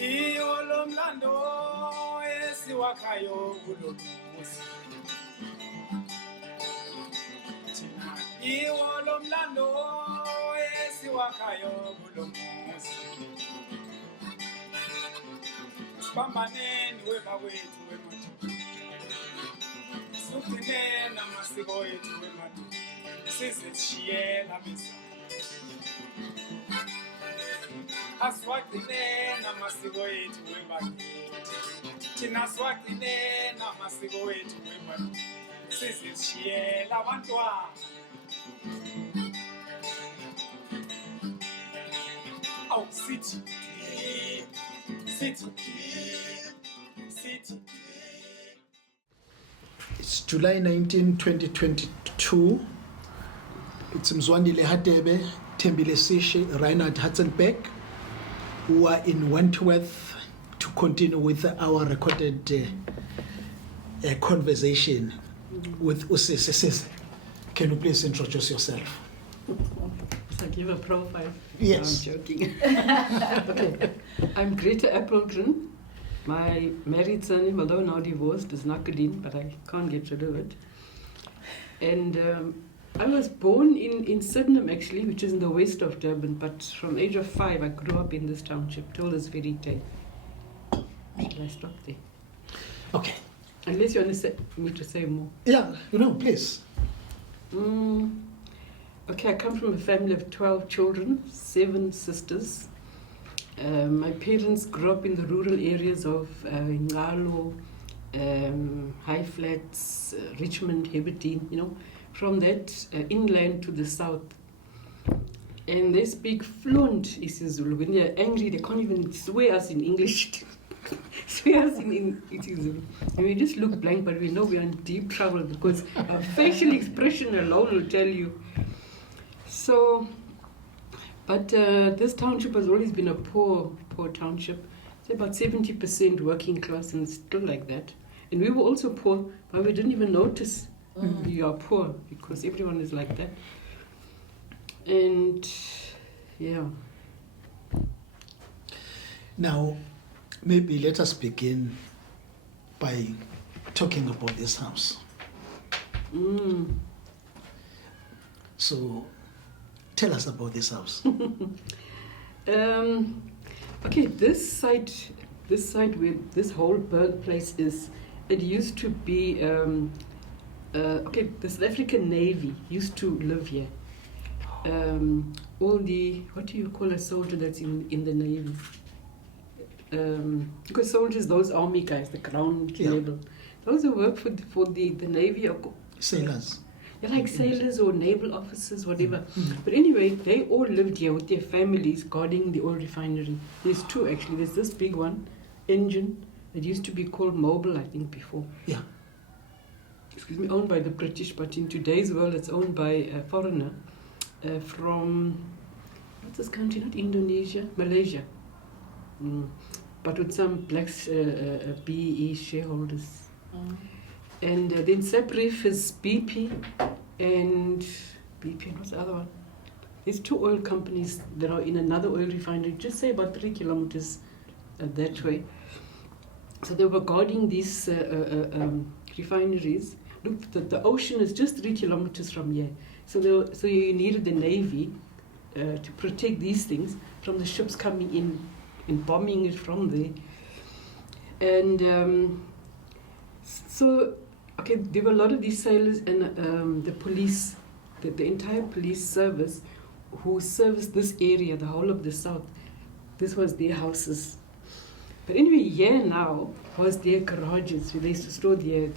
Iyolomlando esiwakhayo kulomuzi. Iyolomlando esiwakhayo kulomuzi. Sibambaneni webawethu wemaduku. Sugcineni amasiko ethu wemaduku. Sizishiyela misa. Aswagcineni amasiko ethu wemaduku. Thina swagcineni amasiko ethu wemaduku. Sizishiyela abantwana. Awu sithi City. It's July 19, 2022. It's Mzwandile Hadebe, Tembile Sishe, Reinhard Hatzenbeck, who are in Wentworth to continue with our recorded conversation with Usisi. Can you please introduce yourself? So give a profile. Yes. No, I'm joking. Okay. I'm Greta Apelgren. My married surname, although now divorced, is Nakudin, but I can't get rid of it. And I was born in Sydenham, actually, which is in the west of Durban, but from the age of 5, I grew up in this township till this very day. Should I stop there? Okay. Unless you want me to say more. Yeah, please. Okay, I come from a family of 12 children, 7 sisters. My parents grew up in the rural areas of Ngalo, High Flats, Richmond, Hebertine, from that inland to the south. And they speak fluent isiZulu. When they're angry, they can't even swear us in English. Swear us in isiZulu. And we just look blank, but we know we're in deep trouble because our facial expression alone will tell you. So, but this township has always been a poor township. It's about 70% working class, and it's still like that. And we were also poor, but we didn't even notice we are poor because everyone is like that. And yeah. Now, maybe let us begin by talking about this house. So, tell us about this house. Okay, this site where this whole Berg place is, it used to be, the South African Navy used to live here. All the, what do you call a soldier that's in the Navy? Because soldiers, those army guys, the ground level, those who work for the Navy are Sailors. They're like sailors or naval officers, whatever. But anyway, they all lived here with their families guarding the oil refinery. There's 2 actually. There's this big one, engine, that used to be called Mobil, I think, before. Yeah. Excuse me, owned by the British, but in today's world it's owned by a foreigner from, what's this country? Not Indonesia, Malaysia. But with some black BE shareholders. And then Sabrif is BP, and what's the other one? There's 2 oil companies that are in another oil refinery, just say about 3 kilometers that way. So they were guarding these refineries. Look, the ocean is just 3 kilometers from here. So you needed the Navy to protect these things from the ships coming in and bombing it from there. And so, okay, there were a lot of these sailors and the police, the entire police service who serviced this area, the whole of the south. This was their houses. But anyway, here now was their garages where they used to store their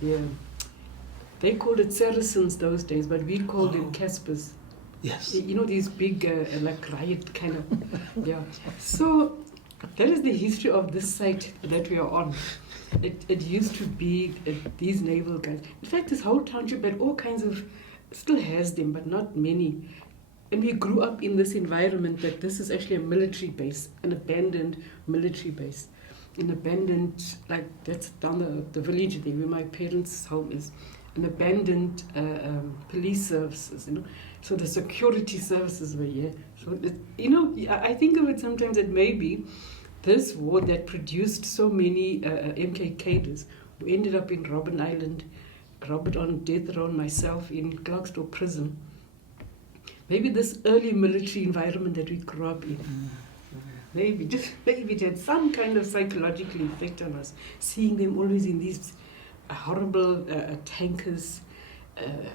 they called it Saracens those days, but we called them Caspers. Yes. These big, like riot kind of, yeah. So that is the history of this site that we are on. It used to be these naval guys. In fact, this whole township had all kinds of, still has them, but not many. And we grew up in this environment that this is actually a military base, an abandoned military base. An abandoned, like that's down the village there where my parents' home is. an abandoned police services, So the security services were here. So, I think of it sometimes that maybe this war that produced so many MK cadres who ended up in Robben Island, Robert on death row, myself in Clarkston prison, maybe this early military environment that we grew up in, maybe it had some kind of psychological effect on us, seeing them always in these horrible tankers,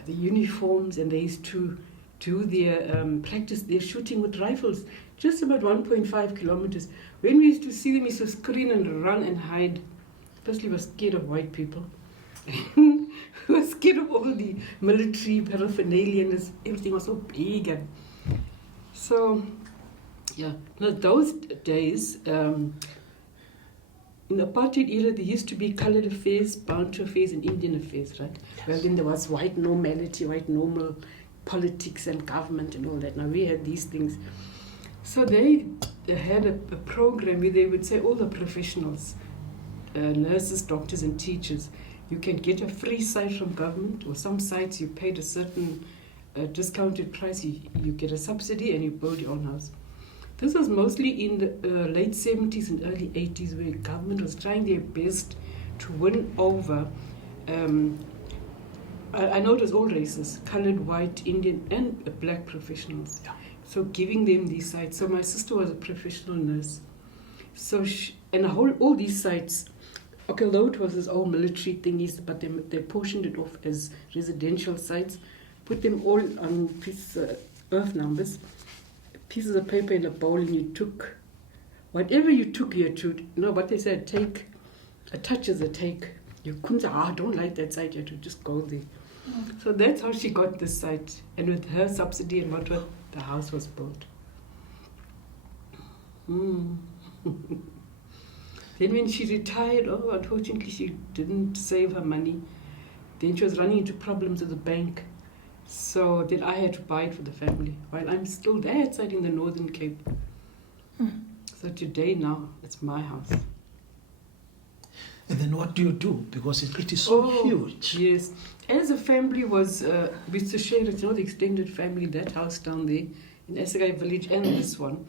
the uniforms, and they used to do their practice, their shooting with rifles, just about 1.5 kilometers. When we used to see them, we used to scream and run and hide. Firstly, we were scared of white people. We were scared of all the military paraphernalia, and everything was so big. And so, those days, in the apartheid era, there used to be colored affairs, Bantu affairs, and Indian affairs, right? Yes. Well, then there was white normality, white normal politics and government and all that. Now we had these things. So they had a program where they would say all the professionals, nurses, doctors, and teachers, you can get a free site from government, or some sites you paid a certain discounted price, you get a subsidy and you build your own house. This was mostly in the late 70s and early 80s, where government was trying their best to win over, I know it was all races, colored, white, Indian, and black professionals. Yeah. So giving them these sites. So my sister was a professional nurse. So all these sites, okay, although it was this old military thingies, but they portioned it off as residential sites, put them all on birth numbers, pieces of paper in a bowl, and you took whatever you took here to, what they said, take, a touch is a take. You couldn't say, I don't like that site, you had to just go there. So that's how she got this site, and with her subsidy and what the house was built. Then when she retired, unfortunately she didn't save her money. Then she was running into problems with the bank. So then I had to buy it for the family, while I'm still there outside in the Northern Cape. So today now, it's my house. And then what do you do? Because it is so huge. Yes. As a family we used to share it, the extended family, that house down there in Esagai village and this one.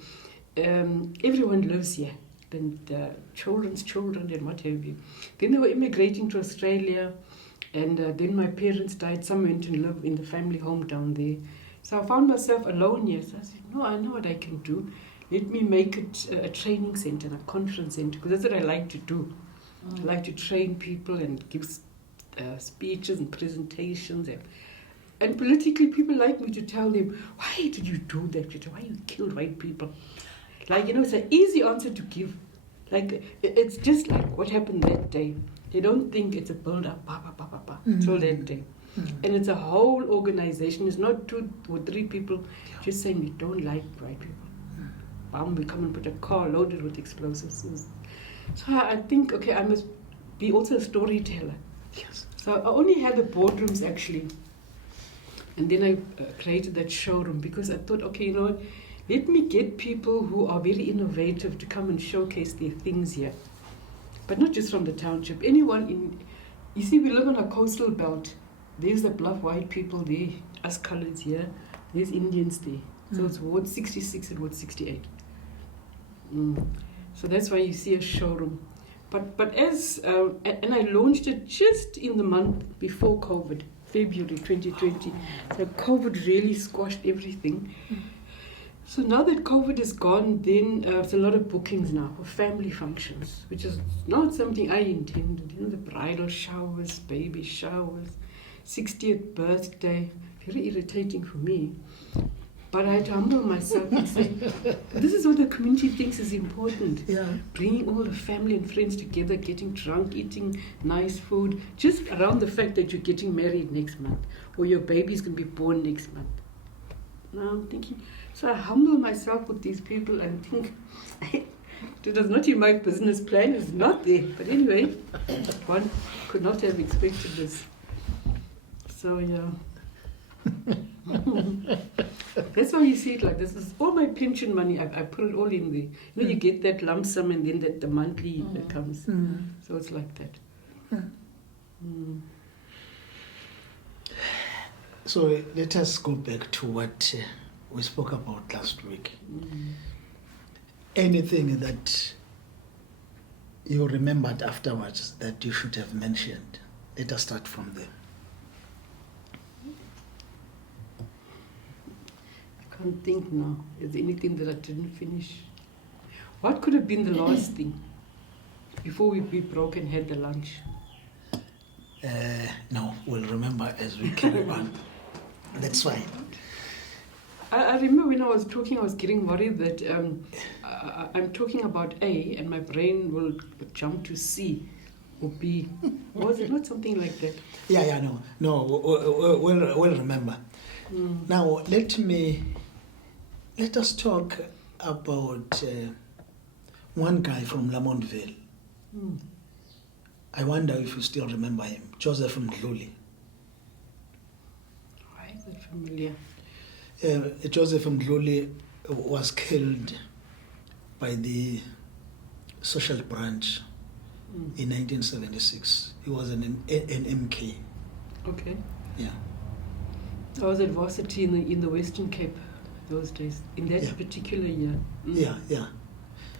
Everyone lives here. Then the children's children and what have you. Then they were immigrating to Australia, and then my parents died. Some went to live in the family home down there. So I found myself alone here. So I said, no, I know what I can do. Let me make it a training center, a conference center, because that's what I like to do. I like to train people and give speeches and presentations. And politically, people like me to tell them, why did you do that, Greta? Why you killed white people? It's an easy answer to give. It's just like what happened that day. They don't think it's a build-up, till that day. And it's a whole organization. It's not 2 or 3 people just saying we don't like white people. We come and put a car loaded with explosives. So I think, I must be also a storyteller. Yes. So I only had the boardrooms actually. And then I created that showroom because I thought, let me get people who are very innovative to come and showcase their things here. But not just from the township. Anyone you see, we live on a coastal belt. There's the bluff white people there, us coloreds here. There's Indians there. So it's Ward 66 and Ward 68. So that's why you see a showroom. But as, and I launched it just in the month before COVID, February 2020. So COVID really squashed everything. So now that COVID is gone, then there's a lot of bookings now for family functions, which is not something I intended. The bridal showers, baby showers, 60th birthday, very irritating for me. But I had to humble myself and say, this is what the community thinks is important. Yeah. Bringing all the family and friends together, getting drunk, eating nice food, just around the fact that you're getting married next month, or your baby's going to be born next month. Now I'm thinking, so I humble myself with these people and think, it was not in my business plan, it's not there. But anyway, one could not have expected this. So yeah. That's why you see it like this. This is all my pension money. I put it all in there. You get that lump sum and then the monthly that comes. So it's like that. So let us go back to what we spoke about last week. Anything that you remembered afterwards that you should have mentioned? Let us start from there. I can't think now. Is there anything that I didn't finish? What could have been the last thing before we broke and had the lunch? No, we'll remember as we carry on. That's fine. I remember when I was talking, I was getting worried that I'm talking about A and my brain will jump to C or B. Was it not something like that? Yeah, no, we'll remember. Now, let us talk about one guy from Lamontville. I wonder if you still remember him, Joseph Mdluli. Why is it familiar? Joseph Mdluli was killed by the social branch in 1976. He was an MK. Okay. Yeah. I was at varsity in the Western Cape those days, in that particular year. Yeah.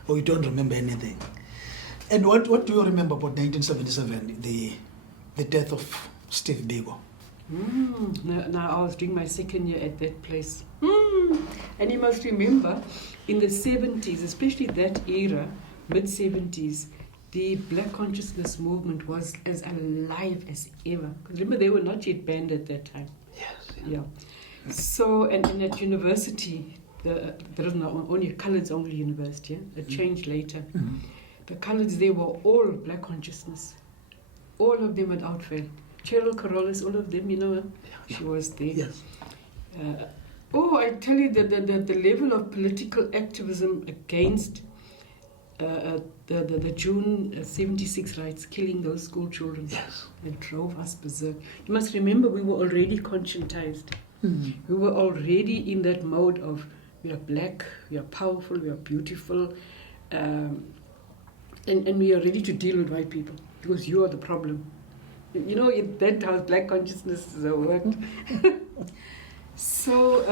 Oh, you don't remember anything. And what do you remember about 1977, the death of Steve Biko? Now I was doing my second year at that place. And you must remember, in the 70s, especially that era, mid-70s, the Black consciousness movement was as alive as ever. Because remember, they were not yet banned at that time. Yes. Yeah. So, and at university, there was not only a colours-only university, yeah? It changed later. The colours, they were all Black consciousness. All of them without fail. Cheryl Carolus, all of them, you know, she was there. Yes. I tell you, the level of political activism against the June 76 riots, killing those school children, that drove us berserk. You must remember, we were already conscientized. We were already in that mode of, we are Black, we are powerful, we are beautiful, and we are ready to deal with white people, because you are the problem. You know, that's how Black consciousness worked. So,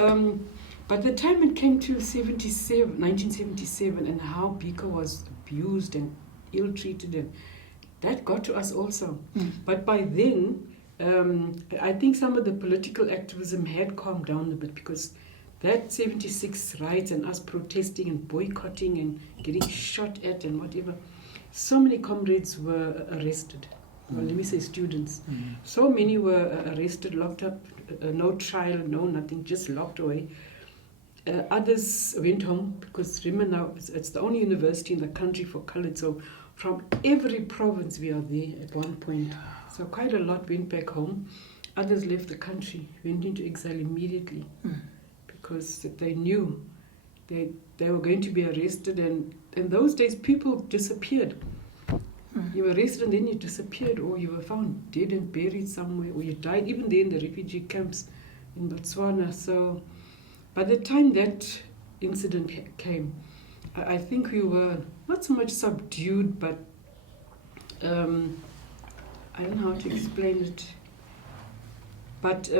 but the time it came to 1977, and how Biko was abused and ill-treated, and that got to us also. But by then, I think some of the political activism had calmed down a bit, because that 76 riots and us protesting and boycotting and getting shot at and whatever, so many comrades were arrested. Well, let me say students. So many were arrested, locked up, no trial, no nothing, just locked away. Others went home, because remember now, it's the only university in the country for coloured, so from every province we are there at one point. So quite a lot went back home. Others left the country, went into exile immediately, because they knew they were going to be arrested, and in those days people disappeared. You were arrested and then you disappeared, or you were found dead and buried somewhere, or you died even there in the refugee camps in Botswana. So by the time that incident came, I think we were not so much subdued, but I don't know how to explain it. But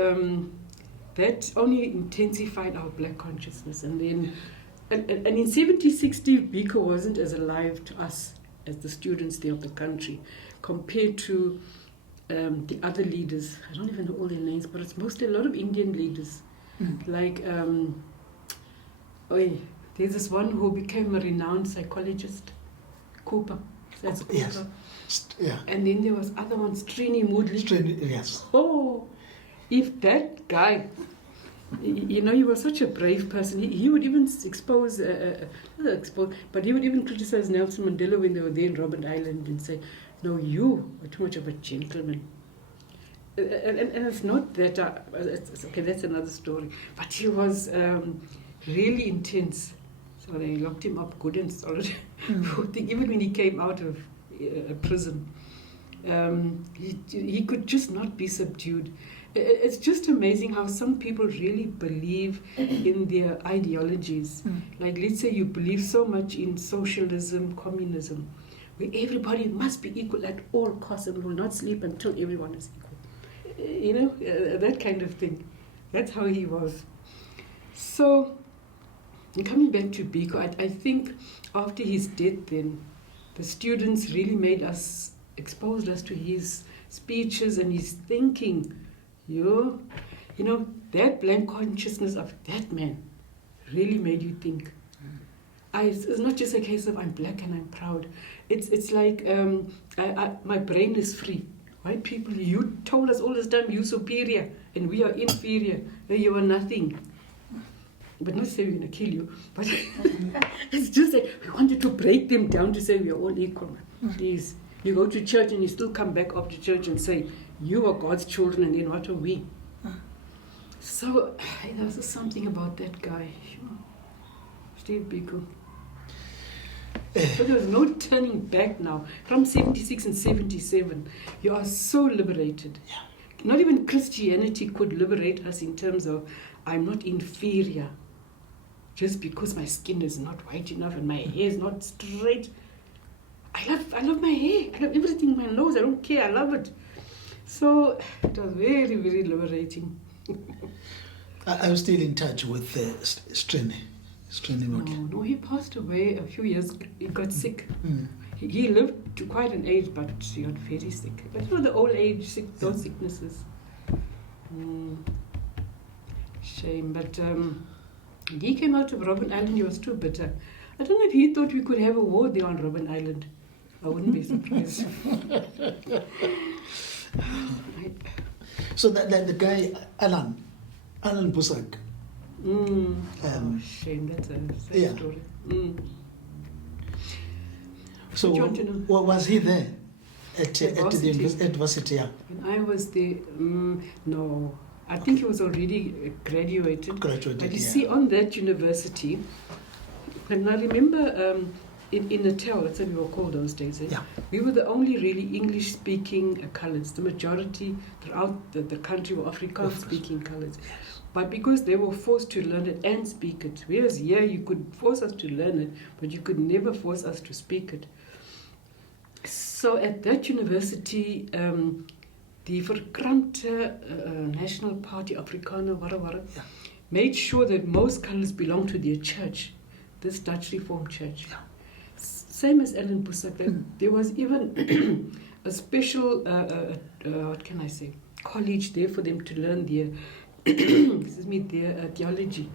that only intensified our Black consciousness. And then, and in 76, Steve Biko wasn't as alive to us as the students there of the country, compared to the other leaders. I don't even know all their names, but it's mostly a lot of Indian leaders. Like, there's this one who became a renowned psychologist, Cooper. That's Cooper. Yes. Yeah. And then there was other ones, Trini Moodley. Yes. Oh, if that guy, you know, he was such a brave person. He would even but he would even criticize Nelson Mandela when they were there in Robben Island and say, no, you are too much of a gentleman. And it's not that, it's okay, that's another story. But he was really intense. So they locked him up good and solid. Even when he came out of prison, he could just not be subdued. It's just amazing how some people really believe in their ideologies. Like, let's say you believe so much in socialism, communism, where everybody must be equal at all costs and will not sleep until everyone is equal. You know, that kind of thing. That's how he was. So, coming back to Biko, I think after his death then, the students really exposed us to his speeches and his thinking. You know, that blank consciousness of that man really made you think. It's not just a case of I'm black and I'm proud. It's like my brain is free. White people, you told us all this time you're superior and we are inferior. You are nothing. But not say we're going to kill you, but it's just that we wanted to break them down to say we are all equal. Please, you go to church and you still come back after church and say, you are God's children and then what are we? So there was something about that guy. Steve Biko. So there was no turning back now. From 76 and 77, you are so liberated. Yeah. Not even Christianity could liberate us in terms of I'm not inferior just because my skin is not white enough and my hair is not straight. I love my hair. I love everything. My nose. I don't care. I love it. So it was very, very liberating. I was still in touch with Strene. No, he passed away a few years. He got sick. He lived to quite an age, but he got very sick. But you know, the old age, those sicknesses. Shame. But he came out of Robben Island. He was too bitter. I don't know if he thought we could have a war there on Robben Island. I wouldn't be surprised. So the guy, Alan Busak. Shame, that's a sad story. So was he there at the university? Yeah. When I was there, no. I think he was already graduated. But you see, on that university, and I remember in Natal, that's what we were called those days, we were the only really English-speaking colours. The majority throughout the country were Afrikaans-speaking colours. But because they were forced to learn it and speak it, whereas here you could force us to learn it, but you could never force us to speak it. So at that university, the verkrampte National Party, Afrikaner, made sure that most colours belonged to their church, this Dutch Reformed Church. Yeah. Same as Ellen Busak. There was even a special, what can I say, college there for them to learn their their theology.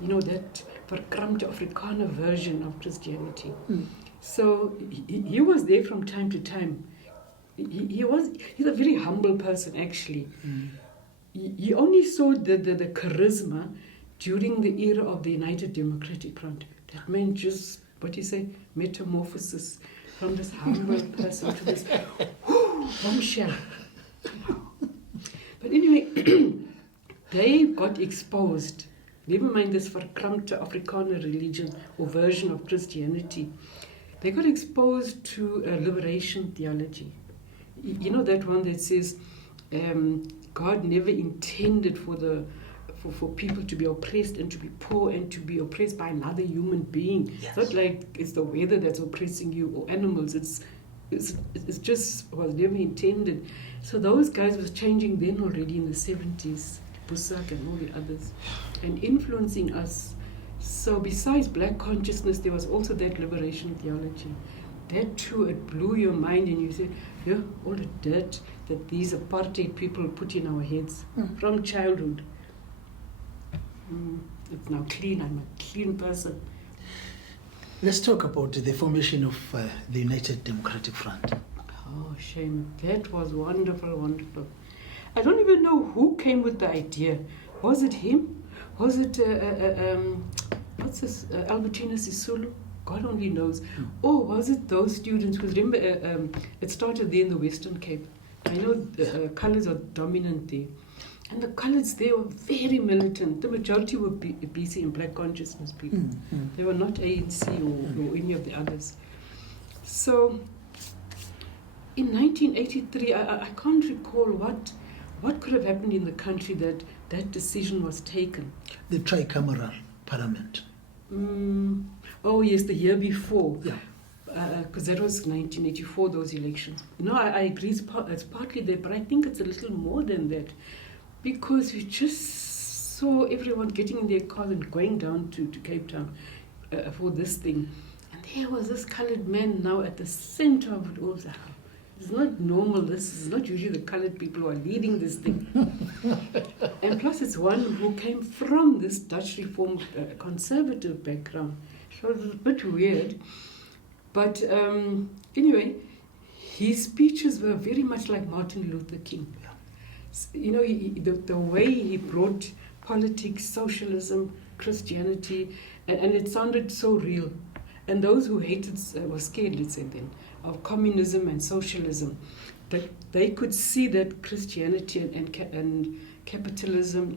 You know, that verkrampte Afrikaner version of Christianity. So he was there from time to time. He's a very humble person, actually. He only saw the charisma during the era of the United Democratic Front. That meant just, what do you say, metamorphosis from this humble person to this bombshell. But anyway, they got exposed. Never mind this verkrampte Afrikaner religion or version of Christianity. They got exposed to liberation theology. You know that one that says God never intended for people to be oppressed and to be poor and to be oppressed by another human being. Yes. It's not like it's the weather that's oppressing you or animals. It's just was never intended. So those guys was changing then already in the 70s, Busak and all the others, and influencing us. So besides black consciousness, there was also that liberation theology. That too, it blew your mind, and you say, yeah, all the dirt that these apartheid people put in our heads from childhood. It's now clean. I'm a clean person. Let's talk about the formation of the United Democratic Front. Oh, shame. That was wonderful, wonderful. I don't even know who came with the idea. Was it him? Was it, what's this, Albertina Sisulu? God only knows. Or was it those students? Because remember, it started there in the Western Cape. I know the colours are dominant there. And the colours there were very militant. The majority were BC and black consciousness people. They were not ANC or any of the others. So, in 1983, I can't recall what could have happened in the country that decision was taken. The tricameral parliament. Oh yes, the year before. Yeah. Because that was 1984, those elections. No, I agree, it's partly that, but I think it's a little more than that. Because we just saw everyone getting in their cars and going down to Cape Town for this thing. And there was this coloured man now at the centre of it all. It's not normal, this is not usually the coloured people who are leading this thing. And plus it's one who came from this Dutch Reform conservative background. So it was a bit weird. But anyway, his speeches were very much like Martin Luther King. You know, the way he brought politics, socialism, Christianity, and it sounded so real. And those who hated, were scared, let's say then, of communism and socialism, that they could see that Christianity and capitalism,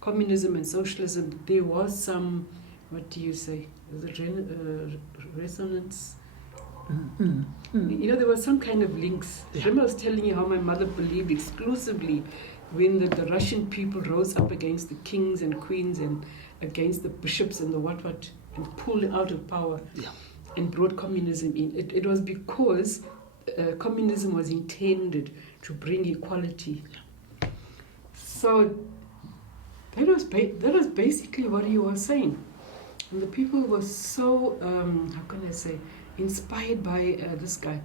communism and socialism, there was some, what do you say, resonance? You know, there was some kind of links. Remember I was telling you how my mother believed exclusively when the Russian people rose up against the kings and queens and against the bishops and the what, and pulled out of power and brought communism in. It was because communism was intended to bring equality. So that was basically what he was saying. And the people were so, how can I say, inspired by this guy,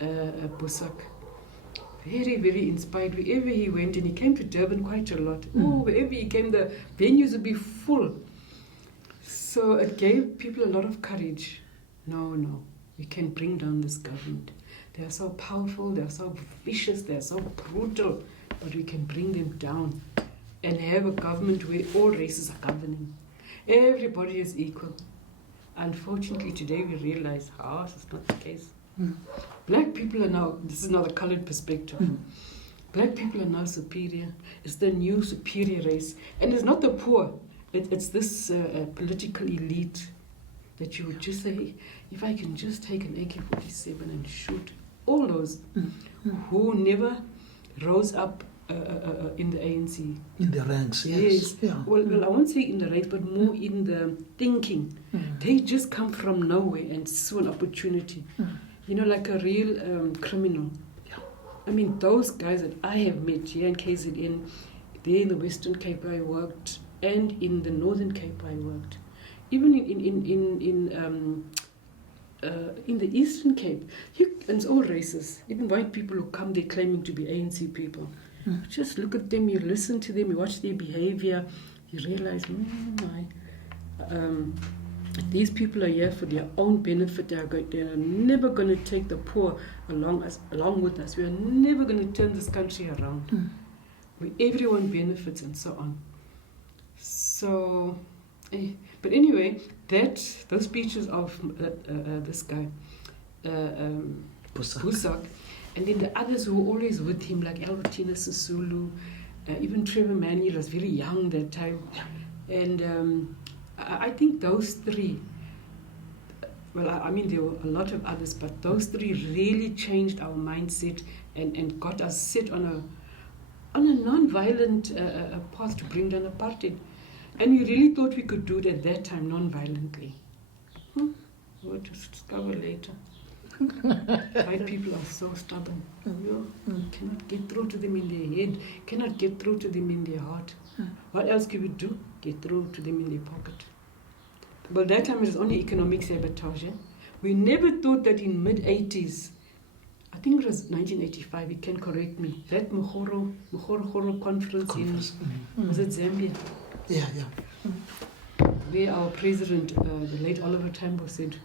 Bosak. Very, very inspired. Wherever he went, and he came to Durban quite a lot. Wherever he came, the venues would be full. So it gave people a lot of courage. No, we can bring down this government. They are so powerful, they are so vicious, they are so brutal, but we can bring them down and have a government where all races are governing. Everybody is equal. Unfortunately, today we realize, this is not the case. Black people are now, this is now the coloured perspective, black people are now superior. It's the new superior race. And it's not the poor, it's this political elite that you would just say, if I can just take an AK-47 and shoot all those who never rose up in the ANC. In the ranks, yes. Yeah. Well, I won't say in the ranks, but more in the thinking. They just come from nowhere and saw an opportunity. You know, like a real criminal. I mean, those guys that I have met here in KZN, there in the Western Cape I worked, and in the Northern Cape I worked. Even in the Eastern Cape, and it's all races. Even white people who come there claiming to be ANC people. Just look at them, you listen to them, you watch their behavior, you realize, these people are here for their own benefit. They are never going to take the poor along with us. We are never going to turn this country around. Where everyone benefits and so on. So, but anyway, those speeches of this guy, Bosak, and then the others who were always with him, like Albertina Sisulu, even Trevor Manuel was very young that time. And I think those three, well, I mean, there were a lot of others, but those three really changed our mindset and got us set on a non-violent path to bring down apartheid. And we really thought we could do it at that time non-violently. We'll discover later. White people are so stubborn. Cannot get through to them in their head, cannot get through to them in their heart. What else can we do? Get through to them in their pocket. But that time it was only economic sabotage. We never thought that in mid-80s, I think it was 1985, you can correct me, that Mokgoro conference in, was it Zambia? Yeah. Where our president, the late Oliver Tambo, said,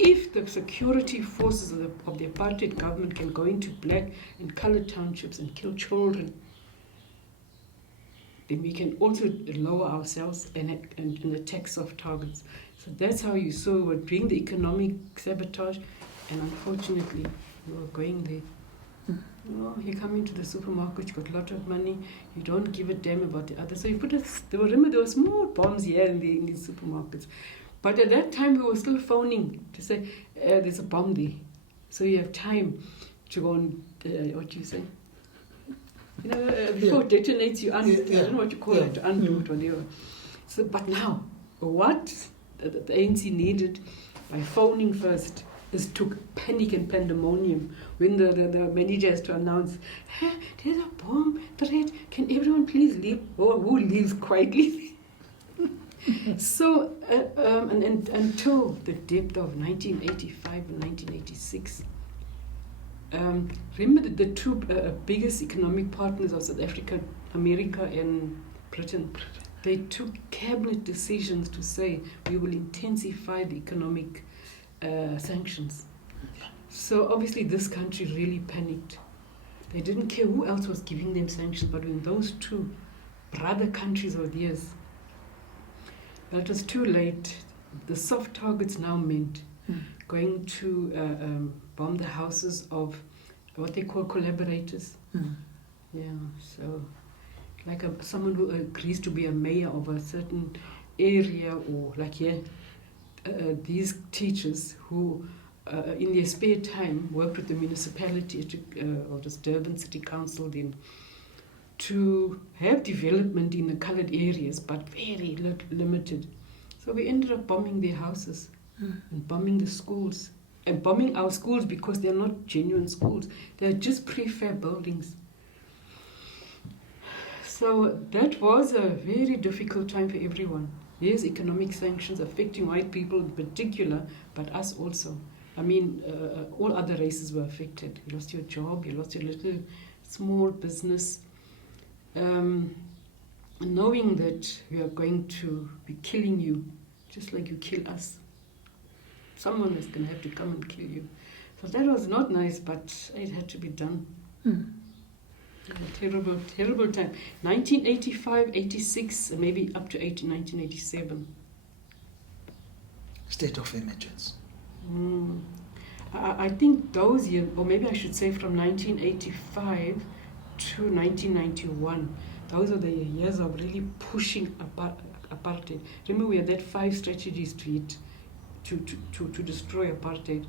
if the security forces of the apartheid government can go into black and coloured townships and kill children, then we can also lower ourselves and attack soft targets. So that's how you saw we were doing the economic sabotage, and unfortunately, we were going there. You come into the supermarket, you got a lot of money, you don't give a damn about the others. So you remember there were small bombs here in the supermarkets. But at that time, we were still phoning to say, there's a bomb there. So you have time to go and, what do you say? Before it detonates, you undo it. I don't know what you call it, to undo it, whatever. So, but now, what the ANC needed, by phoning first, This took panic and pandemonium when the manager has to announce, hey, there's a bomb threat, can everyone please leave? Or who leaves quietly? So, and until the depth of 1985 and 1986, remember the two biggest economic partners of South Africa, America and Britain, they took cabinet decisions to say we will intensify the economic sanctions. So obviously this country really panicked. They didn't care who else was giving them sanctions, but when those two brother countries of theirs, that was too late. The soft targets now meant going to bomb the houses of what they call collaborators. Yeah, so like someone who agrees to be a mayor of a certain area, or like these teachers who in their spare time worked with the municipality or the Durban City Council then to have development in the coloured areas, but very limited. So we ended up bombing their houses and bombing the schools. And bombing our schools because they're not genuine schools. They're just prefab buildings. So that was a very difficult time for everyone. Yes, economic sanctions affecting white people in particular, but us also. I mean, all other races were affected. You lost your job, you lost your little small business. Knowing that we are going to be killing you, just like you kill us. Someone is going to have to come and kill you. So that was not nice, but it had to be done. A terrible, terrible time. 1985, 86, and maybe up to 1987. State of emergency. I think those years, or maybe I should say from 1985 to 1991, those are the years of really pushing apartheid. Remember, we had that 5 strategies to destroy apartheid.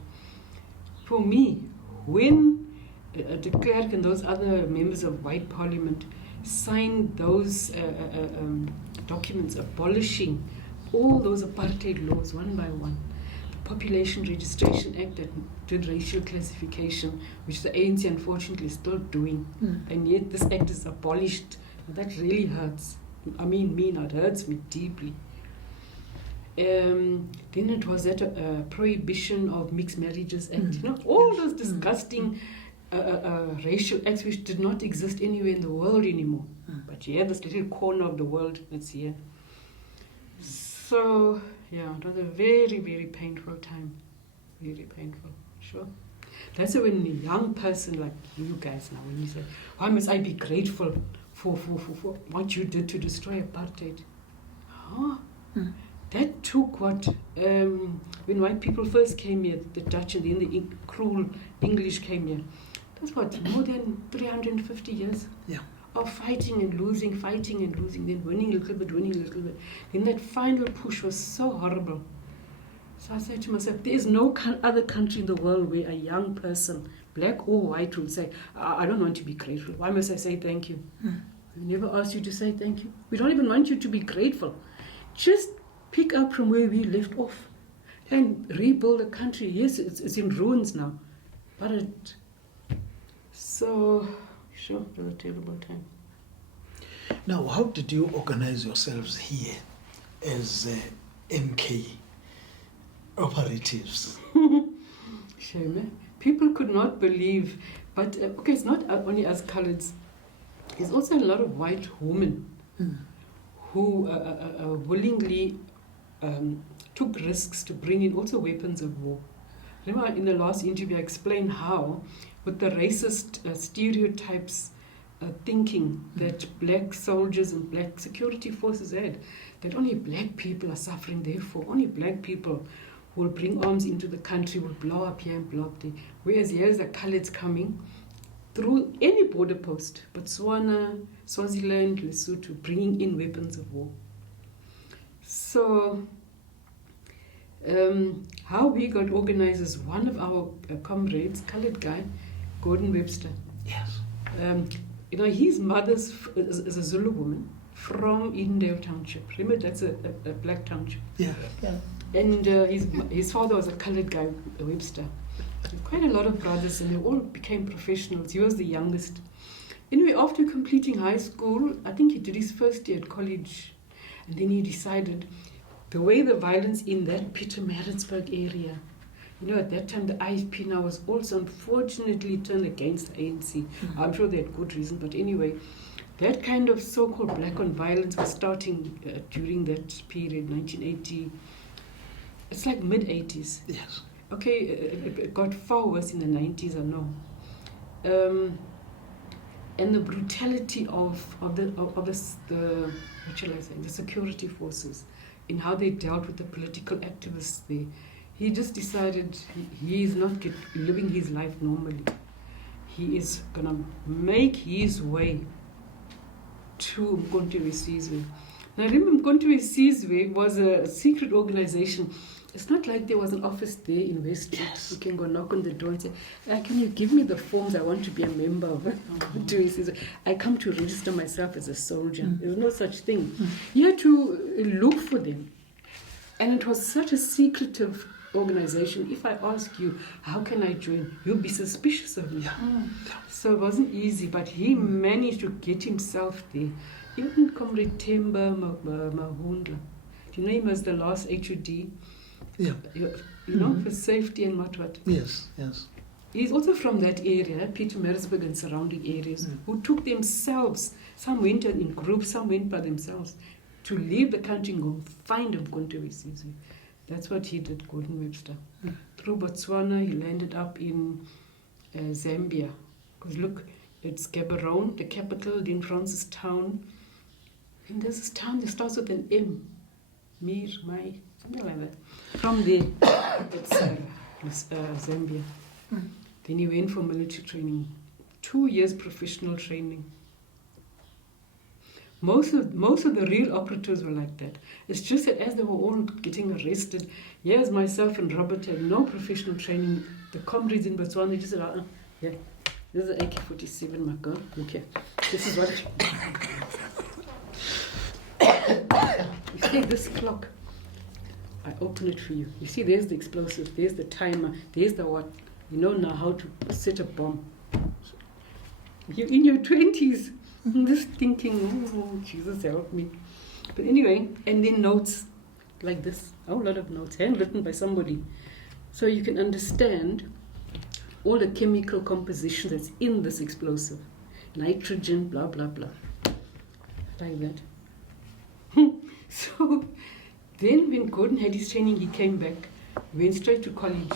For me, when de Klerk and those other members of white parliament signed those documents abolishing all those apartheid laws one by one, the Population Registration Act that did racial classification, which the ANC unfortunately is still doing, and yet this act is abolished. That really hurts. I mean, it hurts me deeply. Then it was that prohibition of mixed marriages act, all those disgusting racial acts which did not exist anywhere in the world anymore. But this little corner of the world that's here. So, it was a very, very painful time. Very painful, sure. That's when a young person like you guys now, when you say, why must I be grateful for what you did to destroy apartheid? That took what, when white people first came here, the Dutch and then the cruel English came here, that's what, more than 350 years of fighting and losing, then winning a little bit. Then that final push was so horrible. So I said to myself, there is no other country in the world where a young person, black or white, will say, I don't want to be grateful. Why must I say thank you? We never asked you to say thank you. We don't even want you to be grateful. Just pick up from where we left off and rebuild a country. Yes, it's in ruins now. But sure, it was a terrible time. Now, how did you organize yourselves here as MK operatives? Shame. People could not believe, but it's not only us coloureds. There's also a lot of white women who willingly took risks to bring in also weapons of war. Remember in the last interview I explained how, with the racist stereotypes thinking that black soldiers and black security forces had, that only black people are suffering, therefore only black people who will bring arms into the country will blow up here and blow up there. Whereas here's the coloureds coming through any border post, Botswana, Swaziland, Lesotho, bringing in weapons of war. So, how we got organized is one of our comrades, coloured guy, Gordon Webster. Yes. His mother is a Zulu woman from Edendale Township. Remember, that's a black township. Yeah. And his father was a colored guy, a Webster. Quite a lot of brothers, and they all became professionals. He was the youngest. Anyway, after completing high school, I think he did his first year at college, and then he decided the way the violence in that Pietermaritzburg area, you know, at that time the IFP now was also unfortunately turned against the ANC. I'm sure they had good reason, but anyway, that kind of so-called black on violence was starting during that period, 1980. It's like mid-80s. Yes. Okay, it got far worse in the 90s, I know. And the brutality of the what shall I say, the security forces, in how they dealt with the political activists there. He just decided he is not living his life normally. He is going to make his way to Mkontiwe Sizwe. Now remember, Mkontiwe Sizwe was a secret organization. It's not like there was an office there in Westgate. Yes. You can go knock on the door and say, can you give me the forms? I want to be a member of Mkontiwe Sizwe. I come to register myself as a soldier. There's no such thing. You had to look for them. And it was such a secretive organization. If I ask you, how can I join? You'll be suspicious of me. Yeah. So it wasn't easy, but he managed to get himself there. Even Comrade Temba Mahundla. Do you know him as the last HUD? Yeah. You know, for safety and what. Yes, yes. He's also from that area, Pietermaritzburg and surrounding areas, who took themselves, some went in groups, some went by themselves, to leave the country and go find Mkontiwe Sizwe. That's what he did, Gordon Webster. Through Botswana, he landed up in Zambia. Because look, it's Gaborone, the capital, then Francistown. And there's this town that starts with an M. Mir, Mai, something like that. From there, it's Zambia. Then he went for military training. 2 years professional training. Most of the real operatives were like that. It's just that as they were all getting arrested, yes, myself and Robert had no professional training. The comrades in Botswana, they just said, yeah, this is an AK-47, my girl. Okay, this is what... You see this clock? I open it for you. You see, there's the explosive, there's the timer, there's the what. You know now how to set a bomb. You're in your 20s, just thinking, oh, Jesus help me. But anyway, and then notes like this, a whole lot of notes, handwritten by somebody. So you can understand all the chemical composition that's in this explosive. Nitrogen, blah, blah, blah. Like that. So then when Gordon had his training, he came back, went straight to college,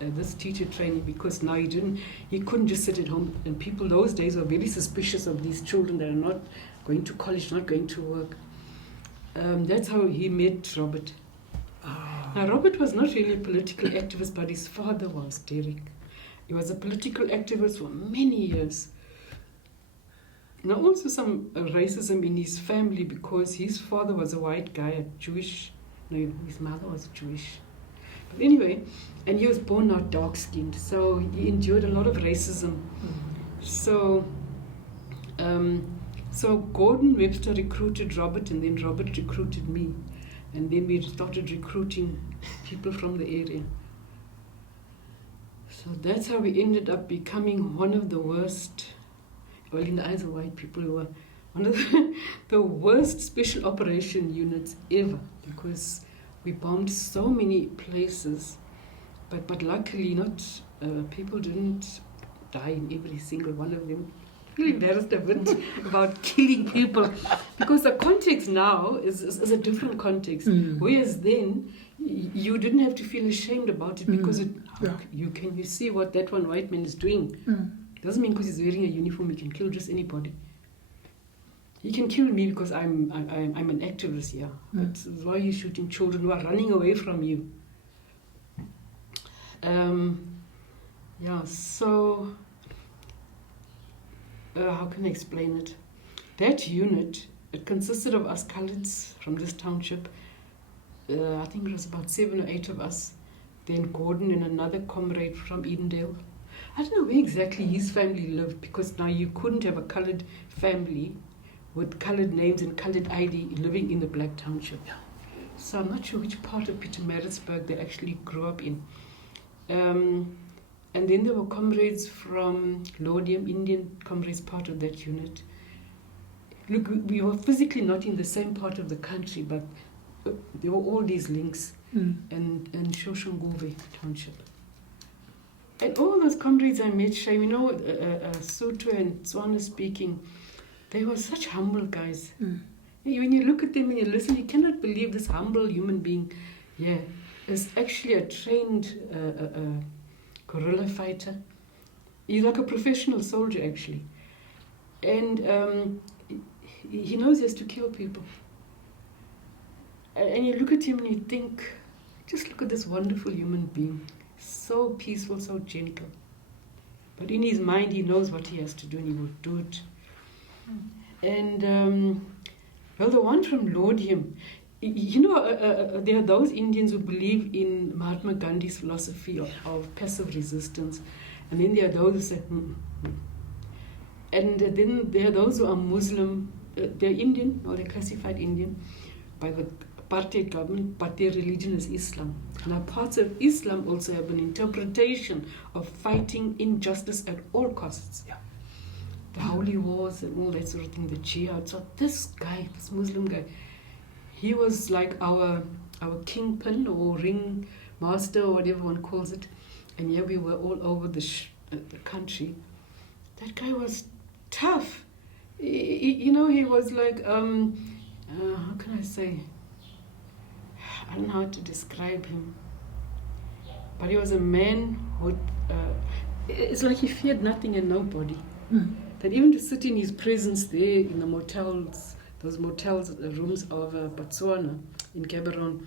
this teacher training, because now he couldn't just sit at home. And people those days were very suspicious of these children that are not going to college, not going to work. That's how he met Robert. Now Robert was not really a political activist, but his father was, Derek. He was a political activist for many years. Now also some racism in his family, because his father was a white guy, Jewish. No, his mother was Jewish. But anyway, and he was born out dark-skinned, so he endured a lot of racism. So Gordon Webster recruited Robert, and then Robert recruited me. And then we started recruiting people from the area. So that's how we ended up becoming one of the worst, well, in the eyes of white people, we were one of the worst special operation units ever, because we bombed so many places, but luckily not, people didn't die in every single one of them. Really embarrassed a bit about killing people, because the context now is a different context. Whereas then, you didn't have to feel ashamed about it, because you see what that one white man is doing. Doesn't mean because he's wearing a uniform he can kill just anybody. He can kill me because I'm an activist, yeah. But why are you shooting children who are running away from you? So how can I explain it? That unit, it consisted of us coloreds from this township. I think it was about 7 or 8 of us. Then Gordon and another comrade from Edendale. I don't know where exactly his family lived, because now you couldn't have a colored family with colored names and colored ID living in the black township. So I'm not sure which part of Pietermaritzburg they actually grew up in. And then there were comrades from Laudium, Indian comrades, part of that unit. Look, we were physically not in the same part of the country, but there were all these links, and Shoshongove township. And all those comrades I met, Shay, Sotho and Tswana speaking, they were such humble guys. When you look at them and you listen, you cannot believe this humble human being is actually a trained guerrilla fighter. He's like a professional soldier, actually. And he knows he has to kill people. And you look at him and you think, just look at this wonderful human being. So peaceful, so gentle. But in his mind, he knows what he has to do and he will do it. And, the one from Laudium, there are those Indians who believe in Mahatma Gandhi's philosophy of passive resistance. And then there are those who say, And then there are those who are Muslim, they're Indian, or they're classified Indian by the apartheid government, but their religion is Islam. Now, parts of Islam also have an interpretation of fighting injustice at all costs. Yeah. The holy wars and all that sort of thing, the jihad. So this guy, this Muslim guy, he was like our kingpin or ring master or whatever one calls it. And yeah, we were all over the country. That guy was tough. He was like, how can I say? I don't know how to describe him. But he was a man who, it's like he feared nothing and nobody. That even to sit in his presence there in the motels, those motels, rooms of Botswana in Gaborone,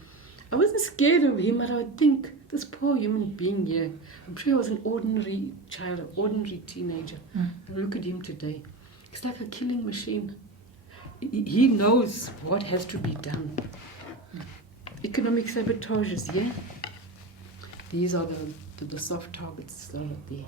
I wasn't scared of him, but I would think, this poor human being here, I'm sure he was an ordinary child, an ordinary teenager. And look at him today. He's like a killing machine. He knows what has to be done. Economic sabotages, yeah? These are the soft targets that are there.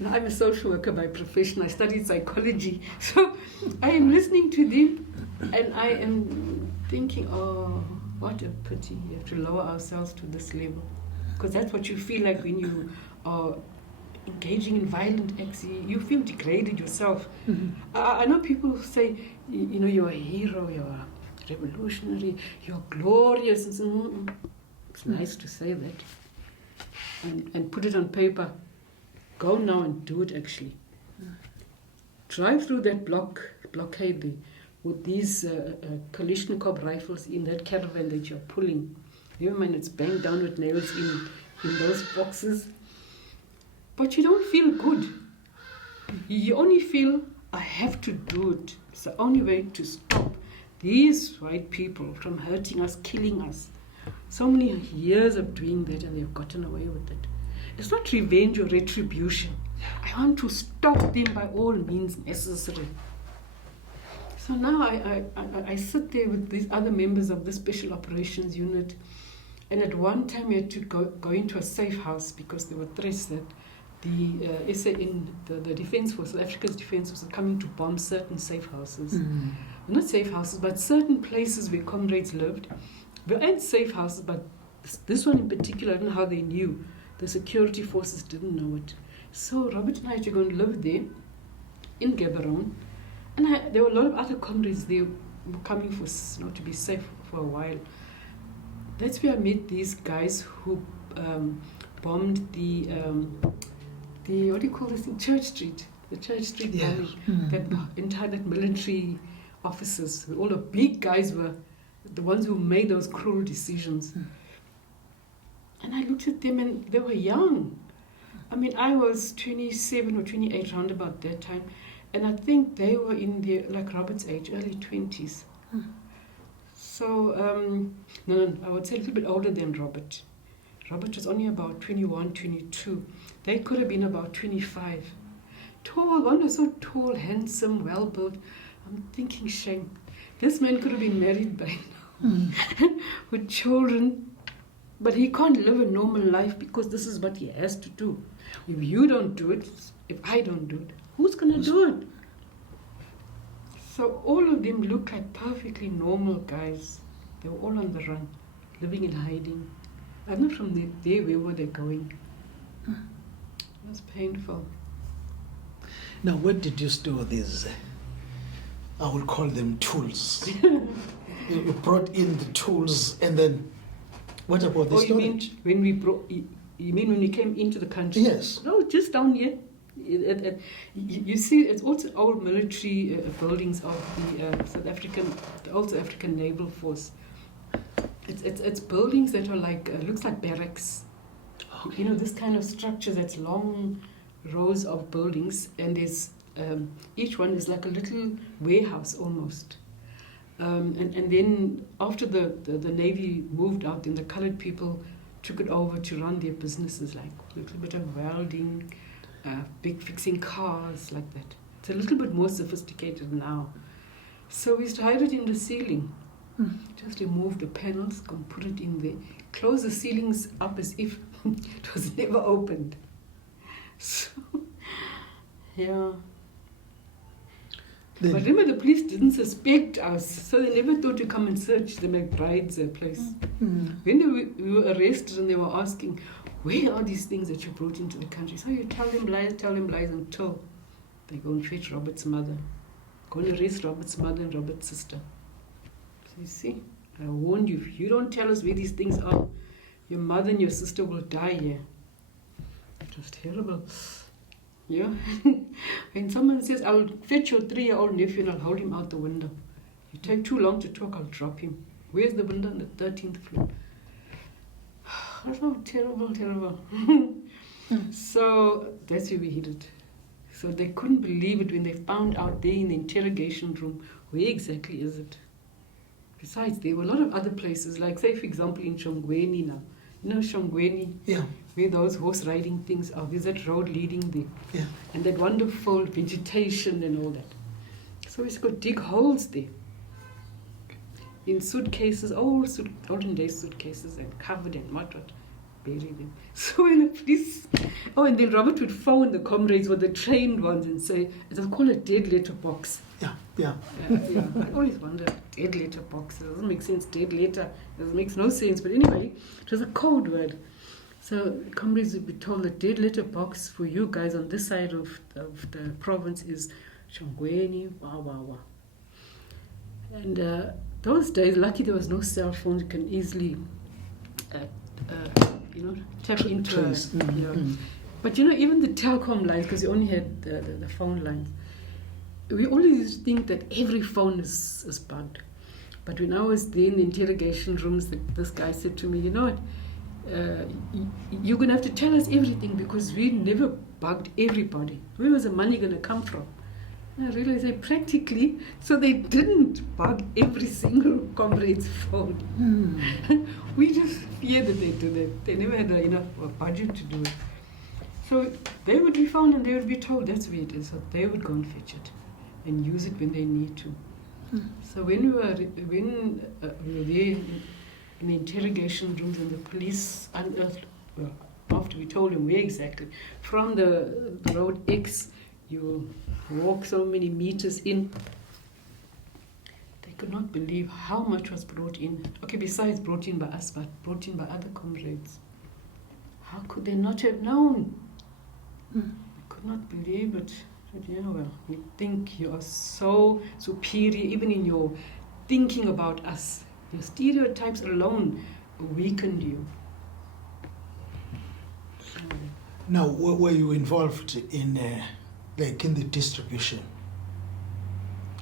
Now, I'm a social worker by profession. I studied psychology. So I am listening to them and I am thinking, oh, what a pity. We have to lower ourselves to this level. Because that's what you feel like when you are engaging in violent acts. You feel degraded yourself. I know people who say, you're a hero, you're a revolutionary, you're glorious. And so, it's nice to say that. And put it on paper. Go now and do it, actually. Drive through that blockade there with these Kalashnikov rifles in that caravan that you're pulling. Never mind, it's banged down with nails in those boxes. But you don't feel good. You only feel, I have to do it. It's the only way to stop these white people from hurting us, killing us. So many years of doing that and they've gotten away with it. It's not revenge or retribution. I want to stop them by all means necessary. So now I sit there with these other members of the Special Operations Unit, and at one time we had to go into a safe house because there were threats that the Defence Force, South Africa's Defence Force, are coming to bomb certain safe houses. Not safe houses, but certain places where comrades lived. We had safe houses, but this one in particular, I don't know how they knew. The security forces didn't know it. So Robert and I had to go and live there in Gaborone. And there were a lot of other comrades there coming for to be safe for a while. That's where I met these guys who bombed the what do you call this, in Church Street? The Church Street bombing. That entire military officers, all the big guys were the ones who made those cruel decisions. And I looked at them and they were young. I mean, I was 27 or 28 round about that time. And I think they were in their, like Robert's age, early 20s. So, no, I would say a little bit older than Robert. Robert was only about 21, 22. They could have been about 25. Tall, one was so tall, handsome, well-built. I'm thinking, shame. This man could have been married by now with children. But he can't live a normal life because this is what he has to do. If you don't do it, if I don't do it, who's going to do it? So all of them looked like perfectly normal guys. They were all on the run, living in hiding. I'm not from there. Where were they going? It was painful. Now, where did you store these, I will call them tools? You brought in the tools, and then what about the storage? You mean when we came into the country? Yes. No, just down here. You see, it's also old military buildings of the South African Naval Force. It's buildings that are like looks like barracks. Okay. You know, this kind of structure that's long rows of buildings, and there's each one is like a little warehouse almost. And then after the Navy moved out, then the colored people took it over to run their businesses, like a little bit of welding, big fixing cars, like that. It's a little bit more sophisticated now. So we started in the ceiling. Just remove the panels, put it in there, close the ceilings up as if it was never opened. So, yeah. But remember, the police didn't suspect us, so they never thought to come and search the McBride's place. When we were arrested and they were asking, where are these things that you brought into the country? So you tell them lies until they go and fetch Robert's mother. Go and arrest Robert's mother and Robert's sister. So you see, I warned you, if you don't tell us where these things are, your mother and your sister will die here. It was terrible. Yeah. When someone says, I'll fetch your 3-year-old nephew and I'll hold him out the window. You take too long to talk, I'll drop him. Where's the window? On the 13th floor. Oh, terrible. So that's where we hid it. So they couldn't believe it when they found out there in the interrogation room, where exactly is it? Besides, there were a lot of other places, like say for example in Shongweni now. You know Shongweni? Yeah. Where those horse riding things are. There's that road leading there. Yeah. And that wonderful vegetation and all that. So we could dig holes there. In suitcases, olden day suitcases, and covered and what, bury them. So when the police, and then Robert would phone the comrades or the trained ones and say, it was called a dead letter box. Yeah. I always wondered, dead letter box, it doesn't make sense, dead letter, it makes no sense, but anyway, it was a code word. So comrades would be told the dead letter box for you guys on this side of the province is Shongweni, wah. And those days, lucky there was no cell phone, you can easily, tap into But even the telecom lines, because you only had the phone lines, we always used to think that every phone is bugged. But when I was there in the interrogation rooms, this guy said to me, you know what, you're going to have to tell us everything because we never bugged everybody. Where was the money going to come from? And I realized that practically, so they didn't bug every single comrade's phone. We just feared that they did it. They never had enough budget to do it. So they would be found and they would be told that's where it is. So they would go and fetch it and use it when they need to. So when we were there in the interrogation rooms and the police unearthed, after we told them where exactly, from the road X, you walk so many meters in. They could not believe how much was brought in. Okay, besides brought in by us, but brought in by other comrades. How could they not have known? I could not believe it. But you think you are so superior, even in your thinking about us. Your stereotypes alone weakened you. Now, were you involved in in the distribution,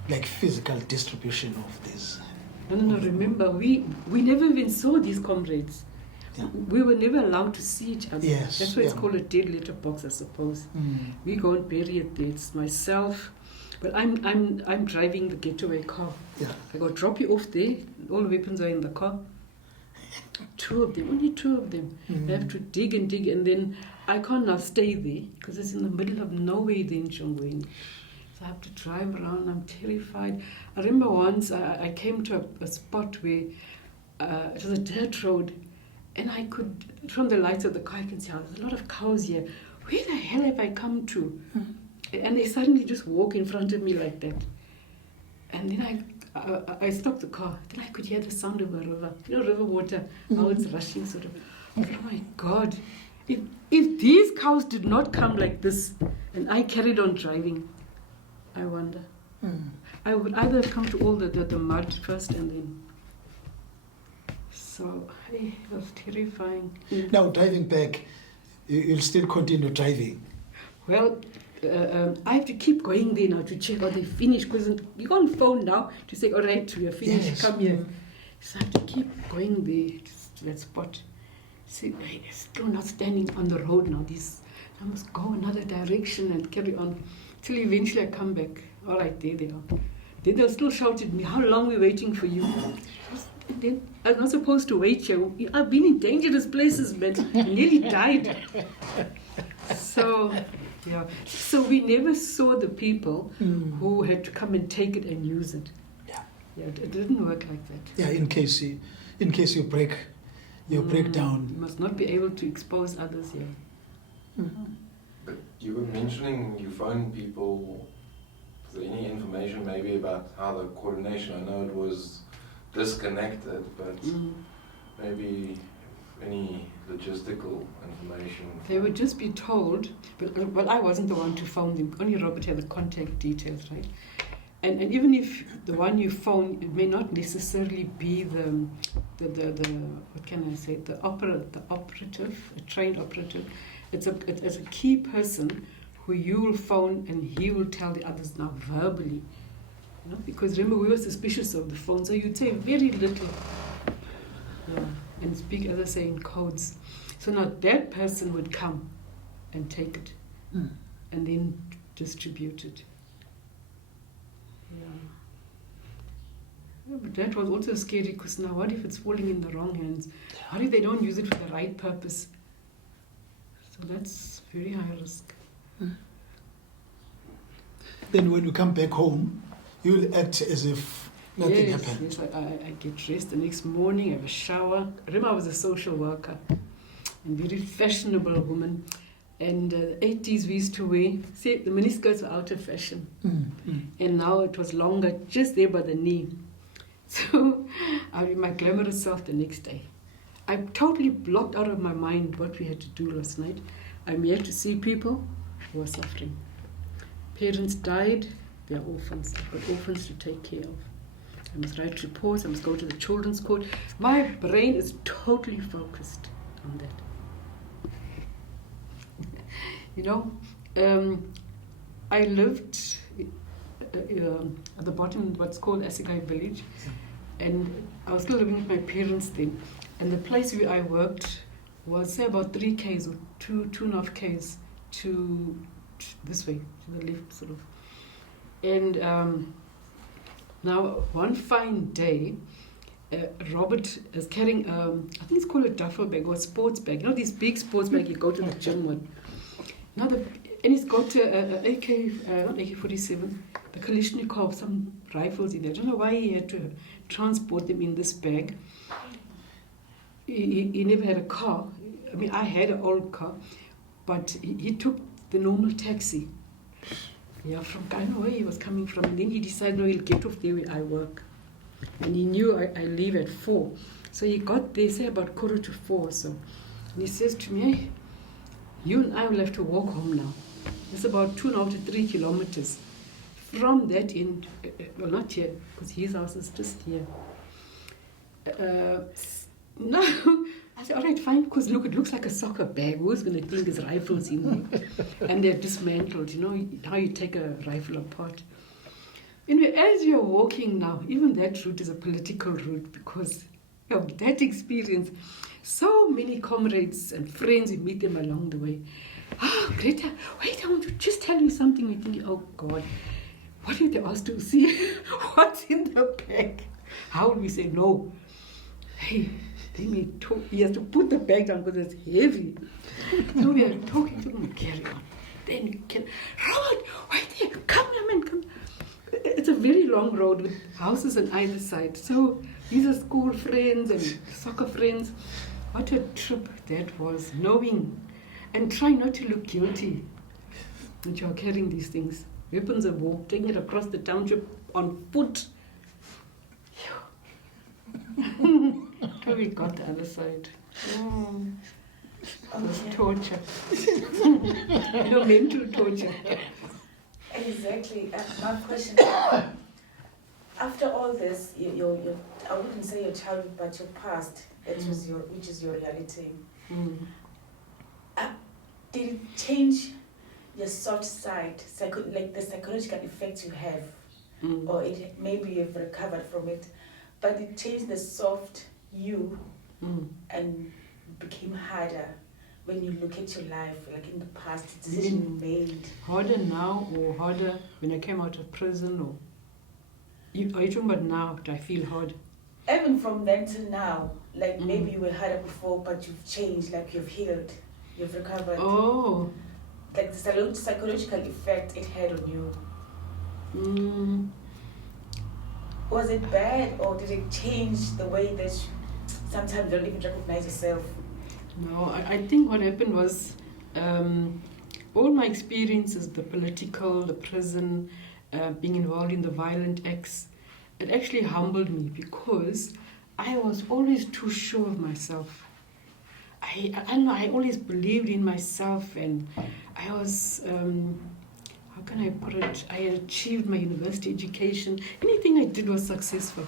like physical distribution of this? No, remember, we never even saw these comrades. Yeah. We were never allowed to see each other. Yes, that's why it's called a dead letter box, I suppose. We go and bury it there. It's myself, but I'm driving the getaway car. Yeah. I go drop you off there. All the weapons are in the car. Only two of them. They have to dig, and then I can't now stay there because it's in the middle of nowhere there in Shongweni. So I have to drive around. I'm terrified. I remember once I came to a spot where it was a dirt road, and I could, from the lights of the car, I can see there's a lot of cows here. Where the hell have I come to? And they suddenly just walk in front of me like that. And then I stopped the car. Then I could hear the sound of a river. You know, river water, how it's rushing sort of. Oh my God. If these cows did not come like this and I carried on driving, I wonder. I would either have come to all the mud first and then. So it was terrifying. Now, driving back, you'll still continue driving. Well, I have to keep going there now to check out they finished, because you can't phone now to say, all right, we are finished, Yes. come here. So I have to keep going there to that spot. See, they're still not standing on the road now. I must go another direction and carry on till eventually I come back. All right, there they are. Then they'll still shout at me, how long are we waiting for you? And then I'm not supposed to wait here. I've been in dangerous places, man. I nearly died. So, yeah. So we never saw the people who had to come and take it and use it. Yeah, it didn't work like that. Yeah, in case you break down. You must not be able to expose others here. But you were mentioning you phoned people. Is there any information maybe about how the coordination? I know it was disconnected, but maybe any logistical information? They would just be told, but well, I wasn't the one to phone them. Only Robert had the contact details, right? And even if the one you phone, it may not necessarily be the what can I say, the operative, a trained operative. It's a key person who you will phone and he will tell the others now verbally. You know? Because remember, we were suspicious of the phone, so you'd say very little. Yeah. And speak, as I say, in codes. So now that person would come and take it and then distribute it. Yeah, but that was also scary, because now what if it's falling in the wrong hands? What if they don't use it for the right purpose? So that's very high risk. Then when you come back home, you'll act as if nothing happened. Yes, I get dressed the next morning, I have a shower. Remember, I was a social worker and very fashionable woman. And the 80s we used to wear, see, the miniskirts were out of fashion. And now it was longer, just there by the knee. So I'll be my glamorous self the next day. I totally blocked out of my mind what we had to do last night. I'm here to see people who are suffering. Parents died, they are orphans. I've got orphans to take care of. I must write reports, I must go to the children's court. My brain is totally focused on that. You know, I lived at the bottom, what's called Asigai village, and I was still living with my parents then. And the place where I worked was, say, about 3 k's or 2.5 k's to this way, to the left, sort of. And now, one fine day, Robert is carrying, I think it's called a duffel bag or a sports bag. You know, these big sports bags you go to the gym with. Now and he's got not AK-47, the Kalashnikov, some rifles in there. I don't know why he had to transport them in this bag. He never had a car. I mean, I had an old car, but he took the normal taxi. Yeah, from I don't know where he was coming from. And then he decided, no, he'll get off there where I work. And he knew I leave at 4. So he got there, say about 3:45 or so. And he says to me, hey, you and I will have to walk home now. It's about 2.5 to 3 kilometers from that end. Well, not here, because his house is just here. No, I said, all right, fine, because look, it looks like a soccer bag. Who's going to think there's rifles in there? And they're dismantled. You know how you take a rifle apart. Anyway, as you're walking now, even that route is a political route, because of that experience. So many comrades and friends, you meet them along the way. Oh, Greta, wait, I want to just tell you something. You think, oh God, what did they ask to see? What's in the bag? How would we say no? Hey, then he has to put the bag down because it's heavy. So we are talking to them, carry on. Then you can, Robert, wait there, come now, man, come. It's a very long road with houses on either side. So these are school friends and soccer friends. What a trip that was, knowing and trying not to look guilty that you are carrying these things. Weapons of war, taking it across the township, on foot. Till we got the other side. It was torture. Mental torture. Exactly. My question, after all this, your I wouldn't say your childhood, but your past, which is your reality. Did it change your soft side, like the psychological effects you have, or maybe you've recovered from it, but it changed the soft you and became harder when you look at your life, like in the past, the decision you made? Harder now or harder when I came out of prison? Or are you talking about now? Do I feel hard? Even from then till now, like maybe you were harder before, but you've changed, like you've healed, you've recovered. Oh. Like the psychological effect it had on you. Was it bad, or did it change the way that sometimes you don't even recognize yourself? No, I think what happened was all my experiences, the political, the prison, being involved in the violent acts, it actually humbled me because I was always too sure of myself. I don't know, I always believed in myself, and I was, how can I put it, I achieved my university education. Anything I did was successful.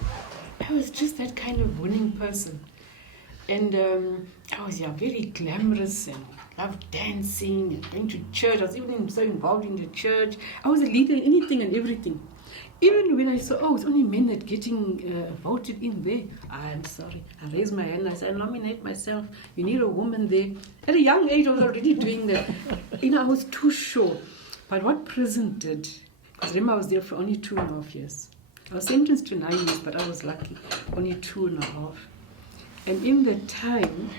I was just that kind of winning person. And I was very glamorous and loved dancing and going to church. I was even so involved in the church. I was a leader in anything and everything. Even when I saw, it's only men that getting voted in there. I'm sorry. I raised my hand and I said, I nominate myself. You need a woman there. At a young age, I was already doing that. I was too sure. But what prison did, because remember I was there for only 2.5 years. I was sentenced to 9 years, but I was lucky. Only 2.5. And in that time,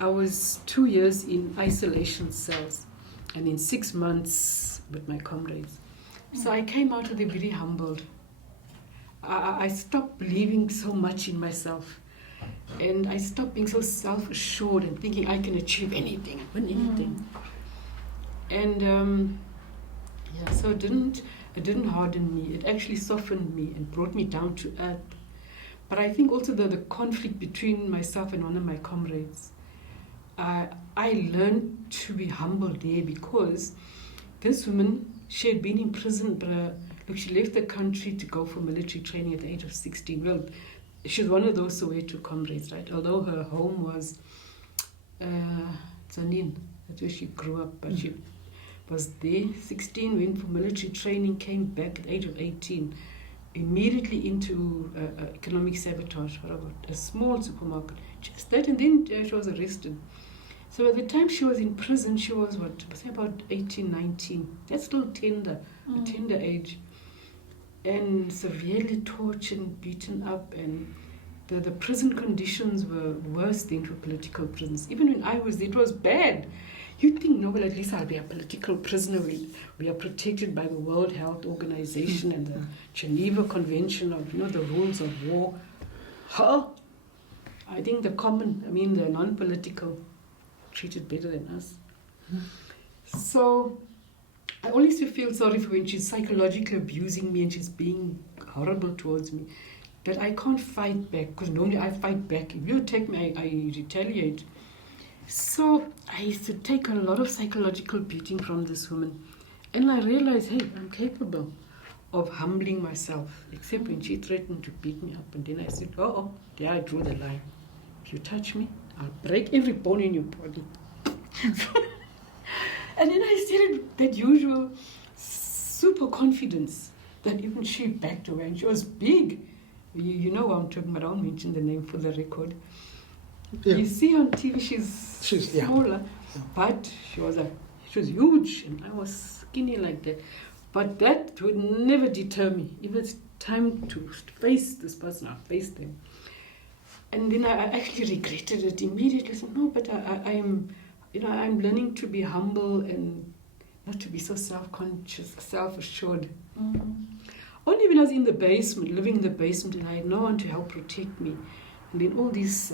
I was 2 years in isolation cells and in 6 months with my comrades. So I came out of there very humbled. I stopped believing so much in myself. And I stopped being so self-assured and thinking I can achieve anything, win anything. And so it didn't harden me. It actually softened me and brought me down to earth. But I think also the conflict between myself and one of my comrades, I learned to be humble there because this woman, she had been in prison, but she left the country to go for military training at the age of 16. Well, she was one of those Soweto comrades, right? Although her home was Zanin, that's where she grew up, but she was there, 16, went for military training, came back at the age of 18, immediately into economic sabotage, a small supermarket, just that, and then she was arrested. So by the time she was in prison, she was about 18, 19. That's still tender, a tender age. And severely tortured and beaten up, and the prison conditions were worse than for political prisons. Even when I was there, it was bad. You'd think, no, well, at least I'll be a political prisoner. We are protected by the World Health Organization and the Geneva Convention of, the rules of war. I think the non-political treated better than us. So I always feel sorry for when she's psychologically abusing me and she's being horrible towards me, that I can't fight back, because normally I fight back. If you attack me, I retaliate. So I used to take a lot of psychological beating from this woman, and I realized, hey, I'm capable of humbling myself, except when she threatened to beat me up. And then I said, there I drew the line. If you touch me, I'll break every bone in your body. And then I said that usual super confidence that even she backed away, and she was big. You know what I'm talking about. I won't mention the name for the record. Yeah. You see on TV, she's smaller, but she was huge, and I was skinny like that. But that would never deter me. If it's time to face this person, I'll face them. And then I actually regretted it immediately. I said, no, but I'm learning to be humble and not to be so self-conscious, self-assured. Only when I was in the basement, living in the basement, and I had no one to help protect me. And then all these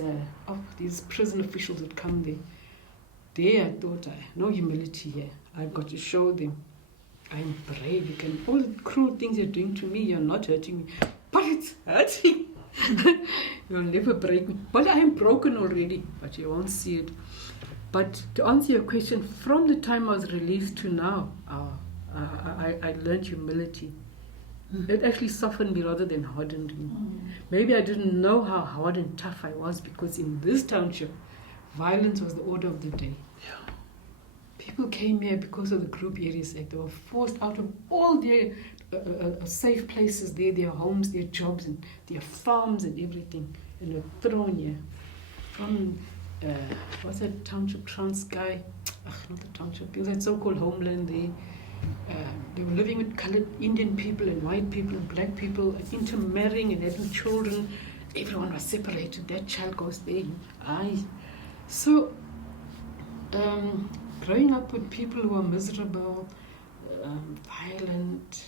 prison officials would come there. There I thought, no humility here. I've got to show them. I'm brave. You can, all the cruel things you're doing to me, you're not hurting me. But it's hurting. You'll never break me. But I am broken already, but you won't see it. But to answer your question, from the time I was released to now, I learned humility. It actually softened me rather than hardened me. Maybe I didn't know how hard and tough I was, because in this township, violence was the order of the day. Yeah. People came here because of the Group Areas Act. They were forced out of all their safe places there, their homes, their jobs, and their farms and everything, and were thrown here. From, what's that township, Transkei? Not the township, it was that so-called homeland there. They were living with colored Indian people and white people and black people, intermarrying and having children. Everyone was separated. That child goes there. So, growing up with people who are miserable, violent,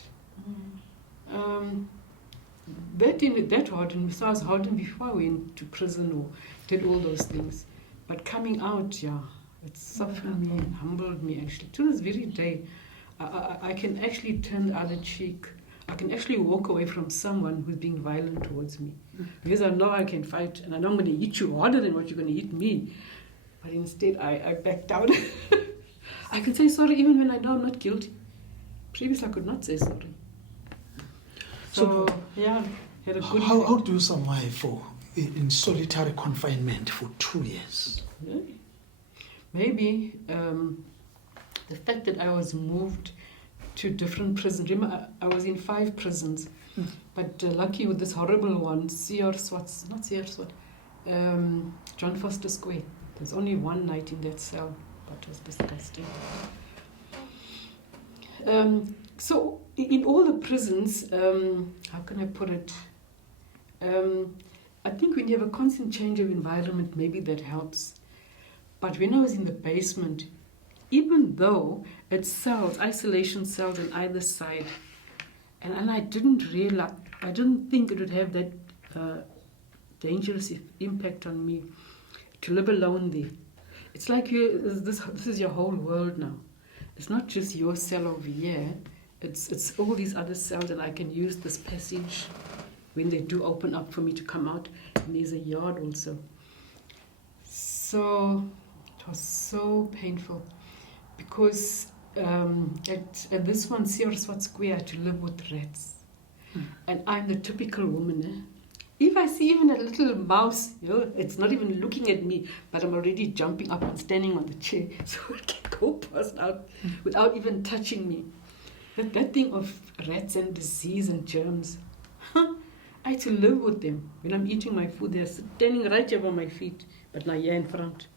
that hardened me. So I was hardened before I went to prison or did all those things. But coming out, it softened me and humbled me actually. To this very day, I can actually turn the other cheek. I can actually walk away from someone who's being violent towards me. Because I know I can fight, and I know I'm going to hit you harder than what you're going to hit me. But instead, I back down. I can say sorry even when I know I'm not guilty. Previously, I could not say sorry. So had a good how do you survive in solitary confinement for 2 years? Maybe the fact that I was moved to different prisons. Remember, I was in 5 prisons, but lucky with this horrible one, John Foster Square. There's only one night in that cell, but it was disgusting. So in all the prisons, how can I put it? I think when you have a constant change of environment, maybe that helps. But when I was in the basement, even though it's cells, isolation cells on either side, and I didn't think it would have that dangerous impact on me to live alone there. It's like this is your whole world now. It's not just your cell over here, it's all these other cells, and I can use this passage when they do open up for me to come out, and there's a yard also. So it was so painful. Because at this one, Sierra Square, I had to live with rats. And I'm the typical woman. If I see even a little mouse, it's not even looking at me, but I'm already jumping up and standing on the chair so it can go past out without even touching me. That thing of rats and disease and germs, I had to live with them. When I'm eating my food, they're standing right over my feet, but now here in front.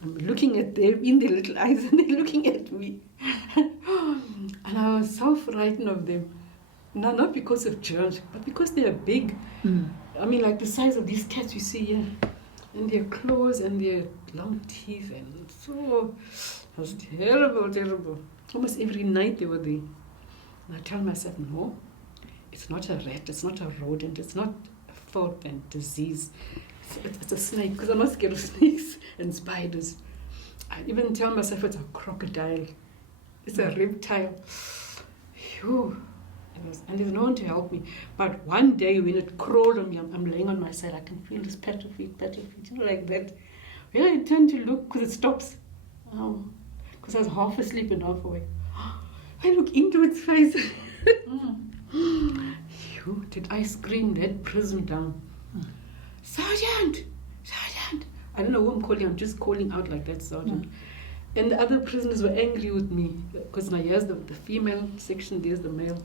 I'm looking at them in their little eyes and they're looking at me. And I was so frightened of them. No, not because of germs, but because they are big. I mean, like the size of these cats you see here. And their claws and their long teeth. And so, it was terrible, terrible. Almost every night they were there. And I tell myself, no, it's not a rat, it's not a rodent, it's not a filth and disease. It's a snake, because I'm not scared of snakes and spiders. I even tell myself it's a crocodile. It's a reptile. Phew. And there's no one to help me. But one day when it crawled on me, I'm laying on my side, I can feel this pat of feet, like that. When I turn to look, because it stops. Oh, because I was half asleep and half awake. I look into its face. Phew, did I scream that prison down? Sergeant! Sergeant! I don't know who I'm calling, I'm just calling out like that, Sergeant. And the other prisoners were angry with me, because now here's the female section, there's the male.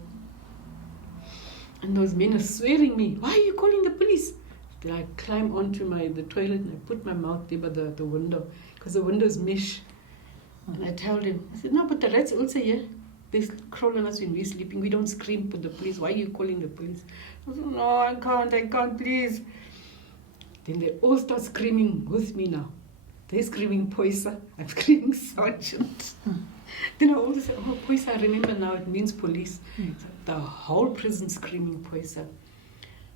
And those men are swearing me, why are you calling the police? Then I climb onto the toilet and I put my mouth there by the window, because the window's mesh. And I tell them, I said, no, but the rats also here. They crawl on us when we're sleeping. We don't scream for the police. Why are you calling the police? I said, no, I can't, please. Then they all start screaming with me now. They're screaming Poisa. I'm screaming Sergeant. Then I also said, oh, Poisa, I remember now, it means police. So the whole prison screaming Poisa.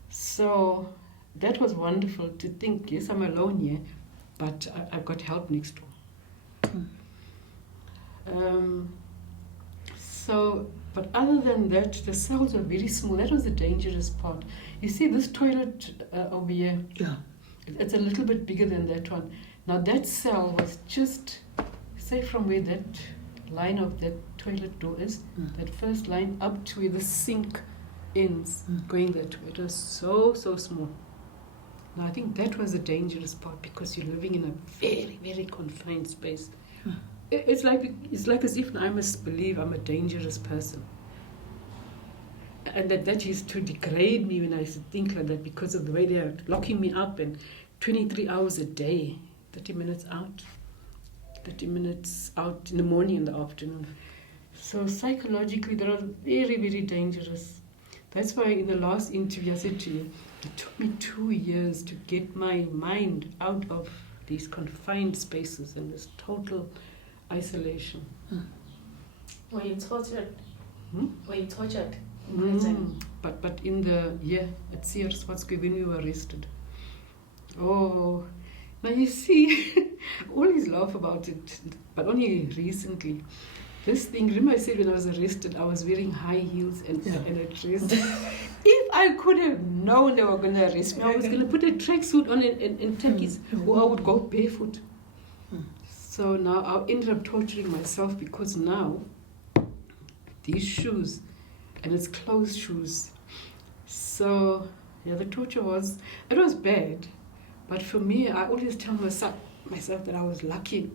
So that was wonderful to think, yes, I'm alone here, but I've got help next door. So, but other than that, the cells were very small. That was the dangerous part. You see this toilet over here, Yeah. it's a little bit bigger than that one. Now that cell was just, say from where that line of that toilet door is, that first line up to where the sink ends, going that way. It was so small. Now I think that was the dangerous part because you're living in a very, very confined space. It's like as if I must believe I'm a dangerous person. And that used to degrade me when I used to think like that because of the way they are locking me up and 23 hours a day, 30 minutes out in the morning and the afternoon. So psychologically, they are very, very dangerous. That's why in the last interview I said to you, it took me 2 years to get my mind out of these confined spaces and this total isolation. Were you tortured? Were you tortured? But in the at Sears Swartsky when we were arrested. Oh, now you see, I always laugh about it, but only recently. This thing, remember I said when I was arrested, I was wearing high heels and a dress. If I could have known they were going to arrest me, I was going to put a tracksuit on and trackies, or I would go barefoot. So now I ended up torturing myself because now these shoes, and it's closed shoes. So the torture was bad, but for me, I always tell myself that I was lucky.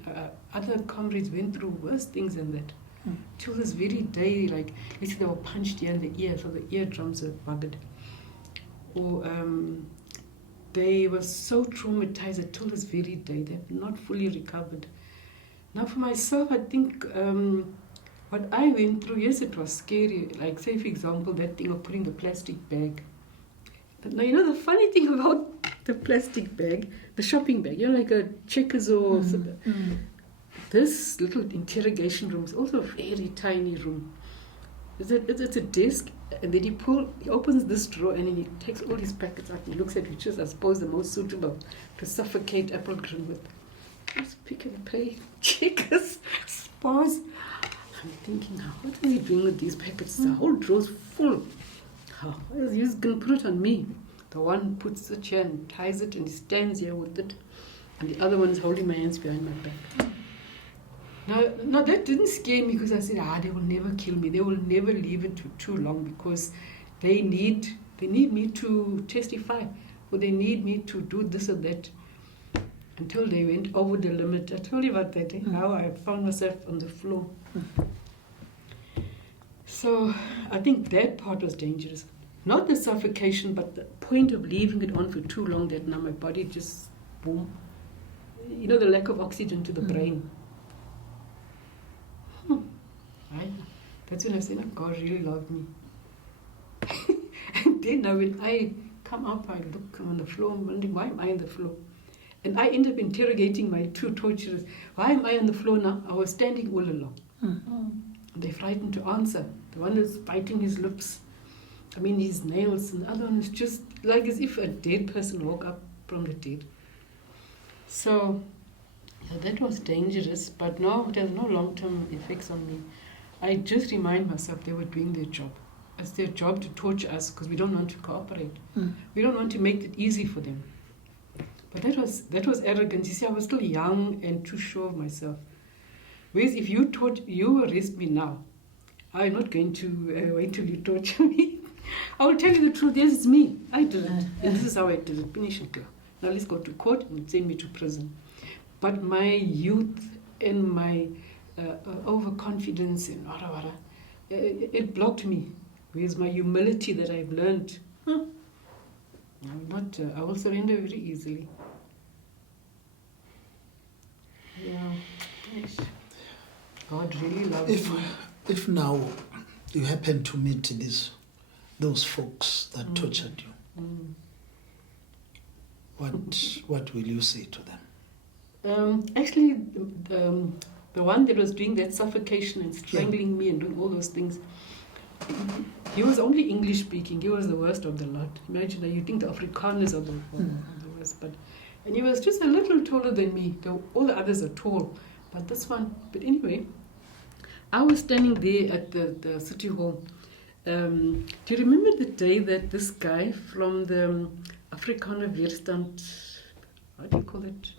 Other comrades went through worse things than that. Till this very day, like you see, they were punched here in the ear, so the eardrums were buggered. Or they were so traumatized that till this very day, they've not fully recovered. Now for myself, I think what I went through, yes, it was scary. Like say, for example, that thing of putting the plastic bag. But now, you know, the funny thing about the plastic bag, the shopping bag, you know, like a Checkers or something. This little interrogation room is also a very tiny room. It's a desk, and then he opens this drawer, and then he takes all his packets out. He looks at which is, I suppose, the most suitable to suffocate Apelgren with. Just pick and play, Checkers, Spars. I'm thinking, what is he doing with these packets? The whole drawer's full. He's going to put it on me. The one puts the chair and ties it, and he stands here with it, and the other one is holding my hands behind my back. Now that didn't scare me because I said, they will never kill me. They will never leave it too long because they need me to testify, or they need me to do this or that. Until they went over the limit. I told you about that. How I found myself on the floor. So I think that part was dangerous. Not the suffocation, but the point of leaving it on for too long that now my body just, boom. You know, the lack of oxygen to the brain. That's when I said, God really loved me. And then now when I come up, I look on the floor, I'm wondering, why am I on the floor? And I end up interrogating my two torturers. Why am I on the floor now? I was standing all along. They're frightened to answer. The one is biting his lips. I mean, his nails. And the other one is just like as if a dead person woke up from the dead. So that was dangerous. But no, there's no long-term effects on me. I just remind myself they were doing their job. It's their job to torture us because we don't want to cooperate. We don't want to make it easy for them. But that was arrogance. You see, I was still young and too sure of myself. Whereas if you arrest me now, I'm not going to wait till you torture me. I will tell you the truth. Yes, it's me. I did it. And this is how I did it. Finish it. Now let's go to court and send me to prison. But my youth and my overconfidence and it blocked me. Whereas my humility that I've learned, I will surrender very easily. Yeah. Yes. God really loves me. If now you happen to meet those folks that tortured you, what will you say to them? Actually, the one that was doing that suffocation and strangling me and doing all those things, he was only English speaking. He was the worst of the lot. Imagine that you think the Afrikaners are the worst, and he was just a little taller than me. All the others are tall, but this one. But anyway, I was standing there at the city hall. Do you remember the day that this guy from the Afrikaner Weerstand, how do you call it?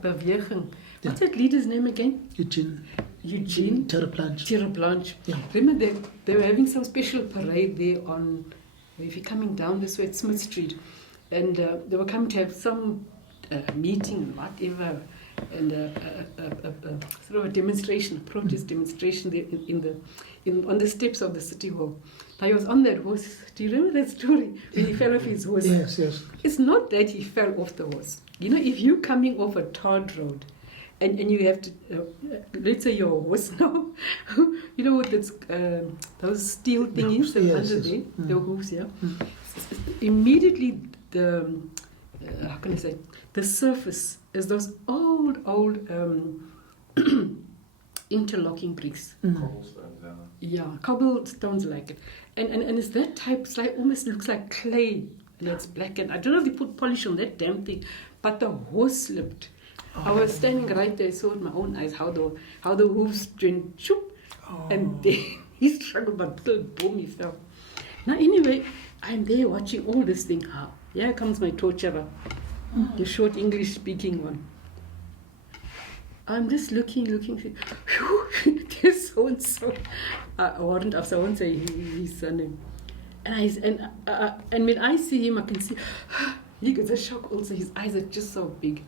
Beweging. What's that leader's name again? Eugene Terreblanche. Yeah. Remember they were having some special parade there on, if you're coming down this way at Smith Street, and they were coming to have some meeting, whatever, and sort of a demonstration, a protest demonstration there on the steps of the city hall. Now he was on that horse. Do you remember that story when he fell off his horse? Yes. It's not that he fell off the horse. You know, if you're coming off a tarred road, and you have to, let's say your horse now, you know what those steel thingies that are under there, the hooves, yeah? Immediately how can I say, the surface is those old interlocking bricks. Cobblestones, Yeah, cobblestones like it. And it's that type, it's like, almost looks like clay, and it's black. And I don't know if they put polish on that damn thing, but the horse slipped. I was standing right there, I saw with my own eyes how the hooves went shoop, and then he struggled, but still boom, he fell. Now anyway, I'm there watching all this thing. Here comes my torturer, the short English speaking one. I'm just looking, there's so-and-so. I won't say his surname. And when I see him, I can see, he gets a shock also, his eyes are just so big.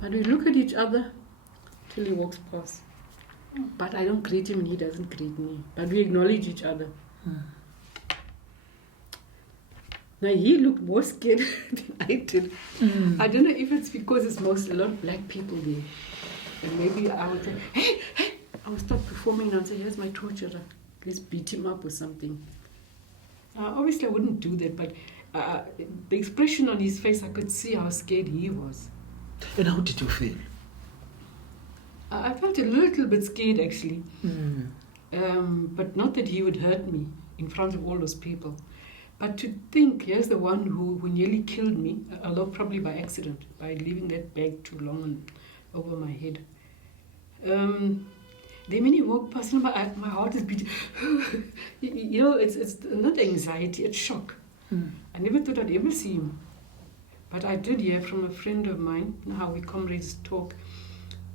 But we look at each other till he walks past. But I don't greet him and he doesn't greet me. But we acknowledge each other. Now he looked more scared than I did. I don't know if it's because it's a lot of black people there. And maybe I would say, hey, I would stop performing and say, here's my torturer. Let's beat him up or something. Obviously I wouldn't do that, but the expression on his face, I could see how scared he was. And how did you feel? I felt a little bit scared actually. But not that he would hurt me in front of all those people. But to think, here's the one who nearly killed me, although probably by accident, by leaving that bag too long over my head. Then when he walked past, my heart is beating. You know, it's not anxiety, it's shock. I never thought I'd ever see him. But I did hear from a friend of mine, how we comrades talk,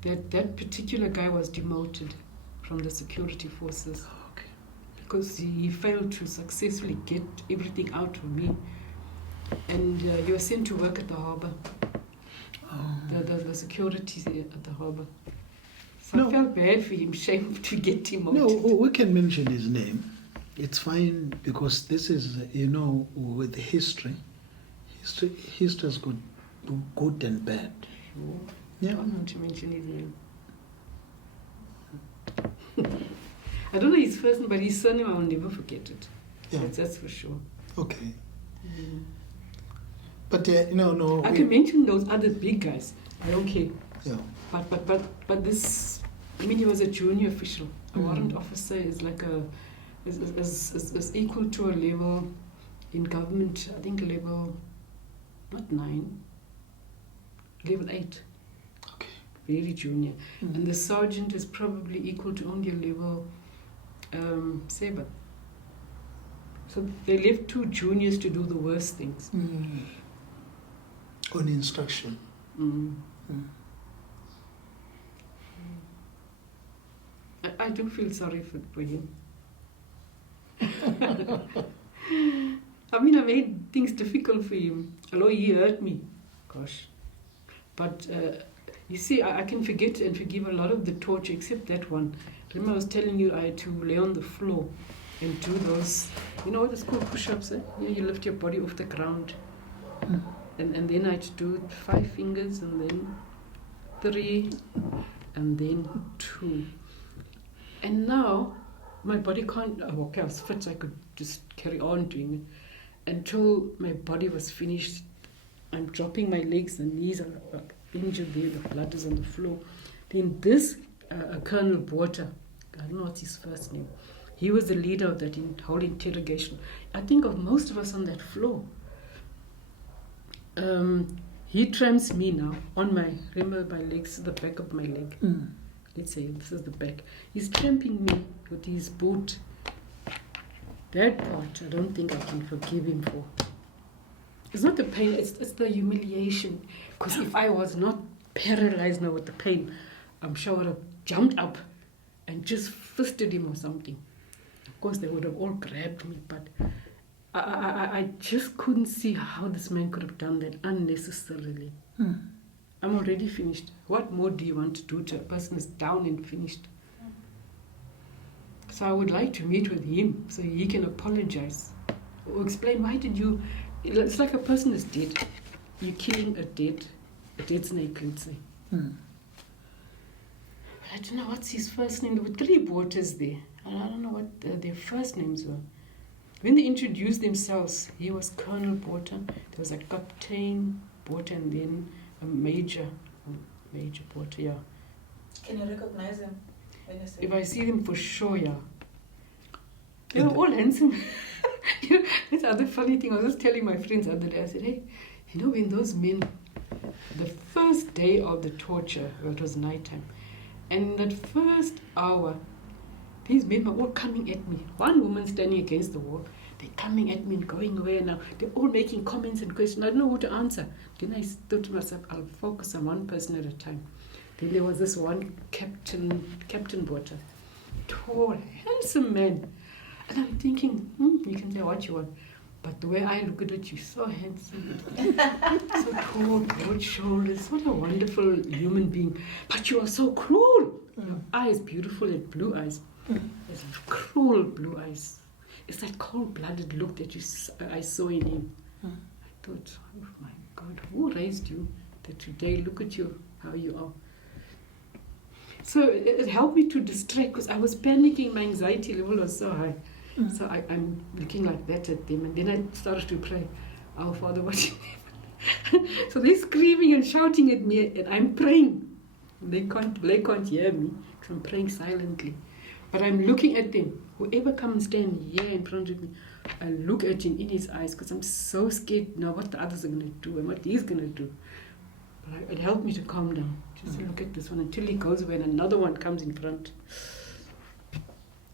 that particular guy was demoted from the security forces. Okay. Because he failed to successfully get everything out of me. And he was sent to work at the harbour. The security at the harbour. So I felt bad for him, shame to get demoted. No, we can mention his name. It's fine because this is, with history. History's good and bad. Sure. Yeah. I don't want to mention his name. I don't know his first name, but his surname I will never forget it. Yeah. That's for sure. Okay. But no. I can mention those other big guys. I don't care. Yeah. But this, he was a junior official. A warrant officer is like is equal to a level in government. I think level, not 9, level 8. Okay. Very junior. And the sergeant is probably equal to only a level 7. So they left 2 juniors to do the worst things. On instruction. I do feel sorry for him. I mean, I made things difficult for him. Although he hurt me. Gosh. But you see, I can forget and forgive a lot of the torture except that one. Remember I was telling you I had to lay on the floor and do those, you know what it's called, push-ups, eh? Yeah, you lift your body off the ground. And then I had to do 5 fingers and then 3 and then 2. And now my body can't, I was fit so I could just carry on doing it. Until my body was finished, I'm dropping my legs, the knees are injured there, the blood is on the floor. Then this Colonel Botha, I don't know what's his first name, he was the leader of that whole interrogation. I think of most of us on that floor. He tramps me now on my legs, the back of my leg. let's say this is the back. He's tramping me with his boot. That part, I don't think I can forgive him for. It's not the pain, it's the humiliation. Because if I was not paralyzed now with the pain, I'm sure I would have jumped up and just fisted him or something. Of course, they would have all grabbed me, but I just couldn't see how this man could have done that unnecessarily. I'm already finished. What more do you want to do to a person who's down and finished? So I would like to meet with him so he can apologize or explain why did you... It's like a person is dead. You're killing a dead snake, let's say. I don't know what's his first name. There were 3 Bottas there. I don't know what their first names were. When they introduced themselves, he was Colonel Botha. There was a Captain Botha and then a Major Botha, yeah. Can you recognize him when you say If I see them for sure, yeah. They were all handsome. You know, that's the other funny thing. I was just telling my friends the other day, I said, hey, you know, when those men, the first day of the torture, well, it was nighttime, and that first hour, these men were all coming at me. One woman standing against the wall. They're coming at me and going away now. They're all making comments and questions. I don't know what to answer. Then I thought to myself, I'll focus on one person at a time. Then there was this one Captain Botha. Tall, handsome man. And I'm thinking, you can say what you want. But the way I look at it, you're so handsome. So tall, broad shoulders. What a wonderful human being. But you are so cruel. Your eyes, beautiful and blue eyes. It's cruel blue eyes. It's that cold-blooded look that I saw in him. I thought, oh my God, who raised you that today look at you, how you are. So it helped me to distract because I was panicking. My anxiety level was so high. So I'm looking like that at them. And then I started to pray, Our Father, what in heaven. So they're screaming and shouting at me and I'm praying. They can't hear me because I'm praying silently. But I'm looking at them. Whoever comes and stand here in front of me, I look at him in his eyes because I'm so scared now what the others are going to do and what he's going to do. But it helped me to calm down. Just look at this one until he goes away and another one comes in front.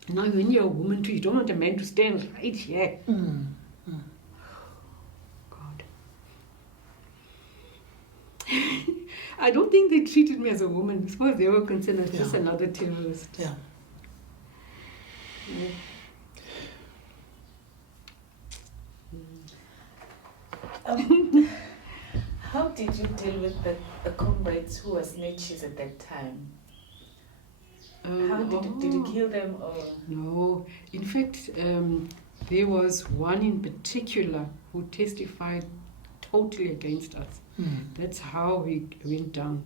Now when you're a woman too, you don't want a man to stand right here. God. I don't think they treated me as a woman. I suppose they were concerned as just another terrorist. Yeah. How did you deal with the comrades who were snitches at that time? How did you kill them or? No, in fact, there was one in particular who testified totally against us. That's how we went down,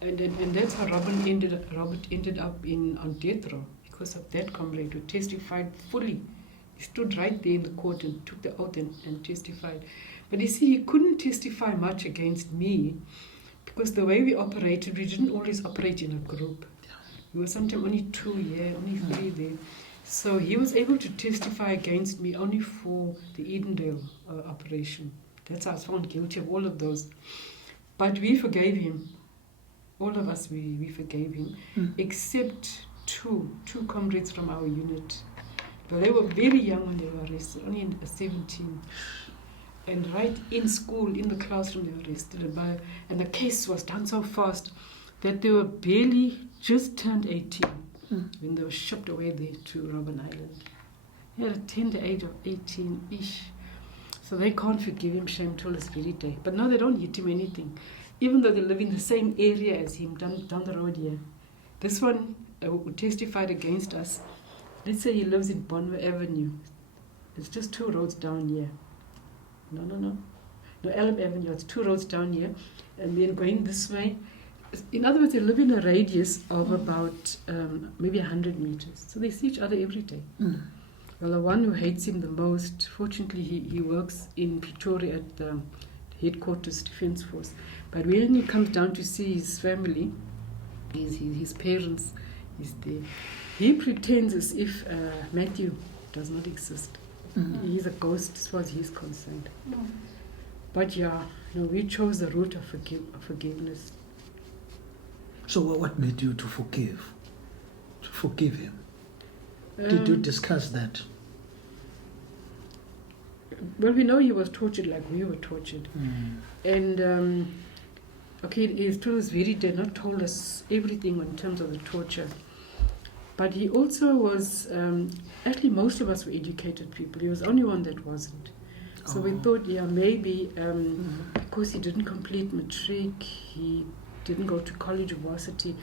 and that's how Robert ended up on death row because of that comrade who testified fully. He stood right there in the court and took the oath and testified. But you see, he couldn't testify much against me because the way we operated, we didn't always operate in a group. We were sometimes only 2 here, only 3 there. So he was able to testify against me only for the Edendale operation. That's how I was found guilty of all of those. But we forgave him. All of us, we forgave him, except two comrades from our unit. But they were very young when they were arrested, only 17. And right in school, in the classroom, they were arrested. And the case was done so fast that they were barely just turned 18 when they were shipped away there to Robben Island. He had a tender age of 18-ish. So they can't forgive him shame till this very day. But no, they don't hit him anything. Even though they live in the same area as him, down the road here. This one who testified against us, let's say he lives in Bonner Avenue. It's just 2 roads down here. No, Elm Avenue, it's 2 roads down here. And then going this way, in other words, they live in a radius of about maybe 100 meters. So they see each other every day. Well, the one who hates him the most, fortunately, he works in Pretoria at the headquarters Defence Force. But when he comes down to see his family, his parents, he's there. He pretends as if Matthew does not exist. He's a ghost as far as he's concerned. But yeah, we chose the route of forgiveness. So what made you to forgive him? Did you discuss that? Well, we know he was tortured like we were tortured. And, he told us very did not told us everything in terms of the torture. But he also was, actually most of us were educated people. He was the only one that wasn't. So we thought, maybe because he didn't complete matric, he didn't go to college or varsity.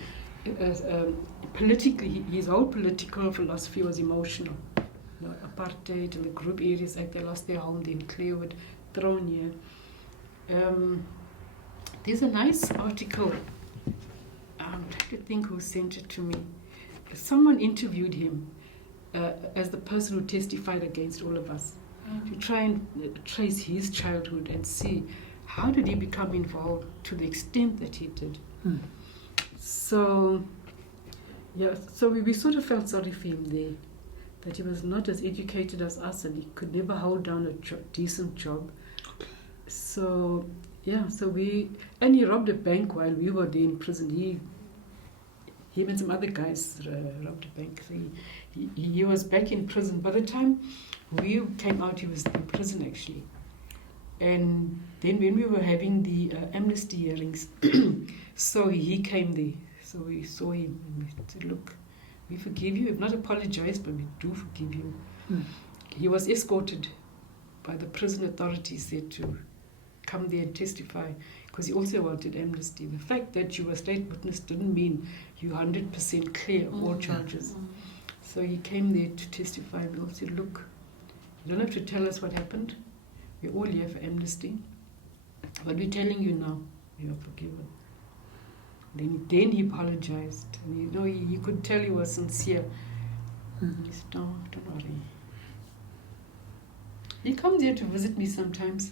Politically, his whole political philosophy was emotional. Apartheid and the group areas, like they lost their home, then Clearwood, thrown here. There's a nice article, I'm trying to think who sent it to me. Someone interviewed him as the person who testified against all of us, to try and trace his childhood and see how did he become involved to the extent that he did. So we sort of felt sorry for him there, that he was not as educated as us and he could never hold down a decent job. So he robbed a bank while we were there in prison. Him and some other guys robbed a bank. So he was back in prison. By the time we came out, he was in prison actually. And then when we were having the amnesty hearings, so he came there. So we saw him and we said, look, we forgive you. We've not apologized, but we do forgive you. He was escorted by the prison authorities there to come there and testify, because he also wanted amnesty. The fact that you were state witness didn't mean you 100% clear of all charges. So he came there to testify, and we all said, look, you don't have to tell us what happened. We're all here for amnesty. But we're telling you now, you are forgiven. Then he apologized. And you could tell he was sincere. He said, no, don't worry. He comes here to visit me sometimes.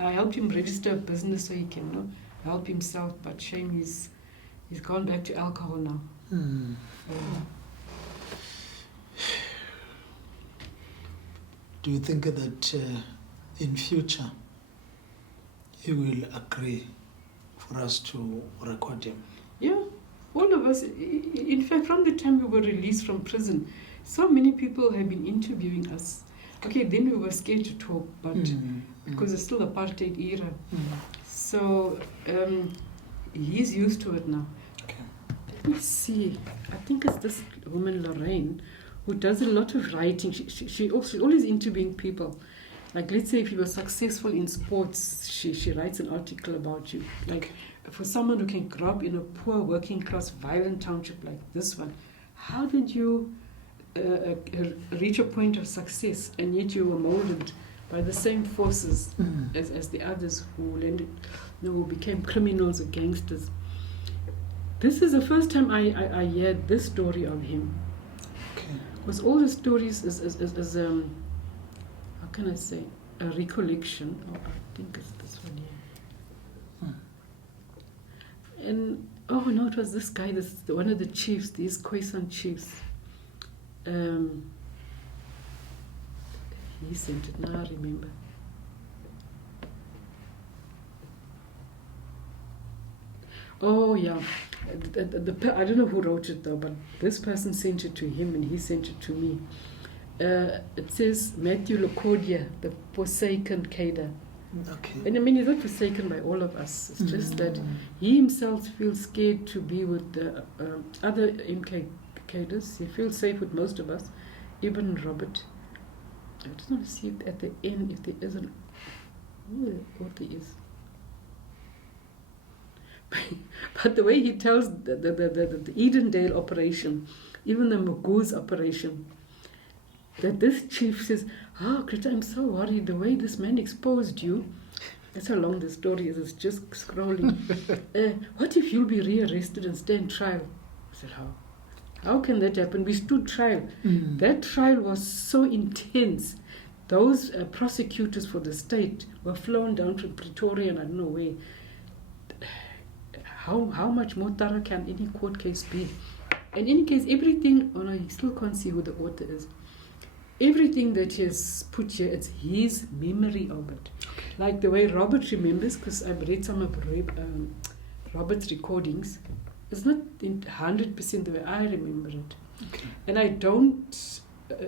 I helped him register a business so he can help himself, but shame he's gone back to alcohol now. Do you think that in future he will agree for us to record him? Yeah, all of us. In fact, from the time we were released from prison, so many people have been interviewing us. Okay, then we were scared to talk, but because it's still apartheid era. So he's used to it now. Okay. Let me see. I think it's this woman, Lorraine, who does a lot of writing. She's always interviewing people. Like, let's say if you were successful in sports, she writes an article about you. Like, for someone who can grow up in a poor, working class, violent township like this one, how did you reach a point of success, and yet you were molded by the same forces as the others who became criminals or gangsters? This is the first time I heard this story of him. Okay. Because all the stories is how can I say, a recollection. I think it's this one here. And it was this guy, one of the chiefs, these Khoisan chiefs. He sent it, now I remember. Oh yeah, I don't know who wrote it though, but this person sent it to him and he sent it to me. It says Matthew Lokodia, the forsaken Kader. Okay. And I mean, he's not forsaken by all of us. It's just that he himself feels scared to be with the other MK cadres. He feels safe with most of us, even Robert. I just want to see at the end if there isn't. What there is. But the way he tells the Edendale operation, even the Magoo's operation, that this chief says, Greta, I'm so worried the way this man exposed you. That's how long the story is. It's just scrolling. What if you'll be rearrested and stand trial? I said, how? How can that happen? We stood trial. That trial was so intense. Those prosecutors for the state were flown down to Pretoria and I don't know where. How much more thorough can any court case be? In any case, everything, you still can't see who the author is. Everything that is put here, it's his memory of it. Like the way Robert remembers, because I've read some of Robert's recordings. it's not 100% the way I remember it. Okay. And I don't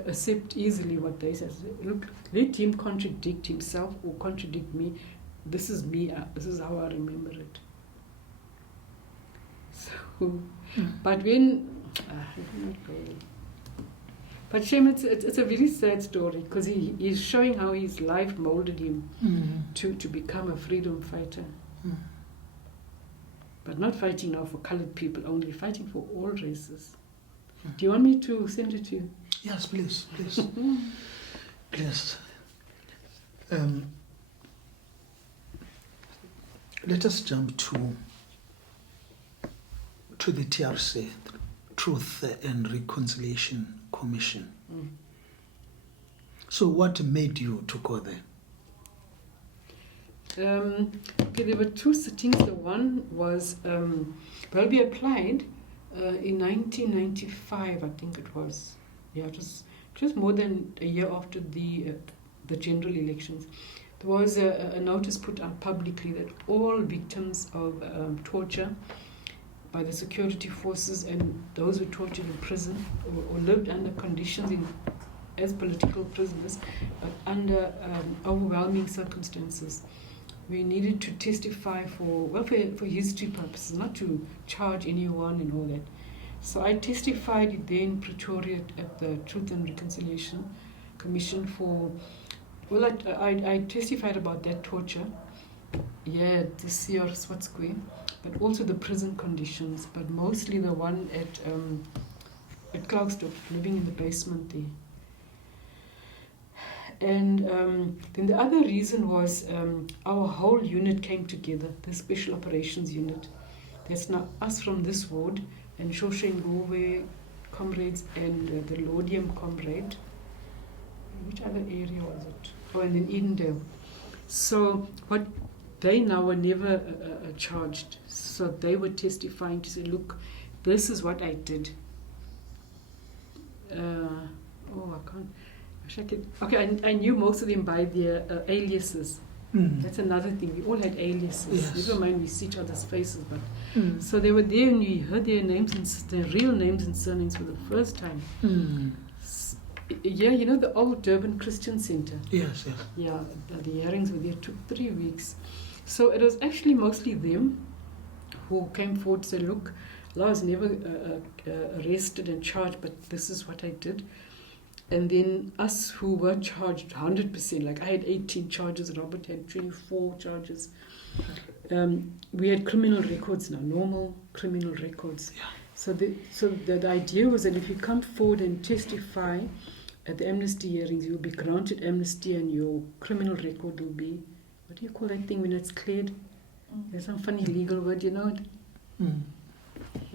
accept easily what they say. Look, let him contradict himself or contradict me. This is me. This is how I remember it. So, but when, let me go. But Shem, it's a very sad story because he's showing how his life molded him to become a freedom fighter. But not fighting now for colored people only, fighting for all races. Do you want me to send it to you? Yes, please. Please. Let us jump to the TRC, Truth and Reconciliation Commission. So what made you to go there? Okay, there were two sittings. The one was, we applied in 1995, I think it was. Yeah, it was just more than a year after the general elections. There was a notice put out publicly that all victims of torture by the security forces and those who tortured in prison or lived under conditions as political prisoners, but under overwhelming circumstances. We needed to testify for history purposes, not to charge anyone and all that. So I testified there in Pretoria at the Truth and Reconciliation Commission I testified about that torture, this year Swat Square, but also the prison conditions, but mostly the one at Klerksdorp, living in the basement there. And then the other reason was our whole unit came together, the Special Operations Unit. There's now us from this ward, and Shoshe Ngove comrades, and the Lodium comrade. Which other area was it? Oh, and then Edendale. So what they now were never charged. So they were testifying to say, look, this is what I did. I can't. Okay, I knew most of them by their aliases. That's another thing. We all had aliases. Yes. Never mind we see each other's faces, but so they were there and we heard their names and their real names and surnames for the first time. Yeah, you know the old Durban Christian Center? Yes. Yeah, the hearings were there. It took 3 weeks. So it was actually mostly them who came forward to say, look, I was never arrested and charged, but this is what I did. And then us who were charged 100%, like I had 18 charges, Robert had 24 charges. We had criminal records now, normal criminal records. Yeah. So the idea was that if you come forward and testify at the amnesty hearings, you will be granted amnesty and your criminal record will be, what do you call that thing when it's cleared? There's some funny legal word, you know it?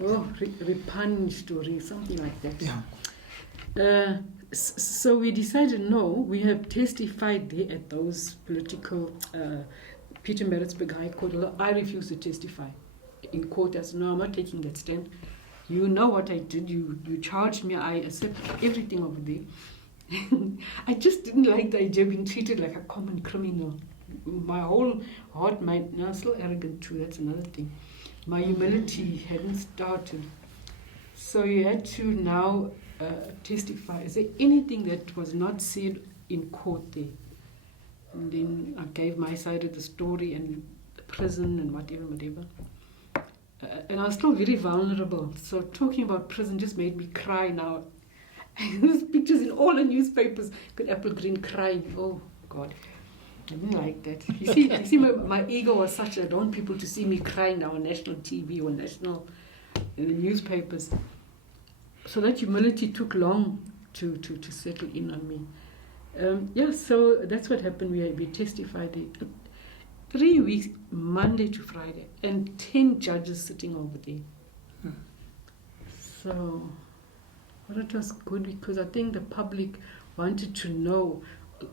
Repunged or something like that. Yeah. So we decided, no, we have testified there at those political, Peter Maritzburg High Court, although I refused to testify in court. I said, no, I'm not taking that stand. You know what I did. You charged me. I accept everything over there. I just didn't like the idea of being treated like a common criminal. My whole heart, no, I'm still arrogant too, that's another thing. My humility hadn't started. So you had to now testify. Is there anything that was not said in court there? And then I gave my side of the story and the prison and whatever. And I was still very vulnerable. So talking about prison just made me cry now. There's pictures in all the newspapers. Got Apelgren crying. Oh, God. I didn't like that. You see my ego was such that I don't want people to see me crying now on national TV or in the newspapers. So that humility took long to settle in on me. So that's what happened. We testified there. 3 weeks, Monday to Friday, and 10 judges sitting over there. So, well, it was good because I think the public wanted to know.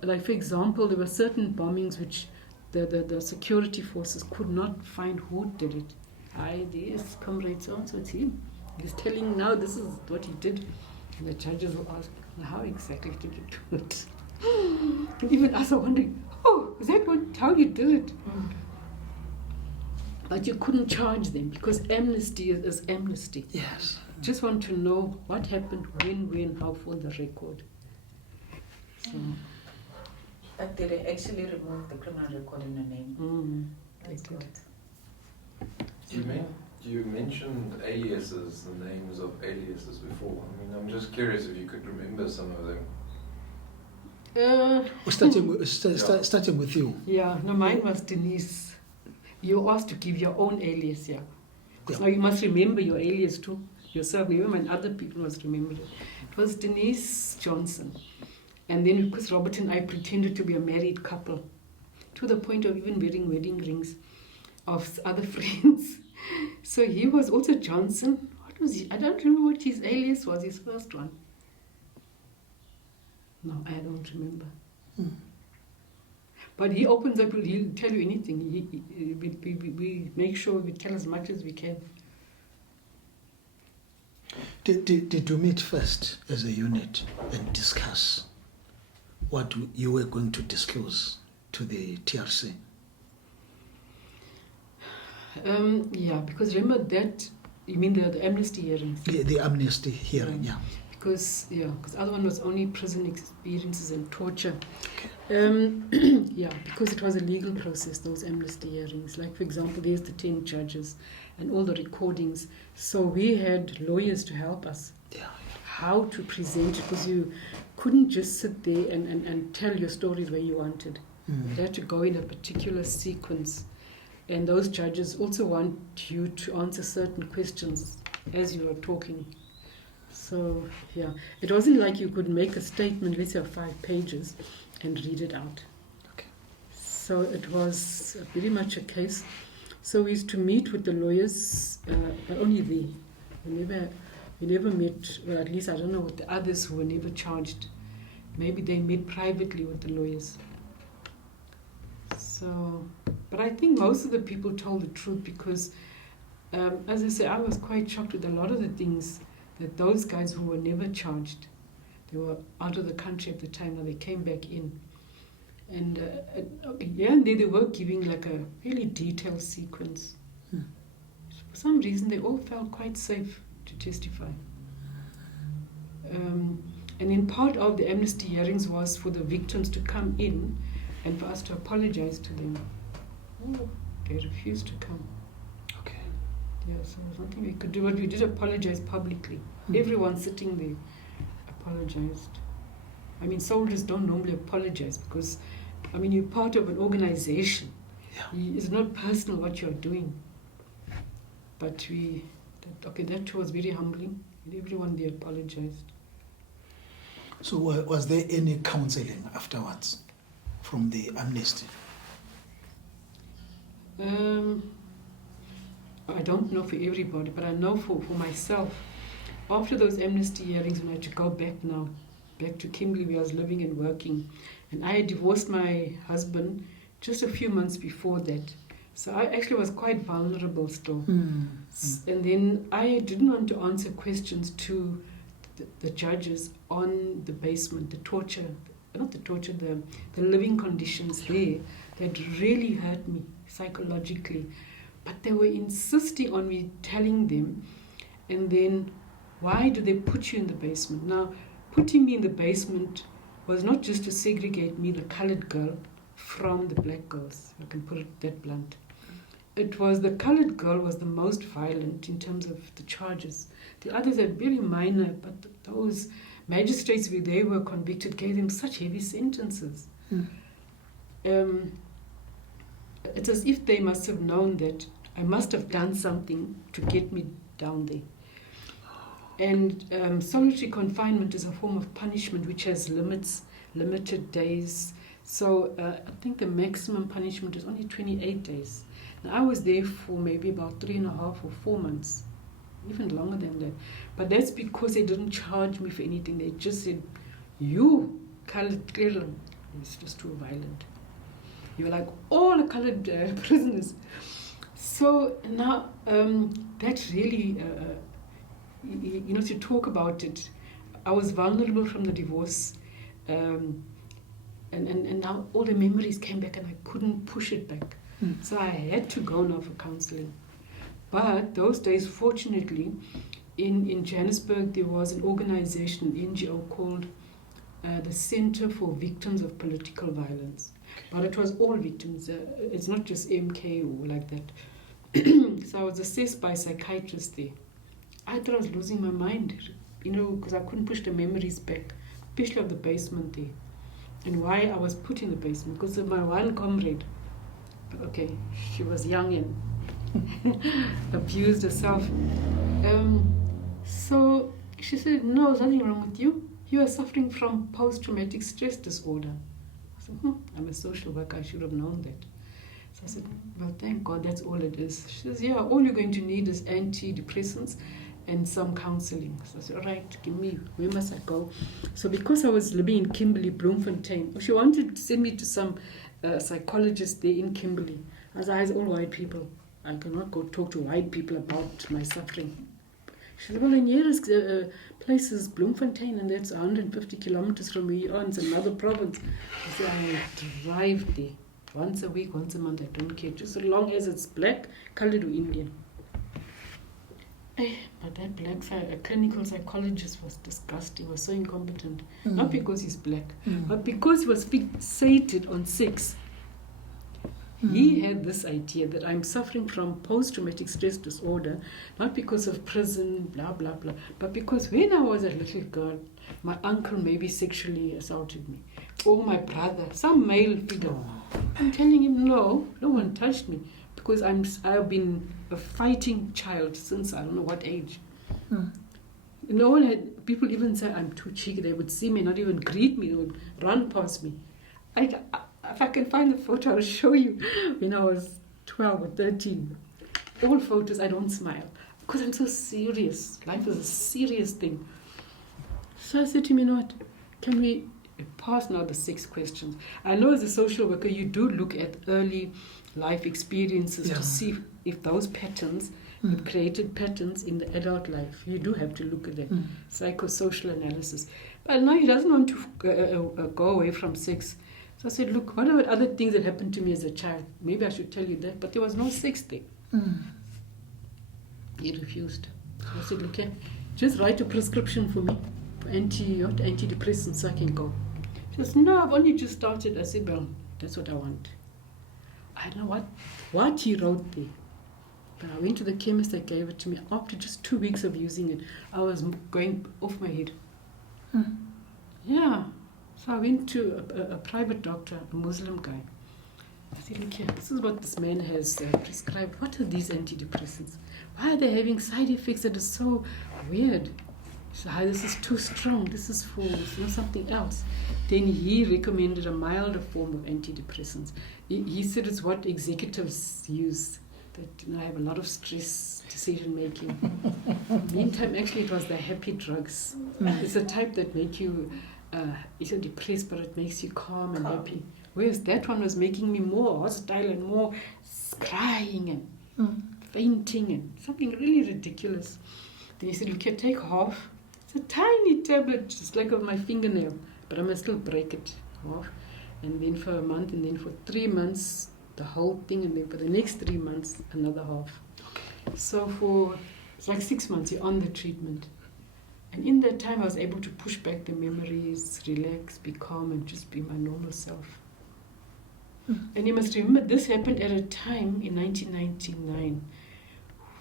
Like, for example, there were certain bombings which the security forces could not find who did it. This comrade so-and-so, it's him. He's telling now this is what he did. And the judges will ask, how exactly did you do it? And even us are wondering, is that how you did it? But you couldn't charge them because amnesty is amnesty. Yes. Just want to know what happened, when, how for the record. So, But they actually removed the criminal record in your name. That's they did. good. You mentioned aliases, the names of aliases before. I mean, I'm just curious if you could remember some of them. Starting with you. Yeah, no, mine was Denise. You were asked to give your own alias, yeah. Because now you must remember your alias too, yourself, even when other people must remember it. It was Denise Johnson. And then because Robert and I pretended to be a married couple, to the point of even wearing wedding rings of other friends. So he was also Johnson. What was he? I don't remember what his alias was, his first one. No, I don't remember. But he opens up, he'll tell you anything. We make sure we tell as much as we can. Did you meet first as a unit and discuss what you were going to disclose to the TRC? Yeah, because remember that, you mean the amnesty hearings? The amnesty hearing, yeah. Because the other one was only prison experiences and torture. Okay. Yeah, because it was a legal process, those amnesty hearings. Like, for example, there's the 10 judges and all the recordings. So we had lawyers to help us how to present it, because you couldn't just sit there and tell your story the way you wanted. You had to go in a particular sequence. And those judges also want you to answer certain questions as you were talking. So, yeah, it wasn't like you could make a statement, let's say, of 5 pages and read it out. Okay. So it was very much a case. So we used to meet with the lawyers, but only they. We never met, well, at least I don't know what the others who were never charged. Maybe they met privately with the lawyers. So, but I think most of the people told the truth because, as I say, I was quite shocked with a lot of the things that those guys who were never charged, they were out of the country at the time, now they came back in. And and they were giving like a really detailed sequence. For some reason, they all felt quite safe to testify. And then part of the amnesty hearings was for the victims to come in and for us to apologize to them. Oh, they refused to come. Okay. Yeah, so there's nothing we could do, but we did apologize publicly. Everyone sitting there apologized. I mean, soldiers don't normally apologize because, I mean, you're part of an organization. Yeah. It's not personal what you're doing. But that was very humbling. Everyone there apologized. So was there any counseling afterwards from the amnesty? I don't know for everybody, but I know for myself. After those amnesty hearings, when I had to go back to Kimberley where I was living and working, and I had divorced my husband just a few months before that. So I actually was quite vulnerable still. And then I didn't want to answer questions to the judges on the basement, the living conditions there that really hurt me psychologically. But they were insisting on me telling them, and then why do they put you in the basement? Now, putting me in the basement was not just to segregate me, the colored girl, from the black girls. I can put it that blunt. It was the colored girl was the most violent in terms of the charges. The others are very minor, but those magistrates where they were convicted gave them such heavy sentences. It's as if they must have known that I must have done something to get me down there. And solitary confinement is a form of punishment which has limited days. So I think the maximum punishment is only 28 days. Now, I was there for maybe about 3.5 or 4 months, even longer than that. But that's because they didn't charge me for anything. They just said, you, colored girl, it's just too violent. You're like all the colored prisoners. So now that really, to talk about it, I was vulnerable from the divorce. And now all the memories came back and I couldn't push it back. So I had to go now for counseling. But those days, fortunately, in Johannesburg, there was an organization, an NGO called the Center for Victims of Political Violence. But it was all victims. It's not just MK or like that. So I was assessed by a psychiatrist there. I thought I was losing my mind, because I couldn't push the memories back, especially of the basement there. And why I was put in the basement, because of my one comrade. Okay, she was young and abused herself. So she said, no, there's nothing wrong with you. You are suffering from post-traumatic stress disorder. I said, I'm a social worker, I should have known that. So I said, well, thank God, that's all it is. She says, yeah, all you're going to need is antidepressants and some counseling. So I said, all right, give me, where must I go? So because I was living in Kimberley, Bloemfontein, she wanted to send me to some psychologist there in Kimberley. As I was all white people. I cannot go talk to white people about my suffering. She said, well, the nearest place is Bloemfontein, and that's 150 kilometers from where you are. It's another province. I said, I drive there once a week, once a month. I don't care, just as long as it's black, colored, or Indian. But that black clinical psychologist was disgusting, was so incompetent. Not because he's black, but because he was fixated on sex. He had this idea that I'm suffering from post-traumatic stress disorder, not because of prison, blah, blah, blah, but because when I was a little girl, my uncle maybe sexually assaulted me, or my brother, some male figure. I'm telling him, no one touched me, because I've been a fighting child since I don't know what age. No one had, people even say I'm too cheeky. They would see me, not even greet me, they would run past me. If I can find the photo, I'll show you. When I was 12 or 13, all photos, I don't smile because I'm so serious. Life is a serious thing. So I said to him, you know what, can we pass now the 6 questions? I know as a social worker, you do look at early life experiences to see if those patterns have created patterns in the adult life. You do have to look at that psychosocial analysis. But now he doesn't want to go away from sex. So I said, look, what about other things that happened to me as a child? Maybe I should tell you that. But there was no sex there. He refused. So I said, look, just write a prescription for me for antidepressants so I can go. She says, no, I've only just started. I said, well, that's what I want. I don't know what he wrote there. But I went to the chemist that gave it to me. After just 2 weeks of using it, I was going off my head. Yeah. So I went to a private doctor, a Muslim guy. I said, look here, this is what this man has prescribed. What are these antidepressants? Why are they having side effects that are so weird? So this is too strong. This is for something else. Then he recommended a milder form of antidepressants. He said it's what executives use. That I have a lot of stress, decision making. Meantime, actually, it was the happy drugs. It's a type that make you you're depressed, but it makes you calm and happy. Whereas that one was making me more hostile and more crying and fainting and something really ridiculous. Then he said, look here, take half. It's a tiny tablet, just like of my fingernail, but I must still break it off. And then for a month, and then for 3 months, the whole thing, and then for the next 3 months, another half. So it's like 6 months, you're on the treatment. And in that time, I was able to push back the memories, relax, be calm, and just be my normal self. And you must remember, this happened at a time in 1999.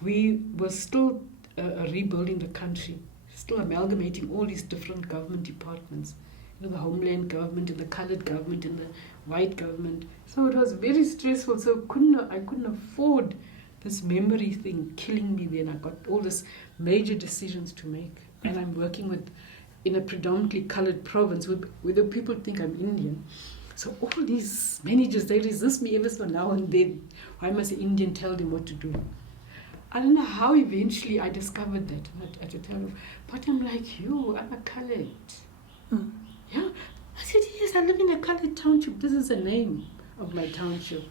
We were still rebuilding the country, still amalgamating all these different government departments. The Homeland government, and the colored government, and the white government. So it was very stressful. So I couldn't afford this memory thing killing me then. I got all these major decisions to make. And I'm working in a predominantly colored province where the people think I'm Indian. So all these managers, they resist me ever so now and then. Why must an Indian tell them what to do? I don't know how eventually I discovered that. I had to tell them, but I'm like you, I'm a colored. Yeah. I said, yes, I live in a colored township. This is the name of my township.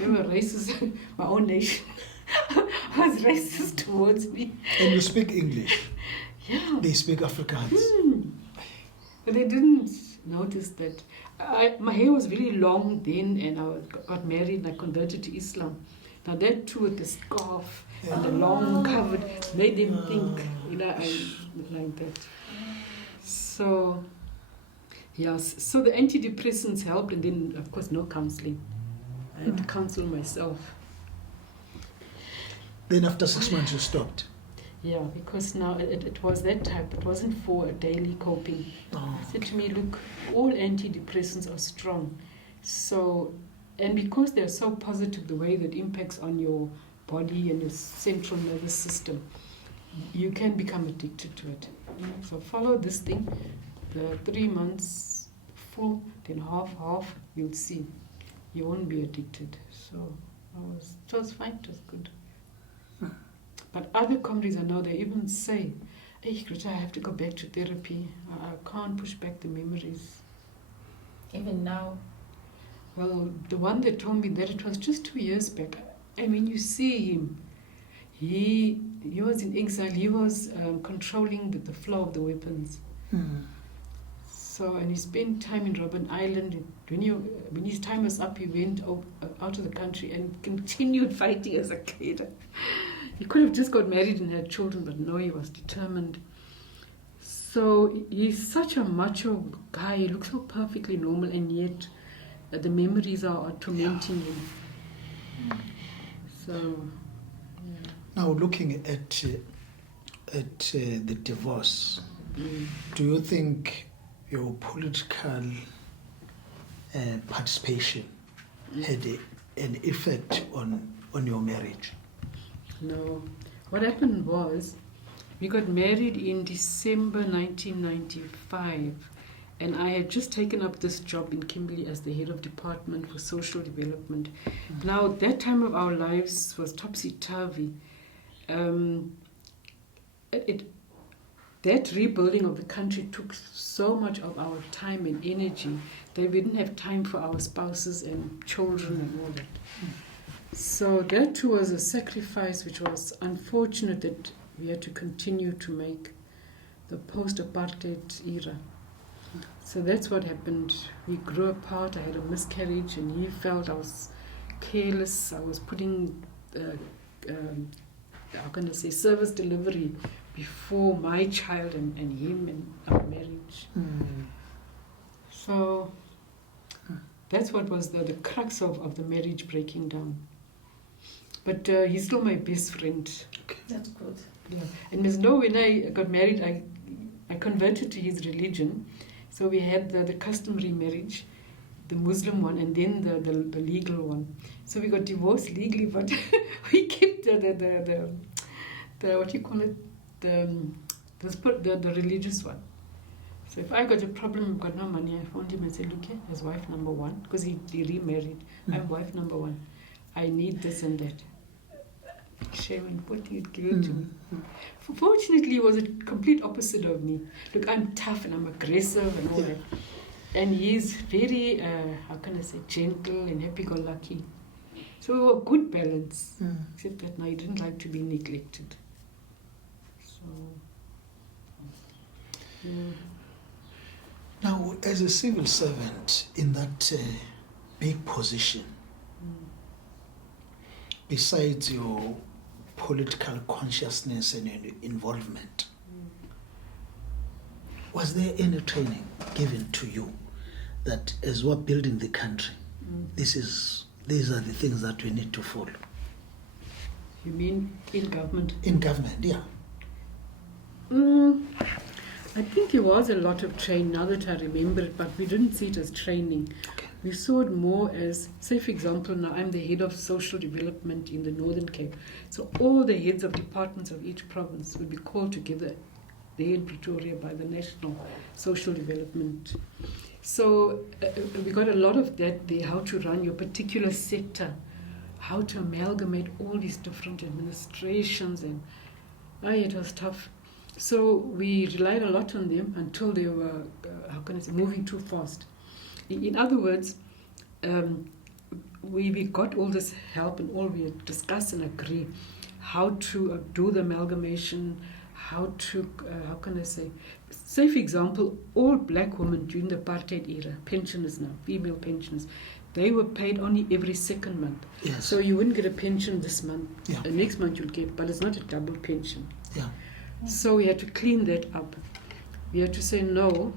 They were racist, my own nation was racist towards me. And you speak English? Yeah. They speak Afrikaans. But I didn't notice that. My hair was very long then, and I got married and I converted to Islam. Now that too, with the scarf and the long covered, made them think, I like that. So, yes. So the antidepressants helped, and then of course no counselling. I had to counsel myself. Then after 6 months you stopped. Yeah, because now it was that type. It wasn't for a daily coping. Oh, He said to me, look, all antidepressants are strong. So, and because they're so positive, the way that impacts on your body and your central nervous system, you can become addicted to it. So follow this thing, the 3 months full, then half, you'll see. You won't be addicted. So it was fine, it was good. But other comrades I know, they even say, hey, Greta, I have to go back to therapy. I can't push back the memories. Even now. Well, the one that told me that, it was just 2 years back. I mean, you see him. He was in exile. He was controlling the flow of the weapons. So, and he spent time in Robben Island. When his time was up, he went out of the country and continued fighting as a kid. He could have just got married and had children, but no, he was determined. So he's such a macho guy. He looks so perfectly normal, and yet the memories are tormenting him. So, yeah. Now looking at the divorce, do you think your political participation had an effect on your marriage? No. What happened was, we got married in December 1995, and I had just taken up this job in Kimberley as the head of department for social development. Now, that time of our lives was topsy-turvy. That rebuilding of the country took so much of our time and energy that we didn't have time for our spouses and children and all that. So that too was a sacrifice which was unfortunate that we had to continue to make the post-apartheid era. So that's what happened. We grew apart. I had a miscarriage, and he felt I was careless. I was putting, service delivery before my child and him and our marriage. So that's what was the crux of the marriage breaking down. But he's still my best friend. That's good. Yeah. And Ms. No, when I got married, I converted to his religion. So we had the customary marriage, the Muslim one, and then the legal one. So we got divorced legally, but we kept the what you call it, the religious one. So if I got a problem, I've got no money, I phoned him and said, look here, as wife number one, because he remarried. I'm wife number one. I need this and that. Shame, what do you give it to me? Fortunately, he was a complete opposite of me. Look, I'm tough and I'm aggressive and all that. And he's very, gentle and happy-go-lucky. So we were a good balance. Except that I didn't like to be neglected. So, yeah. Now, as a civil servant in that big position, besides your political consciousness and your involvement, was there any training given to you that as we're building the country, these are the things that we need to follow? You mean in government? In government, yeah. I think there was a lot of training, now that I remember it, but we didn't see it as training. Okay. We saw it more as, say for example, now I'm the head of social development in the Northern Cape. So all the heads of departments of each province would be called together there in Pretoria by the National Social Development. So we got a lot of that there, how to run your particular sector, how to amalgamate all these different administrations, and it was tough. So we relied a lot on them until they were, moving too fast. In other words, we got all this help and all we discussed and agree how to do the amalgamation, how to, Say, for example, all black women during the apartheid era, pensioners now, female pensioners, they were paid only every second month. Yes. So you wouldn't get a pension this month. Yeah. Next month you'll get, but it's not a double pension. Yeah. So we had to clean that up. We had to say, no,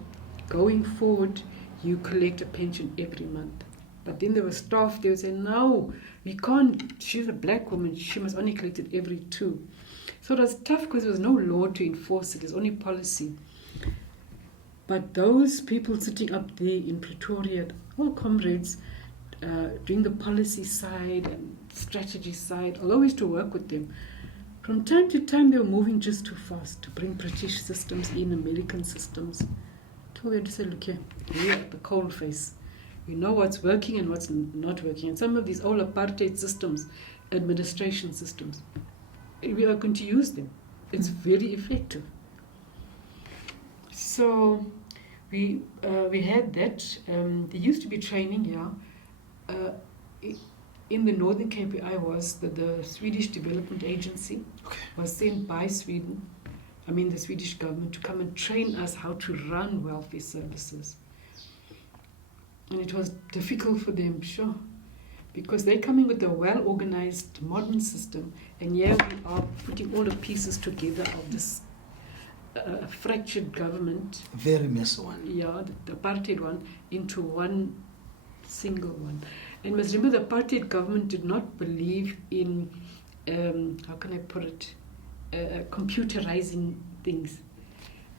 going forward, you collect a pension every month. But then there were staff, they would say, no, we can't, she's a black woman, she must only collect it every 2. So it was tough because there was no law to enforce it, there's only policy. But those people sitting up there in Pretoria, all comrades, doing the policy side and strategy side, although we used to work with them, from time to time they were moving just too fast to bring British systems in, American systems. Until we had to say, look here, we're at the cold face. We know what's working and what's not working. And some of these old apartheid systems, administration systems, we are going to use them. It's very effective. So we had that. There used to be training, in the Northern Cape. I was the Swedish Development Agency was sent by Sweden, the Swedish government, to come and train us how to run welfare services. And it was difficult for them, sure, because they're coming with a well-organized modern system, and here we are putting all the pieces together of this fractured government. Very messy one. Yeah, the apartheid one, into one single one. And must remember, the apartheid government did not believe in, how can I put it, computerizing things.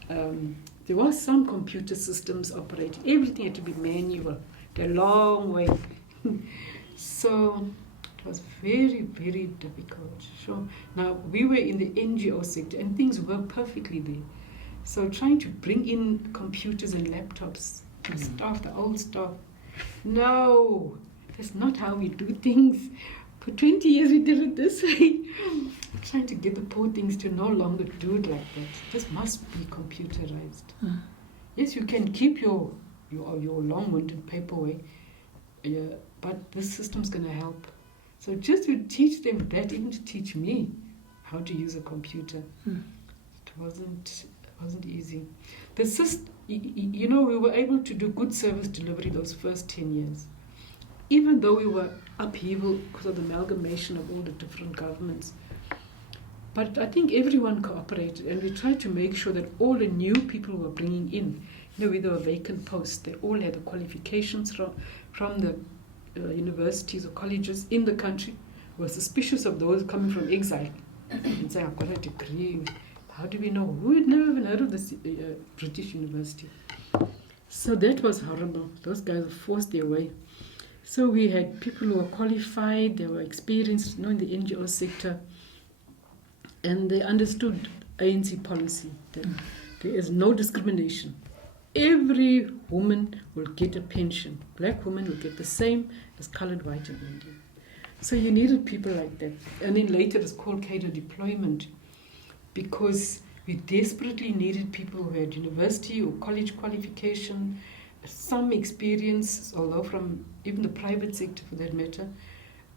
There was some computer systems operating. Everything had to be manual. The long way. So it was very, very difficult. Sure. Now, we were in the NGO sector and things worked perfectly there. So trying to bring in computers and laptops, staff, the old staff, no, that's not how we do things. For 20 years we did it this way. Trying to get the poor things to no longer do it like that. This must be computerized. Yes, you can keep your long-winded paperwork, but this system's going to help. So just to teach them that, even to teach me how to use a computer, it wasn't easy. The system, we were able to do good service delivery those first 10 years. Even though we were upheaval because of the amalgamation of all the different governments. But I think everyone cooperated, and we tried to make sure that all the new people we were bringing in, with the vacant posts, they all had the qualifications from the universities or colleges in the country. We were suspicious of those coming from exile and saying, I've got a degree. How do we know? We had never even heard of this British university. So that was horrible. Those guys were forced their way. So we had people who were qualified, they were experienced, in the NGO sector, and they understood ANC policy, that there is no discrimination. Every woman will get a pension. Black women will get the same as colored, white, and Indian. So you needed people like that. And then later it was called cadre deployment, because we desperately needed people who had university or college qualification, some experience, although from even the private sector for that matter,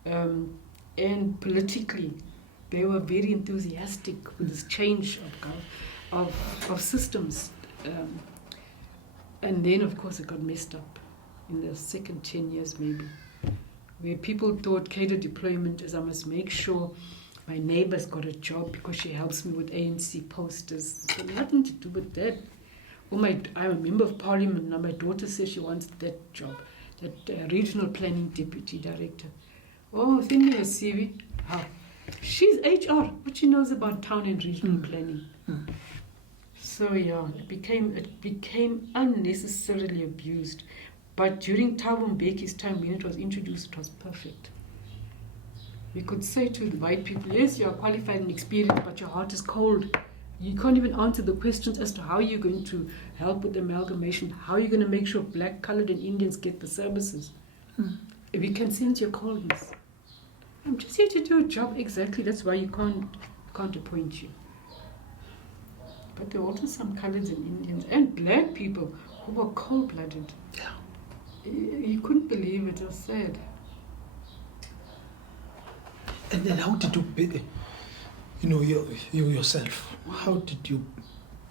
and politically they were very enthusiastic with this change of systems. And then of course it got messed up in the second 10 years maybe, where people thought cadre deployment is I must make sure my neighbor's got a job because she helps me with ANC posters. It's got nothing to do with that. Or I'm a member of parliament, now my daughter says she wants that job, that regional planning deputy director. Oh, send me a CV. How? She's HR. What she knows about town and regional planning. So yeah, it became unnecessarily abused. But during Thabo Mbeki's time, when it was introduced, it was perfect. We could say to the white people, yes, you are qualified and experienced, but your heart is cold. You can't even answer the questions as to how you're going to help with the amalgamation, how you're going to make sure black, colored, and Indians get the services. We can sense your coldness. I'm just here to do a job, exactly. That's why you can't appoint you. But there were also some coloreds and Indians and black people who were cold-blooded. Yeah. You couldn't believe it. It was sad. And then how did you, you yourself, how did you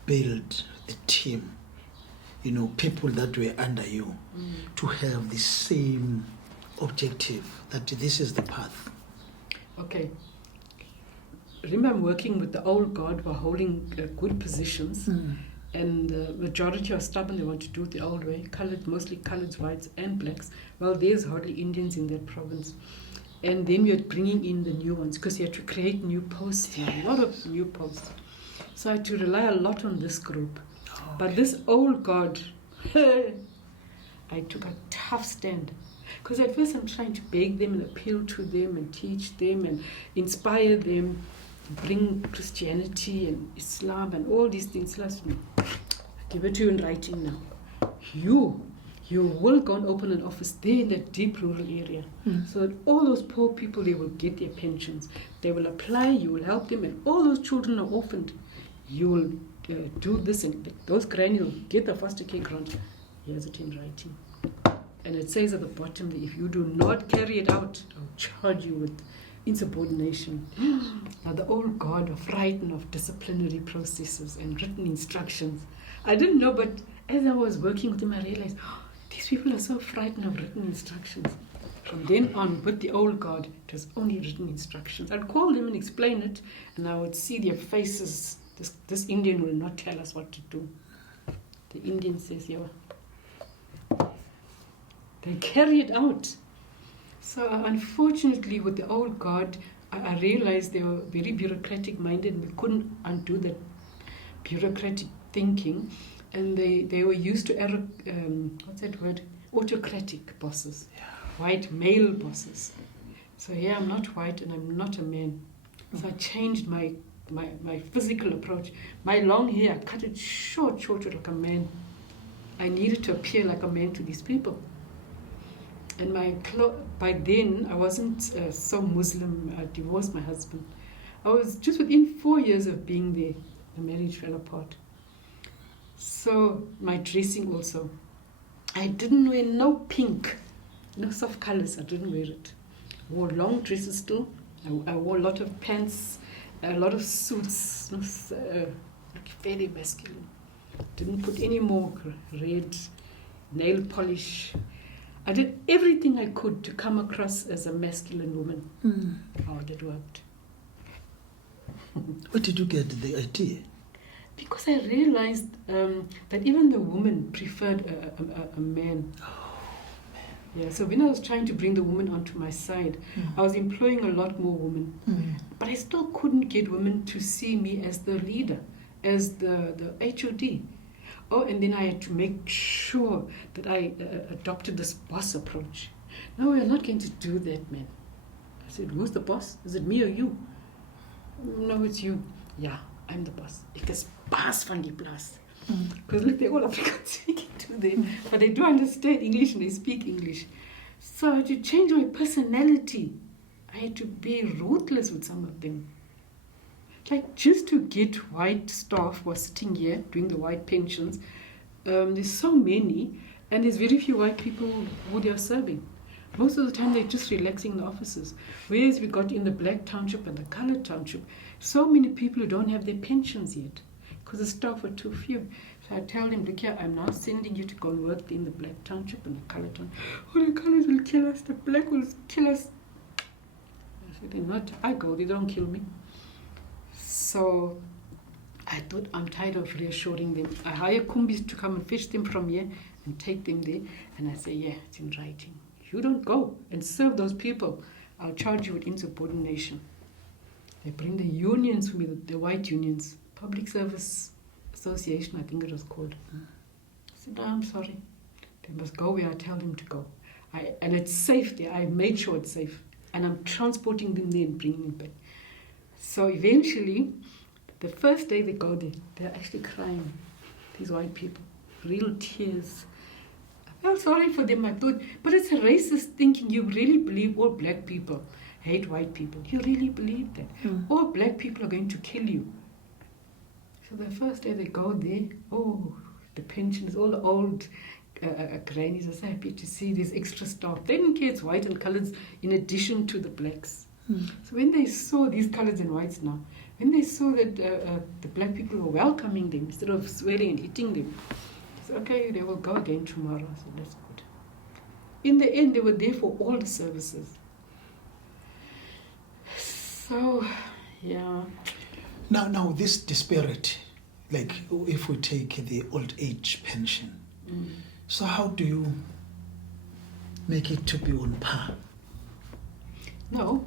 build a team, you know, people that were under you, to have the same objective, that this is the path? Okay. Remember, I'm working with the old guard who are holding good positions, and the majority are stubborn. They want to do it the old way. Colored, mostly coloreds, whites, and blacks. Well, there's hardly Indians in that province. And then we are bringing in the new ones because you have to create new posts, a lot of new posts. So I had to rely a lot on this group. But this old guard, I took a tough stand. Because at first I'm trying to beg them and appeal to them and teach them and inspire them, bring Christianity and Islam and all these things. Last me, I give it to you in writing now. You will go and open an office there in that deep rural area, so that all those poor people, they will get their pensions. They will apply, you will help them, and all those children are orphaned. You will do this, and those grannies will get the foster care grant. Here's it in writing. And it says at the bottom that if you do not carry it out, I'll charge you with insubordination. Now the old guard are frightened of disciplinary processes and written instructions. I didn't know, but as I was working with them, I realized, these people are so frightened of written instructions. From then on, with the old guard, it was only written instructions. I'd call them and explain it, and I would see their faces. This Indian will not tell us what to do. The Indian says, yeah. They carry it out. So unfortunately, with the old guard, I realized they were very bureaucratic minded, and we couldn't undo that bureaucratic thinking. And they were used to autocratic bosses, white male bosses. So here I'm not white and I'm not a man. So I changed my physical approach. My long hair, I cut it short like a man. I needed to appear like a man to these people. And by then, I wasn't so Muslim. I divorced my husband. I was just within 4 years of being there, the marriage fell apart. So my dressing also. I didn't wear no pink, no soft colors. I didn't wear it. I wore long dresses still. I wore a lot of pants, a lot of suits, very masculine. Didn't put any more red, nail polish. I did everything I could to come across as a masculine woman. Oh, that worked. Where did you get the idea? Because I realized that even the woman preferred a man. Yeah, so when I was trying to bring the woman onto my side, I was employing a lot more women. But I still couldn't get women to see me as the leader, as the HOD. Oh, and then I had to make sure that I adopted this boss approach. No, we're not going to do that, man. I said, who's the boss? Is it me or you? No, it's you. Yeah, I'm the boss. Ek is baas van die plaas. Because look, they're all Afrikaans speaking to them. But they do understand English and they speak English. So I had to change my personality. I had to be ruthless with some of them. Like, just to get white staff who are sitting here doing the white pensions, there's so many, and there's very few white people who they are serving. Most of the time, they're just relaxing in the offices. Whereas we got in the black township and the colored township, so many people who don't have their pensions yet, because the staff are too few. So I tell them, look here, I'm now sending you to go and work in the black township and the colored township. Oh, the colors will kill us, the black will kill us. I said, they're not. I go, they don't kill me. So I thought, I'm tired of reassuring them. I hire Kumbis to come and fetch them from here and take them there. And I say, yeah, it's in writing. You don't go and serve those people, I'll charge you with insubordination. They bring the unions for me, the white unions, Public Service Association, I think it was called. I said, no, I'm sorry. They must go where I tell them to go. And it's safe there. I made sure it's safe. And I'm transporting them there and bringing them back. So eventually, the first day they go there, they're actually crying, these white people, real tears. I felt sorry for them, I thought, but it's a racist thinking. You really believe all black people hate white people? You really believe that? All black people are going to kill you. So the first day they go there, oh, the pensions, all the old grannies are so happy to see these extra staff. They didn't care it's white and coloreds in addition to the blacks. So when they saw these coloreds and whites now, When they saw that the black people were welcoming them instead of swearing and hitting them, they said, okay, they will go again tomorrow. I said, that's good. In the end, they were there for all the services. So, yeah. Now this disparity, like if we take the old age pension, so how do you make it to be on par? No,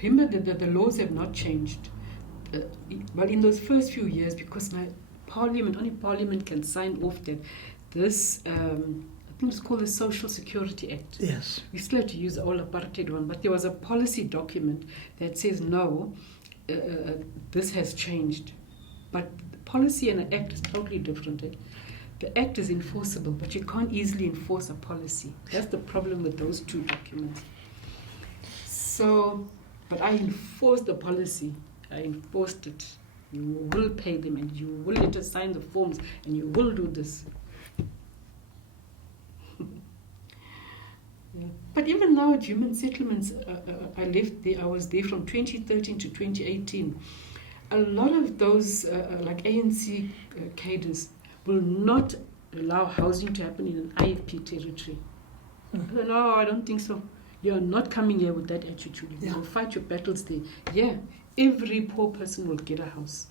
remember that the laws have not changed. Well, in those first few years, because now only Parliament can sign off that this, I think it's called the Social Security Act. Yes. We still have to use the old apartheid one, but there was a policy document that says no, this has changed. But the policy and the act is totally different. The act is enforceable, but you can't easily enforce a policy. That's the problem with those two documents. So, but I enforced the policy. I enforced it. You will pay them and you will let us sign the forms and you will do this. Yeah. But even now at Human Settlements, I was there from 2013 to 2018. A lot of those, like ANC cadres, will not allow housing to happen in an IFP territory. No, I don't think so. You're not coming here with that attitude. You will fight your battles there. Yeah, every poor person will get a house.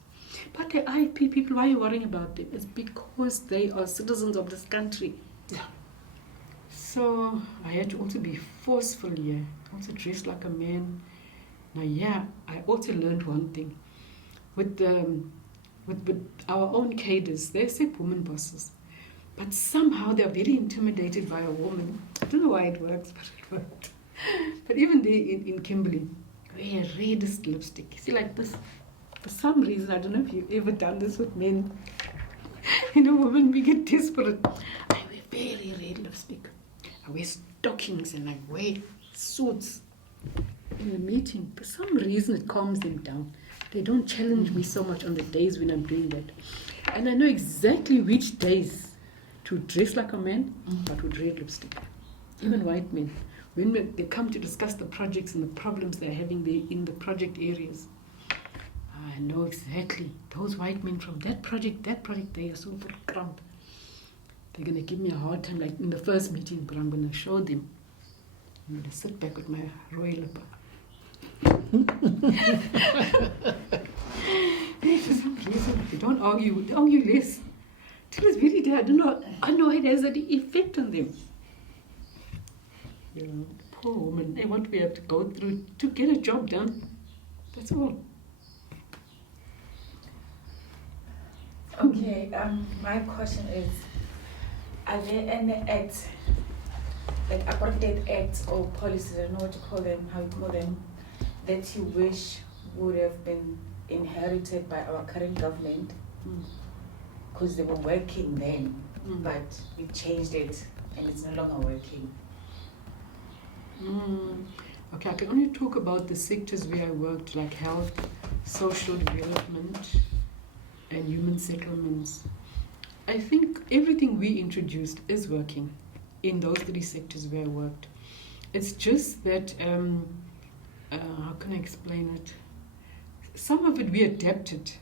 But the IFP people, why are you worrying about them? It's because they are citizens of this country. Yeah. So I had to also be forceful here, also dress like a man. Now, yeah, I also learned one thing. With our own cadres, they accept women bosses. But somehow they're very intimidated by a woman. I don't know why it works, but it worked. But even there in Kimberley, wear reddest lipstick. See, like this. For some reason, I don't know if you've ever done this with men. You know, women, we get desperate. I wear very red lipstick. I wear stockings and I wear suits in a meeting. For some reason, it calms them down. They don't challenge me so much on the days when I'm doing that. And I know exactly which days to dress like a man, but with red lipstick. Even white men. When they come to discuss the projects and the problems they're having there in the project areas, I know exactly. Those white men from that project, they are so verkramp. They're going to give me a hard time, like in the first meeting, but I'm going to show them. I'm going to sit back with my royal lipper. For some reason, they don't argue. They argue less. Till it's very day, I know it has an effect on them. You know, poor woman, they what we have to go through to get a job done. That's all. Okay, my question is, are there any acts, like apartheid acts or policies, I don't know what you call them, how you call them, that you wish would have been inherited by our current government? Because they were working then, but we changed it and it's no longer working. Okay, I can only talk about the sectors where I worked, like health, social development, and human settlements. I think everything we introduced is working in those three sectors where I worked. It's just that, how can I explain it? Some of it we adapted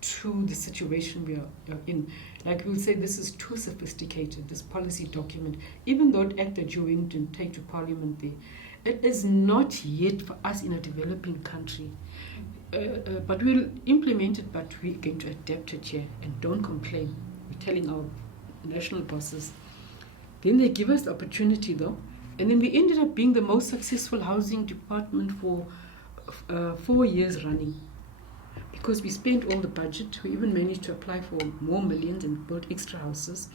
to the situation we are in. Like we'll say, this is too sophisticated, this policy document. Even though it act that you went and take to Parliament there, it is not yet for us in a developing country. But we'll implement it, but we're going to adapt it here and don't complain. We're telling our national bosses. Then they give us the opportunity though, and then we ended up being the most successful housing department for 4 years running. Because we spent all the budget, we even managed to apply for more millions and build extra houses.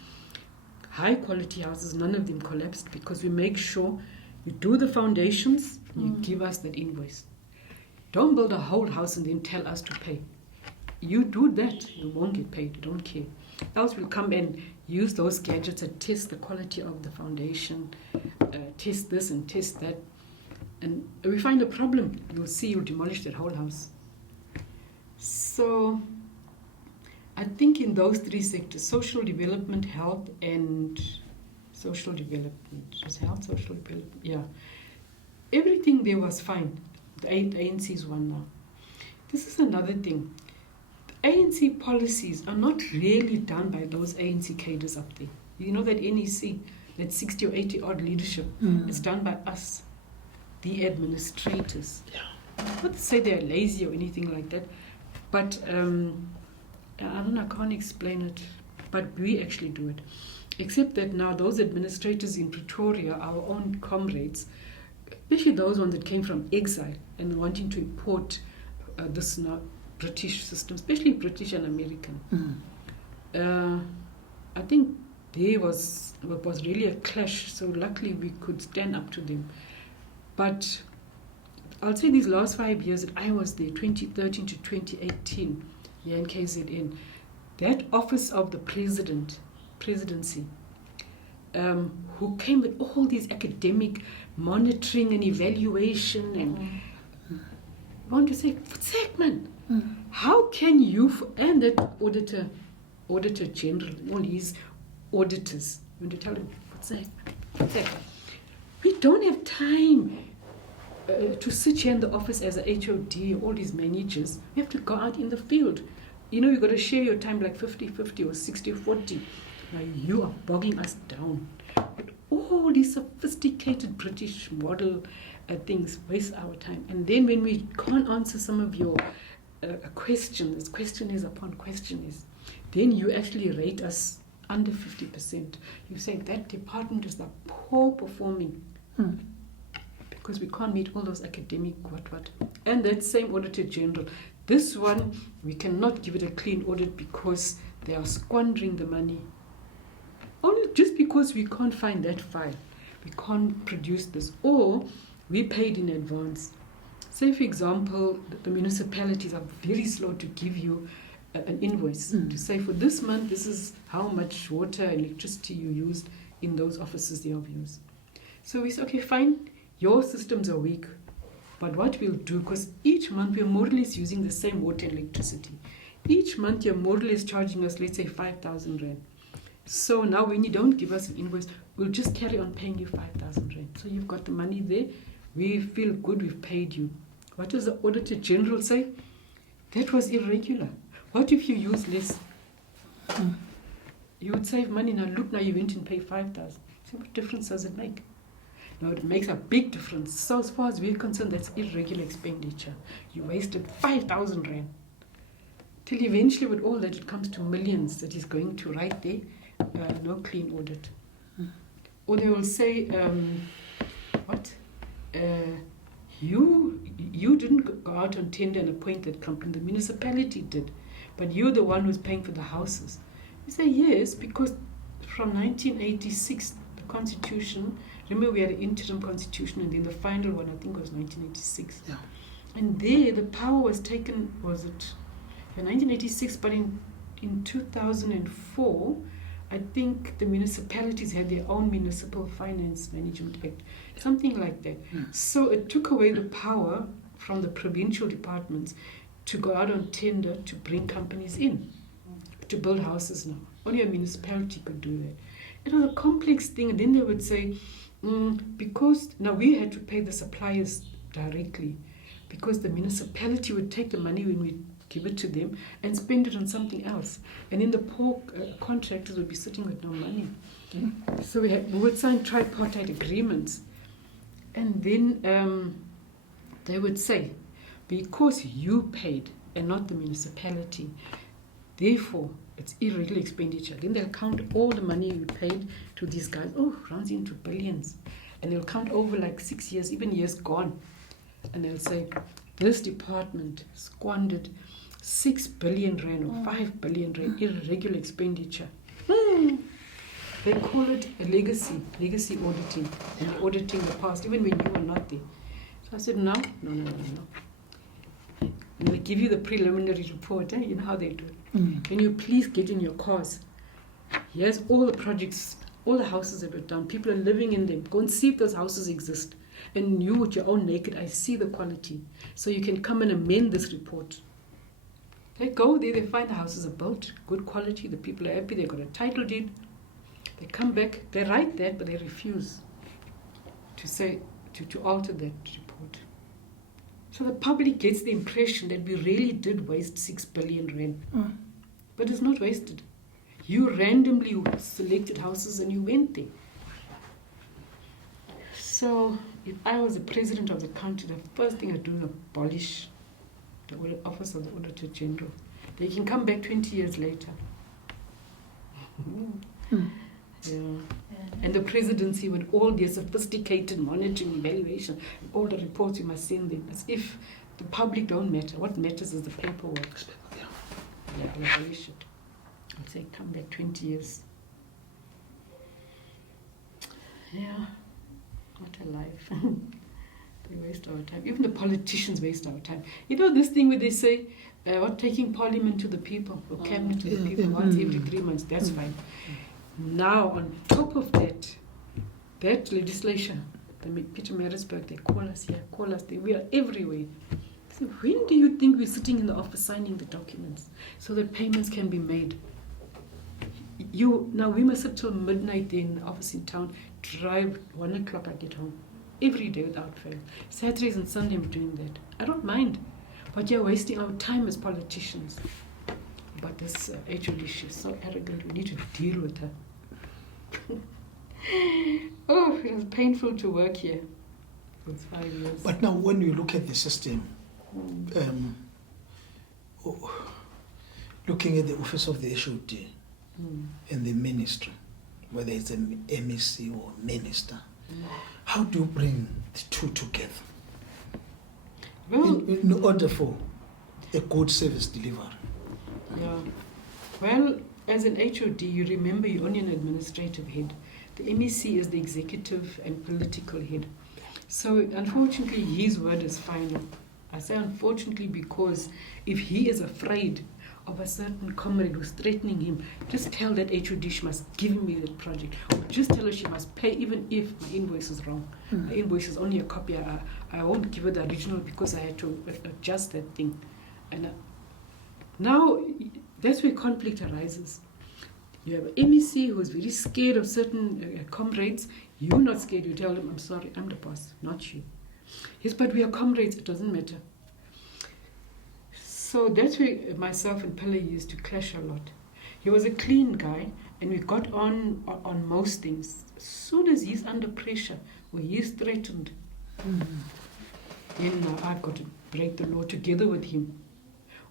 High quality houses, none of them collapsed because we make sure you do the foundations, you give us that invoice. Don't build a whole house and then tell us to pay. You do that, you won't get paid, don't care. Else we'll come and use those gadgets and test the quality of the foundation, test this and test that. And if we find a problem, you'll see you'll demolish that whole house. So I think in those three sectors, social development, health, and social development. Just health, social development, yeah. Everything there was fine. The ANC's one now. this is another thing. ANC policies are not really done by those ANC cadres up there. You know that NEC, that 60 or 80 odd leadership, it's done by us, the administrators. Yeah. Not to say they're lazy or anything like that, but I don't know, I can't explain it, but we actually do it. Except that now those administrators in Pretoria, our own comrades, especially those ones that came from exile and wanting to import this now British system, especially British and American. I think there was really a clash, so luckily we could stand up to them. But I'll say these last 5 years that I was there, 2013 to 2018, here in KZN, that office of the presidency, who came with all these academic monitoring and evaluation, and I want to say, man, how can you, and that auditor general, all these auditors, when you tell them, what's that? We don't have time to sit here in the office as a HOD, all these managers. We have to go out in the field. You know, you've got to share your time like 50-50 or 60-40. Now you are bogging us down. But all these sophisticated British model things waste our time. And then when we can't answer some of your questions, questionnaires upon questionnaires, then you actually rate us under 50%. You say that department is the poor performing. Because we can't meet all those academic what. And that same Auditor General, this one, we cannot give it a clean audit because they are squandering the money. Only just because we can't find that file, we can't produce this, or we paid in advance. Say, for example, the municipalities are very slow to give you an invoice to say for this month, this is how much water and electricity you used in those offices they have used. So we say, okay, fine, your systems are weak, but what we'll do, because each month we're more or less using the same water and electricity. Each month you're more or less charging us, let's say, 5,000 Rand. So now when you don't give us an invoice, we'll just carry on paying you 5,000 Rand. So you've got the money there. We feel good, we've paid you. What does the Auditor General say? That was irregular. What if you use less? You would save money. Now look, now you went and paid 5,000. So what difference does it make? No, it makes a big difference. So as far as we're concerned, that's irregular expenditure. You wasted 5,000 Rand. Till eventually with all that, it comes to millions that is going to right there. No clean audit. Or they will say, you didn't go out on tender and appoint that company, the municipality did, but you're the one who's paying for the houses. You say yes, because from 1986, the constitution, remember we had an interim constitution and then the final one I think was 1986. Yeah. And there the power was taken, was it 1986, but in 2004, I think the municipalities had their own Municipal Finance Management Act, something like that. So it took away the power from the provincial departments to go out on tender to bring companies in, to build houses now. Only a municipality could do that. It was a complex thing, and then they would say, because now we had to pay the suppliers directly, because the municipality would take the money when we give it to them and spend it on something else. And then the poor contractors would be sitting with no money. So we would sign tripartite agreements. And then they would say, because you paid and not the municipality, therefore it's irregular expenditure. Then they'll count all the money you paid to these guys. Oh, runs into billions. And they'll count over like 6 years, even years gone. And they'll say, this department squandered 6 billion Rand or 5 billion Rand irregular expenditure. They call it a legacy auditing, and auditing the past, even when you were not there. So I said, no. And they give you the preliminary report, you know how they do it. Can you please get in your cars? Here's all the projects, all the houses that were done. People are living in them. Go and see if those houses exist. And you with your own naked eye see the quality. So you can come and amend this report. They go there, they find the houses are built, good quality, the people are happy, they got a title deed. They come back, they write that, but they refuse to say, to alter that report. So the public gets the impression that we really did waste 6 billion rand. But it's not wasted. You randomly selected houses and you went there. So if I was the president of the country, the first thing I'd do is abolish the office of the Auditor General. They can come back 20 years later. Yeah. And the presidency with all their sophisticated monitoring, evaluation, all the reports you must send them, as if the public don't matter. What matters is the paperwork. Yeah, abolish it. I'd say come back 20 years. Yeah, what a life. They waste our time. Even the politicians waste our time. You know this thing where they say, taking parliament to the people, or cabinet to the people once every 3 months, that's fine. Now, on top of that legislation, Peter Marisburg, they call us here, call us there, we are everywhere. So when do you think we're sitting in the office signing the documents so that payments can be made? Now we must sit till midnight there in the office in town, drive 1 o'clock, I get home. Every day without fail. Saturdays and Sundays I'm doing that. I don't mind. But you're wasting our time as politicians. But this HOD, she's so arrogant, we need to deal with her. Oh, it was painful to work here for 5 years. But now when you look at the system, looking at the office of the HOD and the ministry, whether it's an MEC or minister, how do you bring the two together Well, in order for a good service delivery? yeah. Well, as an HOD, you remember you're only an administrative head. The MEC is the executive and political head. So unfortunately, his word is final. I say unfortunately because if he is afraid of a certain comrade who's threatening him, just tell that HOD she must give me that project. Or just tell her she must pay even if my invoice is wrong. My invoice is only a copy. I won't give her the original because I had to adjust that thing. And now that's where conflict arises. You have an MEC who is very scared of certain comrades. You're not scared. You tell them, I'm sorry, I'm the boss, not you. Yes, but we are comrades. It doesn't matter. So that's where myself and Pele used to clash a lot. He was a clean guy, and we got on most things. As soon as he's under pressure, or he's threatened, then I've got to break the law together with him.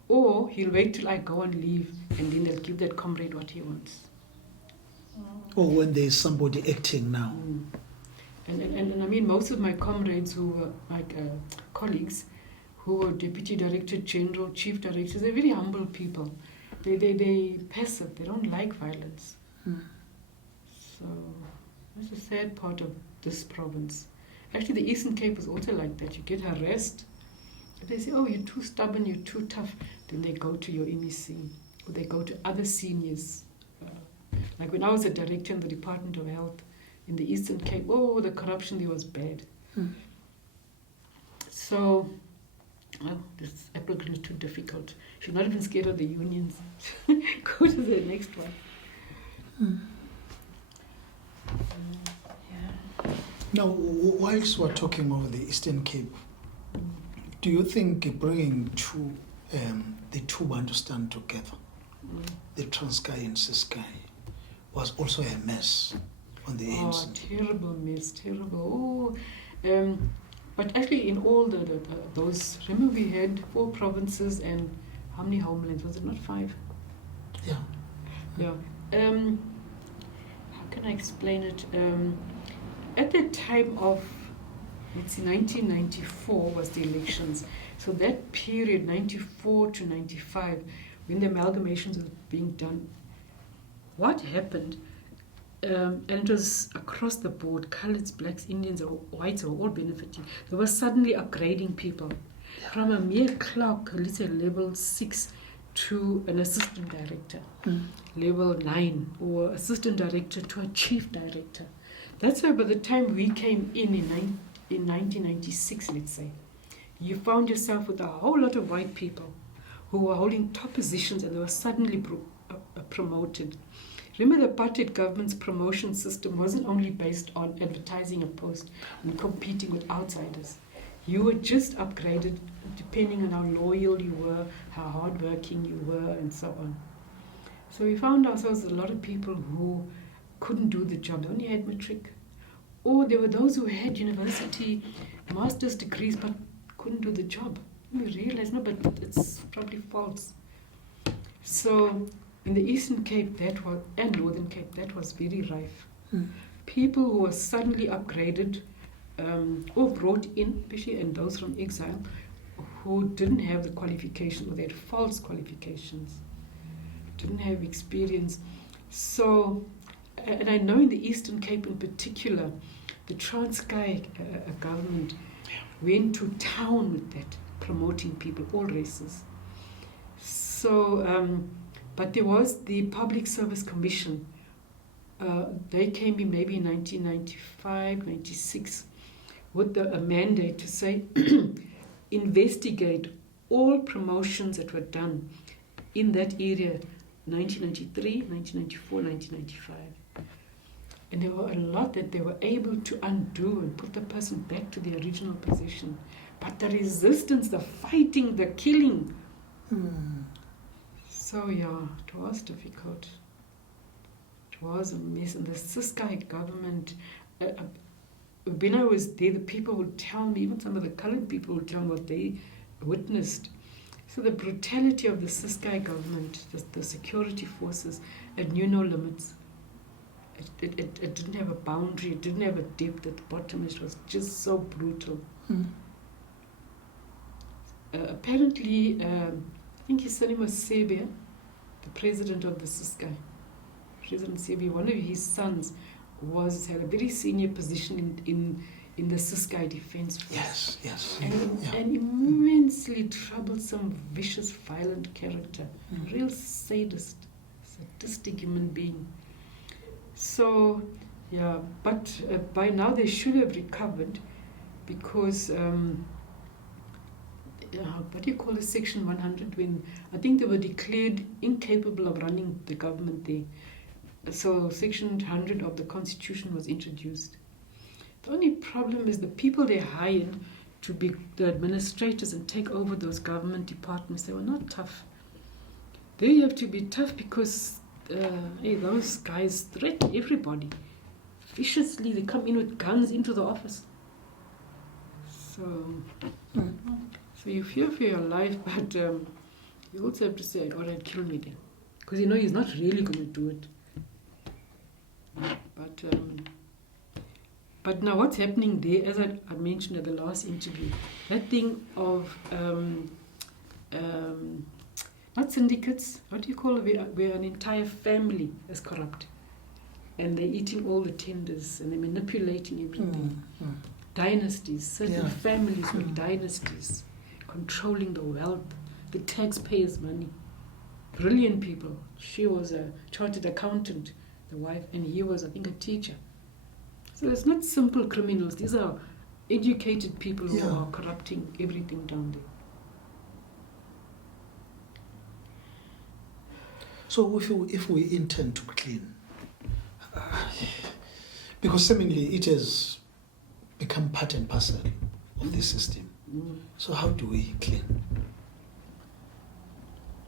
Or he'll wait till I go and leave, and then they'll give that comrade what he wants. Or when there's somebody acting now. And I mean, most of my comrades who were like colleagues, who were deputy director general, chief directors, they're very humble people. They passive. They don't like violence. So that's a sad part of this province. Actually, the Eastern Cape is also like that. You get harassed. If they say, oh, you're too stubborn, you're too tough, then they go to your MEC, or they go to other seniors. Like when I was a director in the Department of Health in the Eastern Cape, oh, the corruption there was bad. So, well, this Apelgren is too difficult. She's not even scared of the unions. Go to the next one. Now, whilst we're talking of the Eastern Cape, do you think bringing the two want to stand together, the Transkei and Ciskei, was also a mess on the ANC? Oh, terrible mess, terrible. Oh, but actually in all those, remember we had 4 provinces and how many homelands? Was it not 5? Yeah. Yeah. How can I explain it? At the time of, let's see, 1994 was the elections. So that period, 94 to 95, when the amalgamations were being done, what happened, and it was across the board, colours, blacks, Indians, or whites were all benefiting. They were suddenly upgrading people from a mere clerk, let's say level 6, to an assistant director, level 9, or assistant director to a chief director. That's why by the time we came in 1996, let's say, you found yourself with a whole lot of white people who were holding top positions and they were suddenly promoted. Remember, the apartheid government's promotion system wasn't only based on advertising a post and competing with outsiders. You were just upgraded depending on how loyal you were, how hardworking you were, and so on. So we found ourselves a lot of people who couldn't do the job. They only had matric. Or there were those who had university master's degrees but couldn't do the job. We realized, no, but it's probably false. So in the Eastern Cape and Northern Cape, that was very rife. People who were suddenly upgraded or brought in, especially and those from exile, who didn't have the qualification or they had false qualifications, didn't have experience. So, and I know in the Eastern Cape in particular, the Transkei government went to town with that, promoting people, all races. So, but there was the Public Service Commission. They came in maybe in 1995, 96, with a mandate to say, investigate all promotions that were done in that area, 1993, 1994, 1995. And there were a lot that they were able to undo and put the person back to the original position. But the resistance, the fighting, the killing. So yeah, it was difficult. It was a mess. And the Ciskei government, when I was there, the people would tell me, even some of the colored people would tell me what they witnessed. So the brutality of the Ciskei government, the security forces, it knew no limits. It didn't have a boundary, it didn't have a depth at the bottom, it was just so brutal. Apparently, I think his name was Sebia, the president of the Ciskei. President Sebia, one of his sons had a very senior position in the Ciskei Defense Force. Yes. An immensely troublesome, vicious, violent character. Real sadistic human being. So, yeah, but by now they should have recovered because, what do you call it, Section 100, when I think they were declared incapable of running the government there. So Section 100 of the Constitution was introduced. The only problem is the people they hired to be the administrators and take over those government departments, they were not tough. There you have to be tough because those guys threaten everybody. Viciously, they come in with guns into the office. So you fear for your life, but you also have to say, all right, kill me then. Because you know he's not really going to do it. But now what's happening there, as I mentioned at the last interview, that thing of not syndicates, what do you call it, where an entire family is corrupt and they're eating all the tenders and they're manipulating everything. Dynasties, certain families with dynasties, controlling the wealth, the taxpayers' money. Brilliant people. She was a chartered accountant, the wife, and he was, I think, a teacher. So it's not simple criminals. These are educated people who are corrupting everything down there. So if we intend to clean, because seemingly it has become part and parcel of the system. So how do we clean?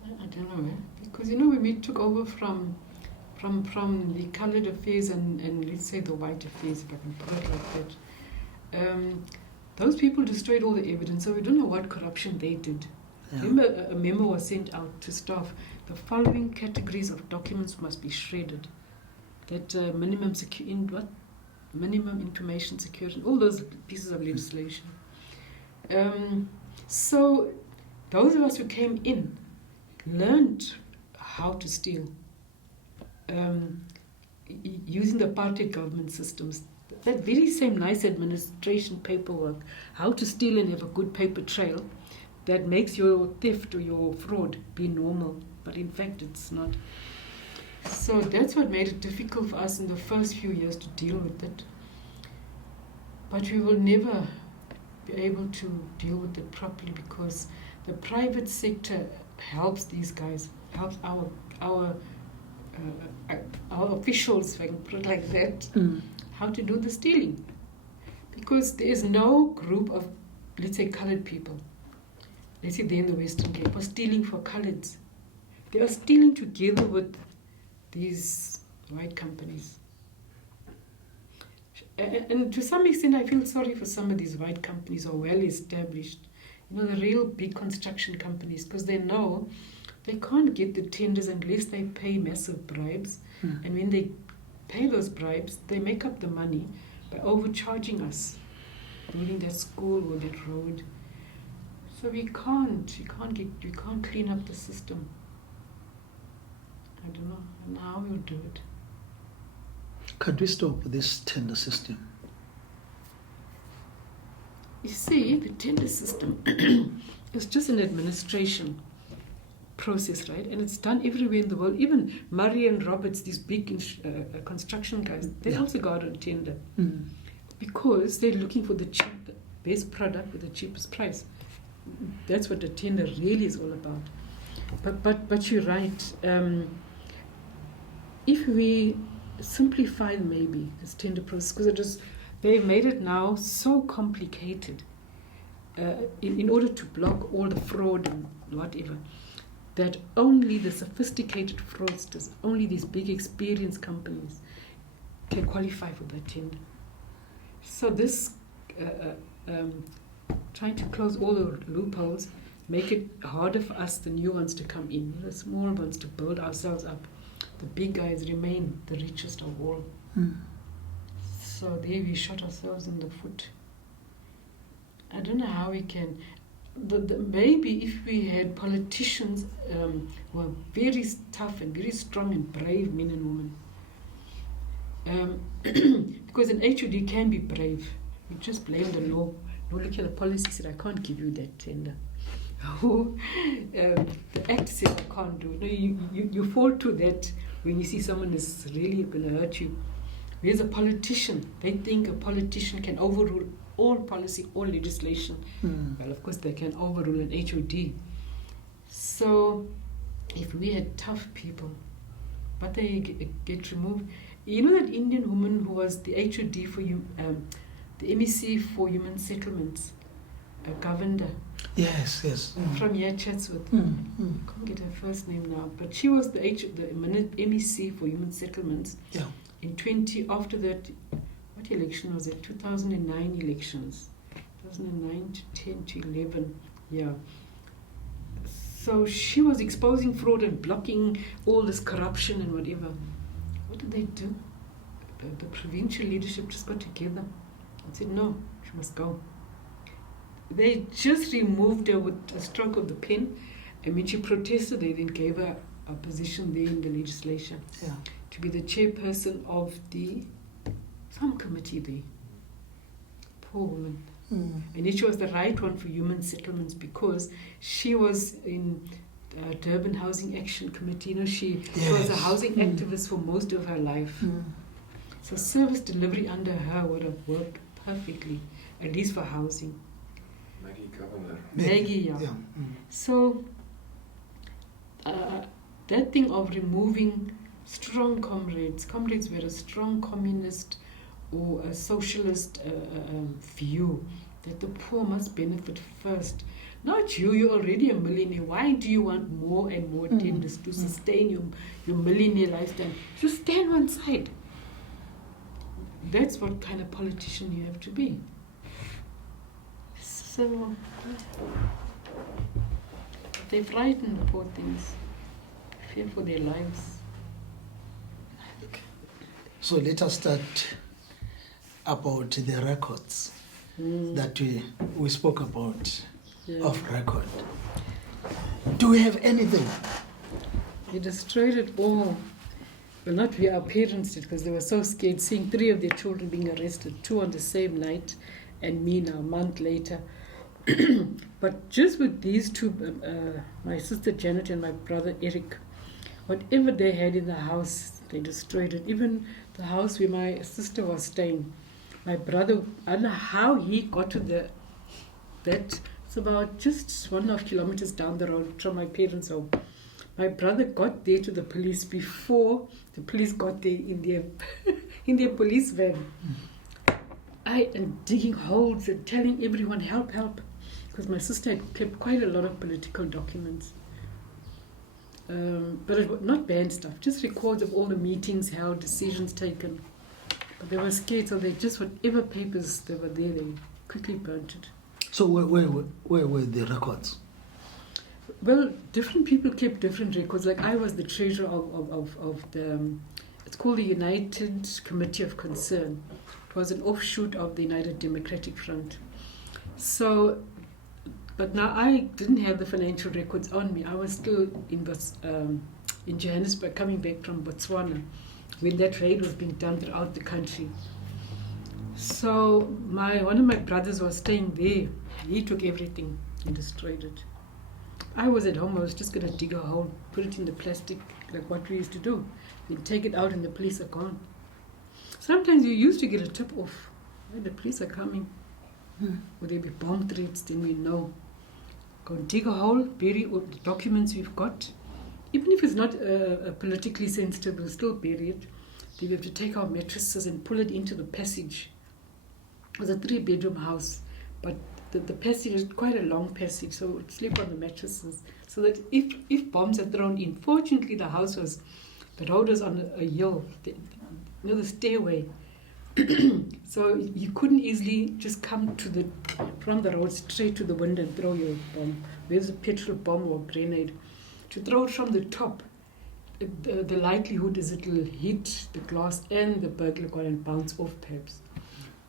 I don't know, because when we took over from the colored affairs and let's say the white affairs, if I can put it like that, those people destroyed all the evidence, so we don't know what corruption they did. Remember, a memo was sent out to staff. The following categories of documents must be shredded. That minimum information security, all those pieces of legislation. So those of us who came in learned how to steal using the apartheid government systems. That very same nice administration paperwork, how to steal and have a good paper trail that makes your theft or your fraud be normal, but in fact it's not. So that's what made it difficult for us in the first few years to deal with it. But we will never be able to deal with it properly because the private sector helps these guys, helps our officials, if I can put it like that, how to do the stealing. Because there is no group of let's say coloured people, let's say they're in the Western Cape, are stealing for coloureds. They are stealing together with these white companies. And to some extent, I feel sorry for some of these white companies who are well established. You know, the real big construction companies, because they know they can't get the tenders unless they pay massive bribes. And when they pay those bribes, they make up the money by overcharging us, building that school or that road. So we can't clean up the system. I don't know how we'll do it. Can we stop this tender system? You see, the tender system is just an administration process, right? And it's done everywhere in the world. Even Murray and Roberts, these big construction guys, they also go out on tender because they're looking for the best product with the cheapest price. That's what the tender really is all about. But you're right. If we simplify maybe this tender process, because they made it now so complicated in order to block all the fraud and whatever, that only the sophisticated fraudsters, only these big experienced companies can qualify for that tender. So this trying to close all the loopholes, make it harder for us, the new ones, to come in, the small ones to build ourselves up. The big guys remain the richest of all. So there we shot ourselves in the foot. I don't know how we can. Maybe if we had politicians who are very tough and very strong and brave men and women. Because an HOD can be brave. You just blame the law. No, look at the policy said, I can't give you that tender. The act says I can't do it. No, you fall to that when you see someone is really going to hurt you. Whereas a politician, they think a politician can overrule all policy, all legislation. Well, of course, they can overrule an HOD. So, if we had tough people, but they get removed. You know that Indian woman who was the HOD for the MEC for Human Settlements, Governor. Yes. From here, Chatsworth. I can't get her first name now, but she was the MEC for Human Settlements. Yeah. After that, what election was it? 2009 elections. 2009 to 10 to 11. Yeah. So she was exposing fraud and blocking all this corruption and whatever. What did they do? The provincial leadership just got together and said, no, she must go. They just removed her with a stroke of the pen, and when she protested, they then gave her a position there in the legislation to be the chairperson of some committee there. Poor woman. And she was the right one for human settlements because she was in Durban Housing Action Committee. You know, she was a housing activist for most of her life. So service delivery under her would have worked perfectly, at least for housing. Maggie, yeah. So that thing of removing strong comrades were a strong communist or a socialist view that the poor must benefit first. Not you, you're already a millionaire. Why do you want more and more tenders to sustain your millionaire lifestyle? Just stand one side. That's what kind of politician you have to be. So they frighten the poor things, fear for their lives. So let us start about the records that we spoke about, off record. Do we have anything? They destroyed it all. Well, not we, our parents did, because they were so scared seeing 3 of their children being arrested, 2 on the same night, and me now a month later. But just with these 2, my sister Janet and my brother Eric, whatever they had in the house, they destroyed it. Even the house where my sister was staying, my brother, I don't know how he got to that. It's about just 1.5 kilometers down the road from my parents' home. My brother got there to the police before the police got there in their police van. I am digging holes and telling everyone, help, help. Because my sister had kept quite a lot of political documents. But it was not banned stuff, just records of all the meetings held, decisions taken. But they were scared, so they just, whatever papers they were there, they quickly burnt it. So where were the records? Well, different people kept different records. Like I was the treasurer of the, it's called the United Committee of Concern. It was an offshoot of the United Democratic Front. So, but now I didn't have the financial records on me. I was still in Johannesburg, coming back from Botswana, when that raid was being done throughout the country. So one of my brothers was staying there. He took everything and destroyed it. I was at home. I was just going to dig a hole, put it in the plastic, like what we used to do. Then take it out and the police are gone. Sometimes you used to get a tip off. The police are coming. Would there be bomb threats? Then we know. Go and dig a hole, bury all the documents we've got. Even if it's not politically sensitive, we'll still bury it. Then we have to take our mattresses and pull it into the passage. It was a 3-bedroom house, but the passage is quite a long passage, so we'd sleep on the mattresses. So that if bombs are thrown in, fortunately the road was on a hill, the stairway. So you couldn't easily just come from the road straight to the window and throw your bomb. Where's a petrol bomb or grenade? To throw it from the top, the likelihood is it will hit the glass and the burglar gun and bounce off perhaps.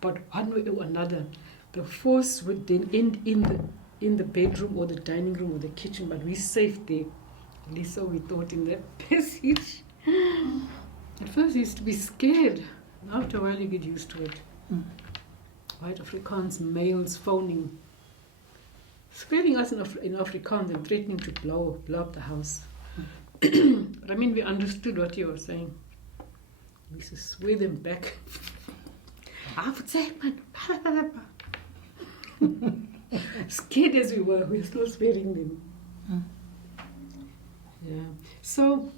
But one way or another, the force would then end in the bedroom or the dining room or the kitchen, but we're safe there. At least so we thought in that passage. At first I used to be scared. After a while you get used to it. White Afrikaans males phoning, scaring us in Afrikaans and threatening to blow up the house. But I mean, we understood what you were saying. We used to swear them back. Scared as we were still swearing them. Yeah. So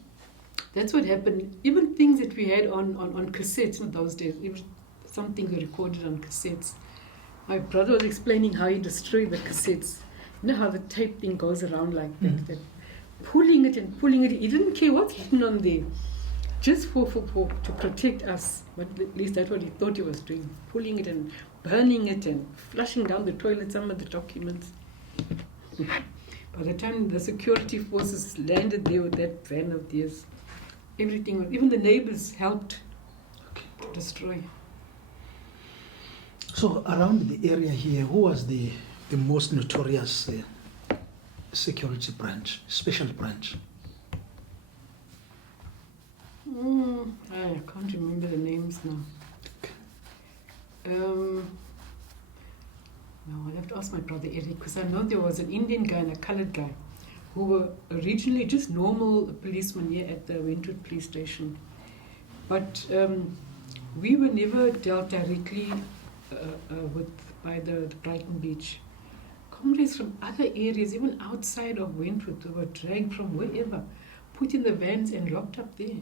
that's what happened. Even things that we had on cassettes in those days, even some things were recorded on cassettes. My brother was explaining how he destroyed the cassettes. You know how the tape thing goes around like that, pulling it. He didn't care what's hidden on there, just for to protect us. But at least that's what he thought he was doing, pulling it and burning it and flushing down the toilet some of the documents. By the time the security forces landed there with that van of theirs, everything, even the neighbors helped to destroy. So around the area here, who was the most notorious security branch, special branch? I can't remember the names now. No, I'll have to ask my brother Eric, because I know there was an Indian guy and a colored guy who were originally just normal policemen here at the Wentworth police station. But we were never dealt directly with by the Brighton Beach. Comrades from other areas, even outside of Wentworth, were dragged from wherever, put in the vans and locked up there.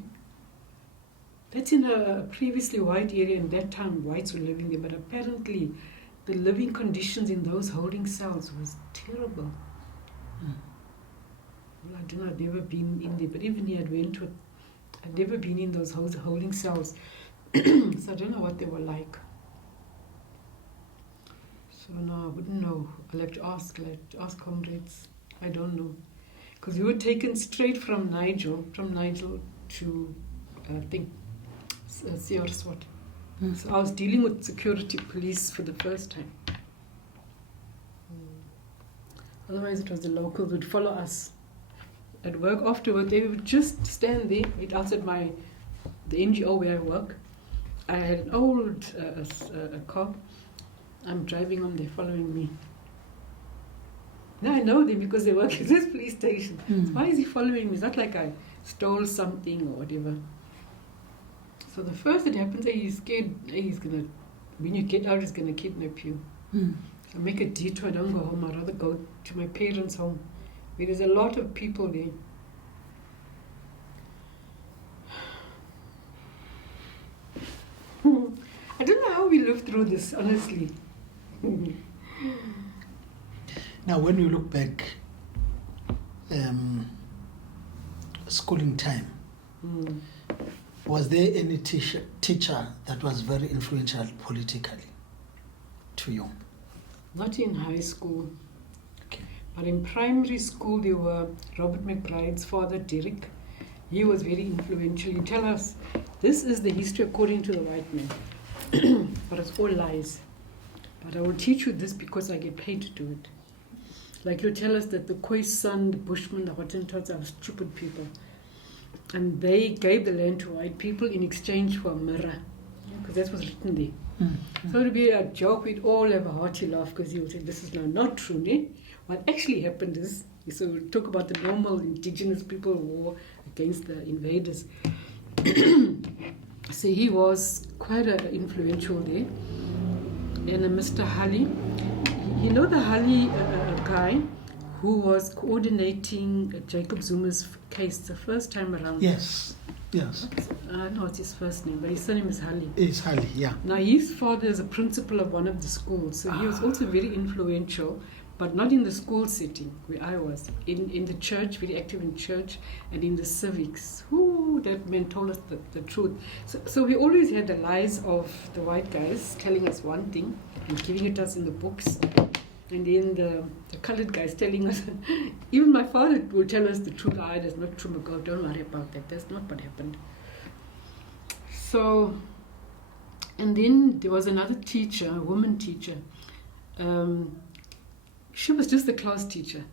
That's in a previously white area, and that time whites were living there, but apparently the living conditions in those holding cells was terrible. Well, I don't know, I'd never been in there, but even here at Wentworth, I'd never been in those holding cells, so I don't know what they were like. So no, I wouldn't know. I'll have to ask comrades. I don't know. Because we were taken straight from Nigel to, I think, Seorswat. So I was dealing with security police for the first time. Otherwise it was the locals who would follow us. At work afterward, they would just stand there. It outside the NGO where I work. I had an old car. I'm driving home, they're following me. Now I know them because they work at this police station. So why is he following me? It's not like I stole something or whatever. So the first that happens, he's scared. When you get out, he's going to kidnap you. So make a detour, I don't go home. I'd rather go to my parents' home, where there's a lot of people there. I don't know how we lived through through this, honestly. Now, when you look back, schooling time, was there any teacher that was very influential politically to you? Not in high school, Okay. but in primary school there were Robert McBride's father, Derek. He was very influential. He tell us, this is the history according to the white man, but it's all lies. But I will teach you this because I get paid to do it. Like you tell us that the Khoisan, the Bushmen, the Hottentots are stupid people. And they gave the land to white people in exchange for a mirror. Because that was written there. So it would be a joke, we'd all have a hearty laugh because he would say, this is now not true, ne? What actually happened is, so we'll talk about the normal indigenous people war against the invaders. So he was quite influential there. And Mr. Halley, you know the Halley guy who was coordinating Jacob Zuma's case the first time around? Yes. No, it's his first name, but his surname is Halley. It's Halley, yeah. Now, his father is a principal of one of the schools, so he was also very influential, but not in the school setting where I was. In the church, very active in church, and in the civics. Whoo, that man told us the truth. So we always had the lies of the white guys telling us one thing and giving it us in the books. And then the colored guys telling us, even my father will tell us the truth. That's not true, McGill, don't worry about that. That's not what happened. So, and then there was another teacher, a woman teacher. She was just a class teacher.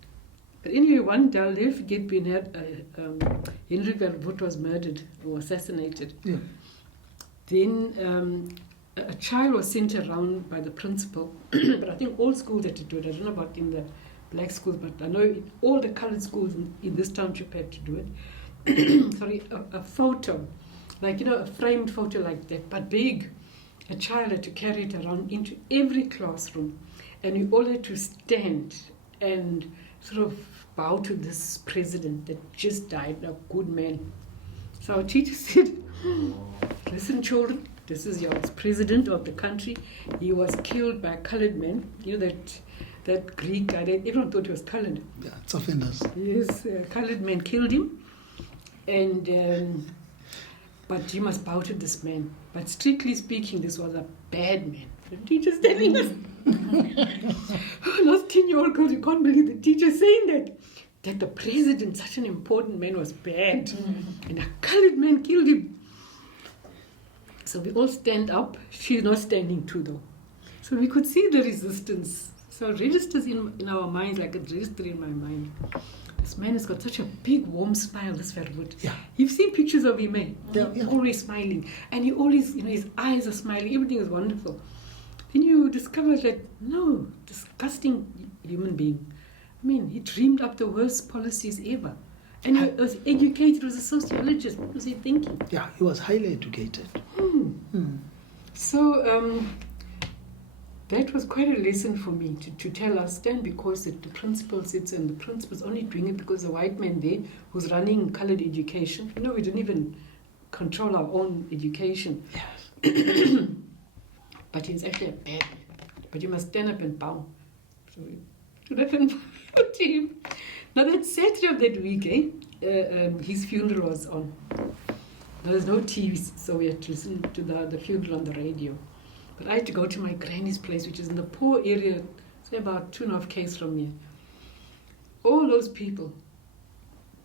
But anyway, one day, I'll never forget, when Henry Verwoerd was murdered or assassinated. Yeah. Then a child was sent around by the principal, but I think all schools had to do it. I don't know about in the black schools, but I know all the colored schools in this township had to do it. Sorry, a photo, like, you know, a framed photo like that, but big. A child had to carry it around into every classroom, and we all had to stand and sort of bow to this president that just died, a good man. So our teacher said, listen, children, this is your president of the country. He was killed by a colored man. You know that Greek guy, everyone thought he was colored. Yeah, it's offenders. Yes, a colored man killed him. And but you must bow to this man. But strictly speaking, this was a bad man. The teacher's telling us. And us 10-year-old girls, you can't believe the teacher saying that the president, such an important man, was bad. And a colored man killed him. So we all stand up. She's not standing too, though. So we could see the resistance. So it registers in our minds like it registered in my mind. This man has got such a big, warm smile, this Verwoerd. Yeah. You've seen pictures of him, eh? Yeah. Always smiling. And he always, his eyes are smiling. Everything is wonderful. Then you discover that, no, disgusting human being. I mean, he dreamed up the worst policies ever. And he was educated, he was a sociologist. What was he thinking? Yeah, he was highly educated. So that was quite a lesson for me to tell us then, because the principal sits and the principal's only doing it because the white man there who's running colored education. You know, we didn't even control our own education. Yes. But he's actually a bad man. But you must stand up and bow. So we stood up and bowed to him. Now that Saturday of that week, his funeral was on. There was no TVs, so we had to listen to the funeral on the radio. But I had to go to my granny's place, which is in the poor area, say about 2.5 km from here. All those people,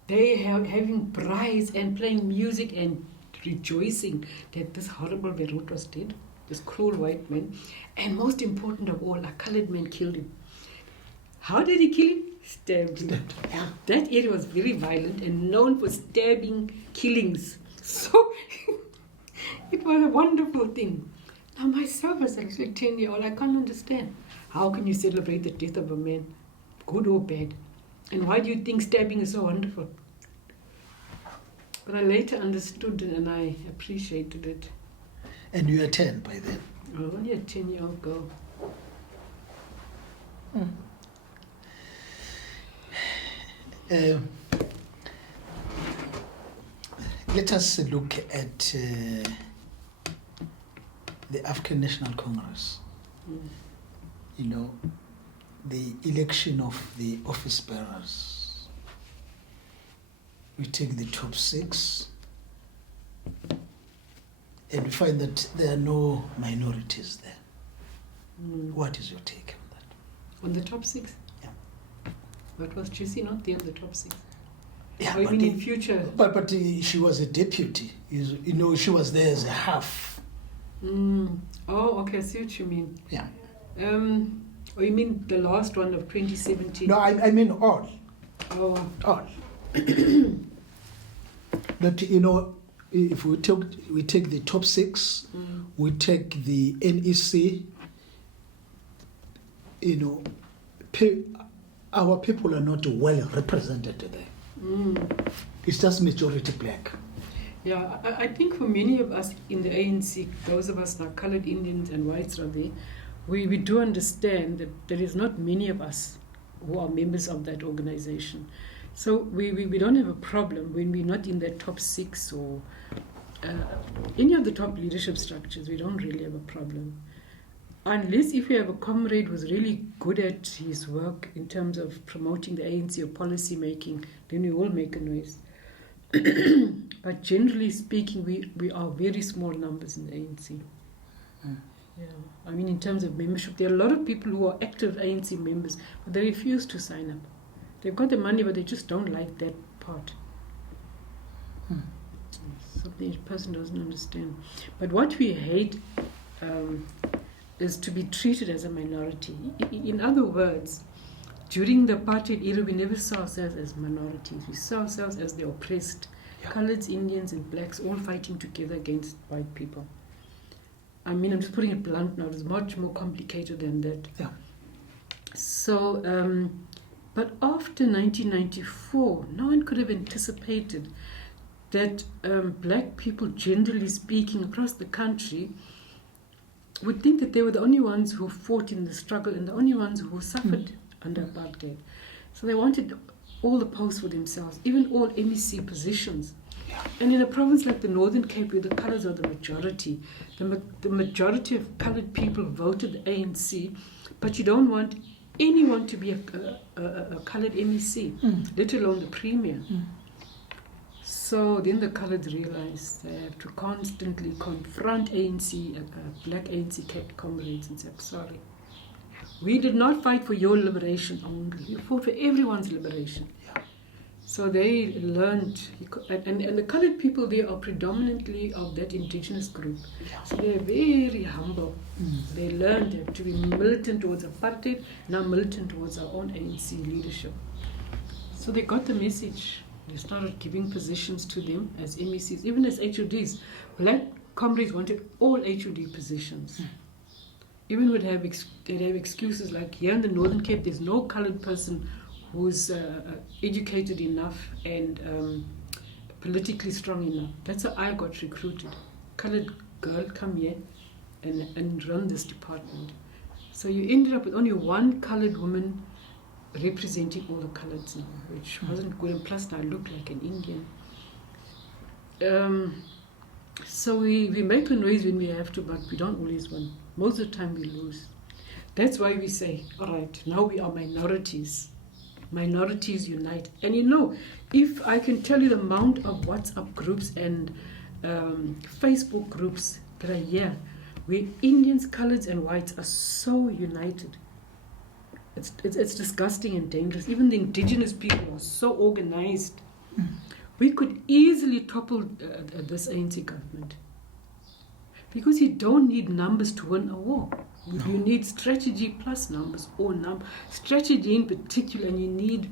they having braais and playing music and rejoicing that this horrible Verwoerd was dead, this cruel white man. And most important of all, a colored man killed him. How did he kill him? Stabbed him. Yeah. That area was very violent and known for stabbing killings. So it was a wonderful thing. Now myself as a 10-year-old, I can't understand. How can you celebrate the death of a man, good or bad? And why do you think stabbing is so wonderful? But I later understood and I appreciated it. And you were 10 by then? I was only a 10-year-old girl. Let us look at the African National Congress, Mm. you know, the election of the office bearers, we take the top 6, and we find that there are no minorities there. Mm. What is your take on that? On the top 6? Yeah. But was Tracy not there in the top 6? Yeah, Or even in future? But she was a deputy. You know, she was there as a half. Mm. Oh, okay, I see what you mean. Yeah. Or you mean the last one of 2017? No, I mean all. Oh. All. That, you know, if we take the top 6, Mm. we take the NEC, you know, our people are not well represented there. Mm. It's just majority black. Yeah, I think for many of us in the ANC, those of us now colored Indians and whites are there, we do understand that there is not many of us who are members of that organization. So we don't have a problem when we're not in the top 6 or any of the top leadership structures. We don't really have a problem. Unless if you have a comrade who's really good at his work in terms of promoting the ANC or policy making, then we will make a noise. But generally speaking, we are very small numbers in the ANC. Mm. Yeah, I mean, in terms of membership, there are a lot of people who are active ANC members, but they refuse to sign up. They've got the money, but they just don't like that part. Hmm. Something a person doesn't understand. But what we hate is to be treated as a minority. In other words, during the apartheid era, we never saw ourselves as minorities. We saw ourselves as the oppressed. Yeah. Coloreds, Indians, and blacks all fighting together against white people. I mean, I'm just putting it blunt now. It's much more complicated than that. Yeah. So, but after 1994, no one could have anticipated that black people, generally speaking, across the country, would think that they were the only ones who fought in the struggle and the only ones who suffered under apartheid. So they wanted all the posts for themselves, even all MEC positions. Yeah. And in a province like the Northern Cape, where the colours are the majority, the majority of coloured people voted the ANC, but you don't want anyone to be a coloured MEC, let alone the premier. So then the coloureds realised they have to constantly confront ANC, black ANC comrades, and say, sorry, we did not fight for your liberation only, we fought for everyone's liberation. Yeah. So they learned, and the coloured people there are predominantly of that indigenous group. Yeah. So they're very humble. They learned to be militant towards apartheid, now militant towards our own ANC leadership. So they got the message. They started giving positions to them as MECs, even as HODs. Black comrades wanted all HOD positions. Even they'd have excuses like here in the Northern Cape, there's no coloured person who's educated enough and politically strong enough. That's how I got recruited. Coloured girl, come here and run this department. So you ended up with only one coloured woman representing all the coloureds now, which wasn't good, and plus I looked like an Indian. So we make a noise when we have to, but we don't always win. Most of the time we lose. That's why we say, all right, now we are minorities. Minorities unite. And you know, if I can tell you the amount of WhatsApp groups and Facebook groups that are here, where Indians, coloureds and whites are so united. It's disgusting and dangerous. Even the indigenous people are so organized. We could easily topple this ANC government. Because you don't need numbers to win a war. No. You need strategy plus numbers, or strategy in particular, and you need,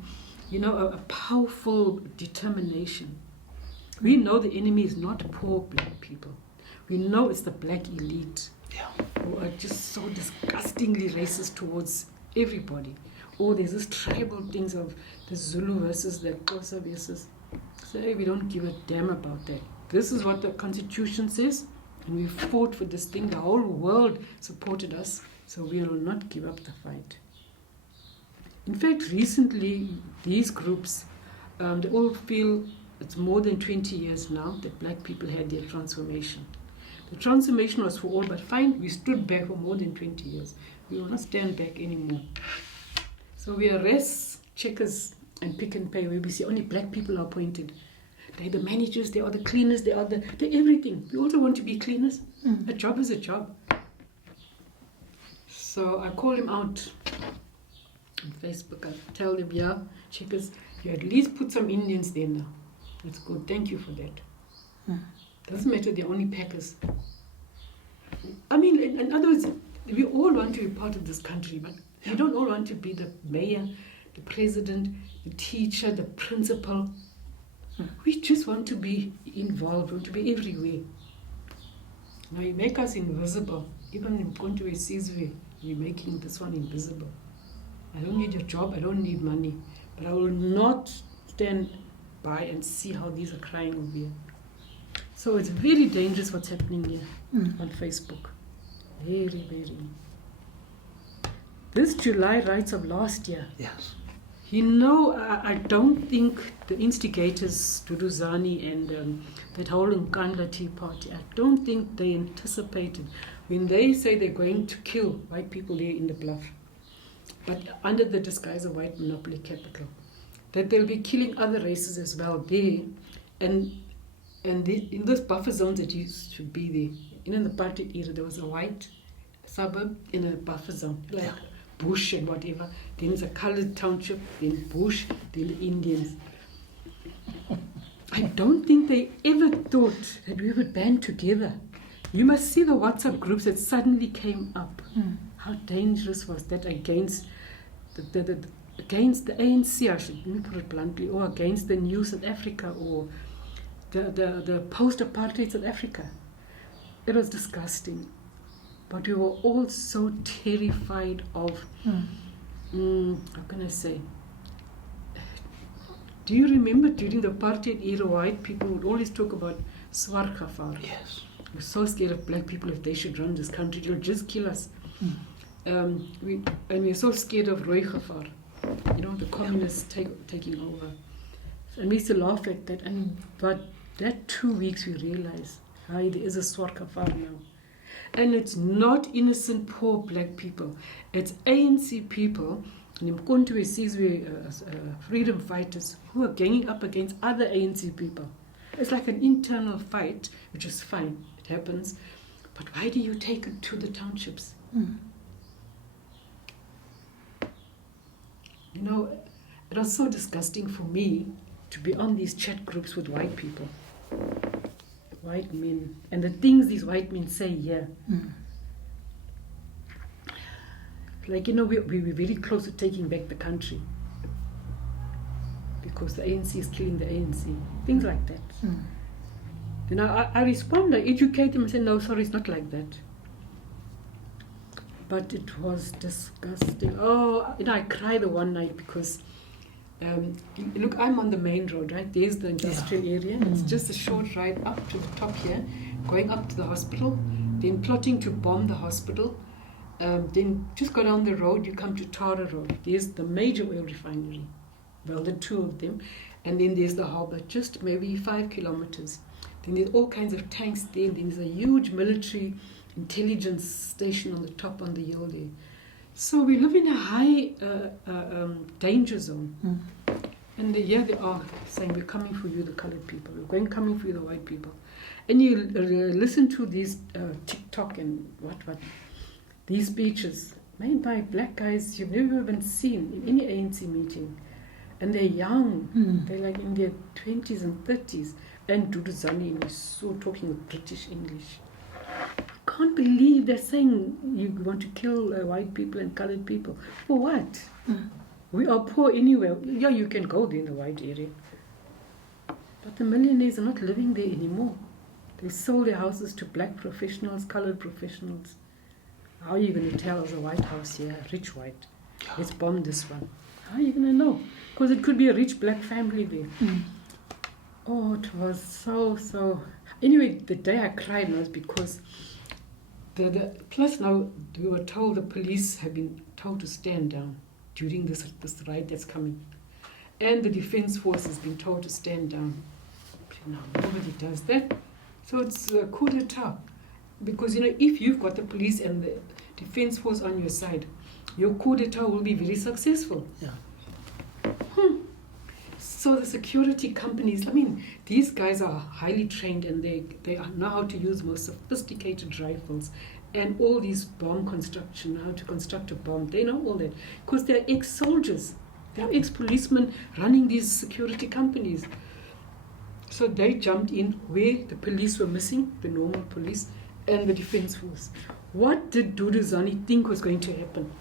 a powerful determination. We know the enemy is not poor black people. We know it's the black elite who are just so disgustingly racist towards everybody. Or there's this tribal things of the Zulu versus the Xhosa versus. So we don't give a damn about that. This is what the Constitution says, and we fought for this thing. The whole world supported us, so we will not give up the fight. In fact, recently, these groups, they all feel it's more than 20 years now that black people had their transformation. The transformation was for all, but fine, we stood back for more than 20 years. We will not stand back anymore. So we arrest checkers and Pick and Pay, where we see only black people are appointed. They're the managers, they are the cleaners, they're everything. We also want to be cleaners. A job is a job. So I call him out on Facebook. I tell them, yeah, checkers, you at least put some Indians there now. That's good. Thank you for that. Doesn't matter, they're only packers. I mean, in other words, we all want to be part of this country, but we don't all want to be the mayor, the president, the teacher, the principal. We just want to be involved, want to be everywhere. Now you make us invisible. Even in Mkonto Sizwe, you're making this one invisible. I don't need your job, I don't need money, but I will not stand by and see how these are crying over here. So it's very dangerous what's happening here on Facebook. Very, very. This July riots of last year. Yes. You know, I don't think the instigators, Duduzani and that whole Nkandla Tea Party, I don't think they anticipated when they say they're going to kill white people there in the Bluff, but under the disguise of white monopoly capital, that they'll be killing other races as well there. And in those buffer zones that used to be there, in the apartheid era, there was a white suburb in a buffer zone, like bush and whatever. Then it's a colored township, then bush, then the Indians. I don't think they ever thought that we would band together. You must see the WhatsApp groups that suddenly came up. How dangerous was that against against the ANC, I should let me put it bluntly, or against the new South Africa, or the post-apartheid South Africa. It was disgusting. But we were all so terrified of, how can I say? Do you remember during the apartheid era, white people would always talk about Swargafar? Yes. We're so scared of black people. If they should run this country, they'll just kill us. We're so scared of Roy Gafar, the communists taking over. And we used to laugh at that. But that 2 weeks we realized, there is a Swargafar now. And it's not innocent, poor black people. It's ANC people, Mkonto Sizwe freedom fighters, who are ganging up against other ANC people. It's like an internal fight, which is fine. It happens. But why do you take it to the townships? It was so disgusting for me to be on these chat groups with white people. White men, and the things these white men say here. Like, we're very close to taking back the country because the ANC is killing the ANC. Things like that. I respond, I educate them and say, no, sorry, it's not like that. But it was disgusting. I cried the one night because look, I'm on the main road, right? There's the industrial area. It's just a short ride up to the top here, going up to the hospital, then plotting to bomb the hospital. Then just go down the road, you come to Tara Road. There's the major oil refinery. Well, the two of them. And then there's the harbour, just maybe 5 kilometers. Then there's all kinds of tanks there. Then there's a huge military intelligence station on the top on the hill there. So we live in a high danger zone. And here they are saying, we're coming for you, the colored people. We're coming for you, the white people. And you listen to these TikTok and what, these speeches made by black guys you've never even seen in any ANC meeting. And they're young. They're like in their 20s and 30s. And Duduzani, and he's so talking with British English. Can't believe they're saying you want to kill white people and colored people. For what? We are poor anyway. Yeah, you can go there in the white area. But the millionaires are not living there anymore. They sold their houses to black professionals, colored professionals. How are you going to tell as a White House here, rich white, let's bomb this one? How are you going to know? Because it could be a rich black family there. Oh, it was so... Anyway, the day I cried was because... Plus now we were told, the police have been told to stand down during this riot that's coming. And the defense force has been told to stand down. Now nobody does that. So it's a coup d'etat. Because, if you've got the police and the defense force on your side, your coup d'etat will be very successful. Yeah. So the security companies, these guys are highly trained and they know how to use more sophisticated rifles and all these bomb construction, how to construct a bomb. They know all that because they're ex-soldiers. They're ex-policemen running these security companies. So they jumped in where the police were missing, the normal police, and the defense force. What did Dudu Zani think was going to happen?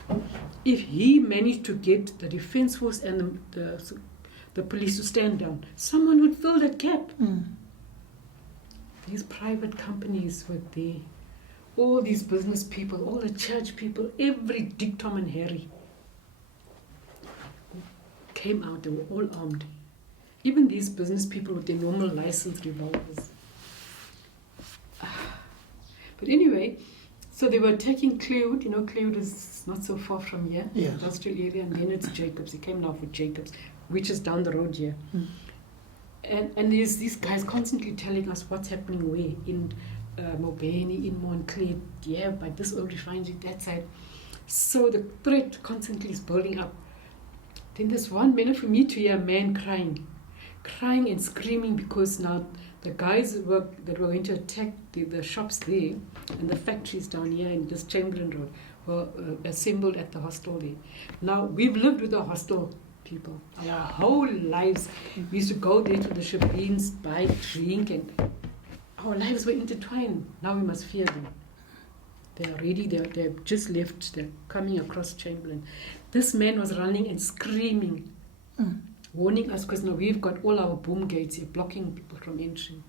If he managed to get the defense force and the police to stand down, someone would fill that gap. These private companies were there. All these business people, all the church people, every Dick, Tom and Harry came out. They were all armed. Even these business people with their normal licensed revolvers. But anyway, so they were attacking Clewood. Clewood is not so far from here, Yes. industrial area, and then it's Jacobs. He came now for Jacobs, which is down the road here. And there's these guys constantly telling us what's happening where, in Mobeni, in Montclair, yeah, by this oil refinery, that side. So the threat constantly is building up. Then there's one minute for me to hear a man crying and screaming because now the guys that were going to attack the shops there and the factories down here in this Chamberlain Road were assembled at the hostel there. Now, we've lived with the hostel people our whole lives. We used to go there to the shebeens, buy, drink, and our lives were intertwined. Now we must fear them. They're ready, they've just left, they're coming across Chamberlain. This man was running and screaming, warning us, because now we've got all our boom gates here blocking people from entering.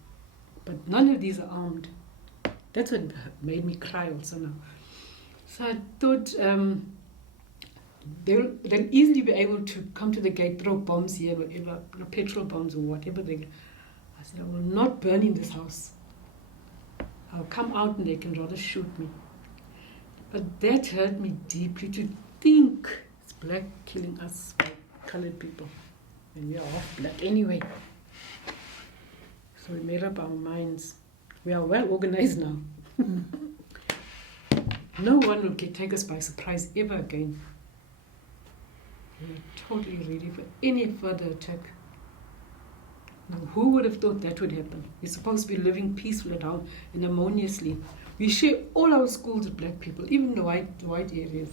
But none of these are armed. That's what made me cry also now. So I thought they'll easily be able to come to the gate, throw bombs here, whatever, petrol bombs or whatever they. I said, I will not burn in this house. I'll come out and they can rather shoot me. But that hurt me deeply to think it's black killing us, colored people. And we are half black anyway. So we made up our minds. We are well organized now. No one will take us by surprise ever again. We are totally ready for any further attack. Now, who would have thought that would happen? We're supposed to be living peacefully and harmoniously. We share all our schools with black people, even the white areas.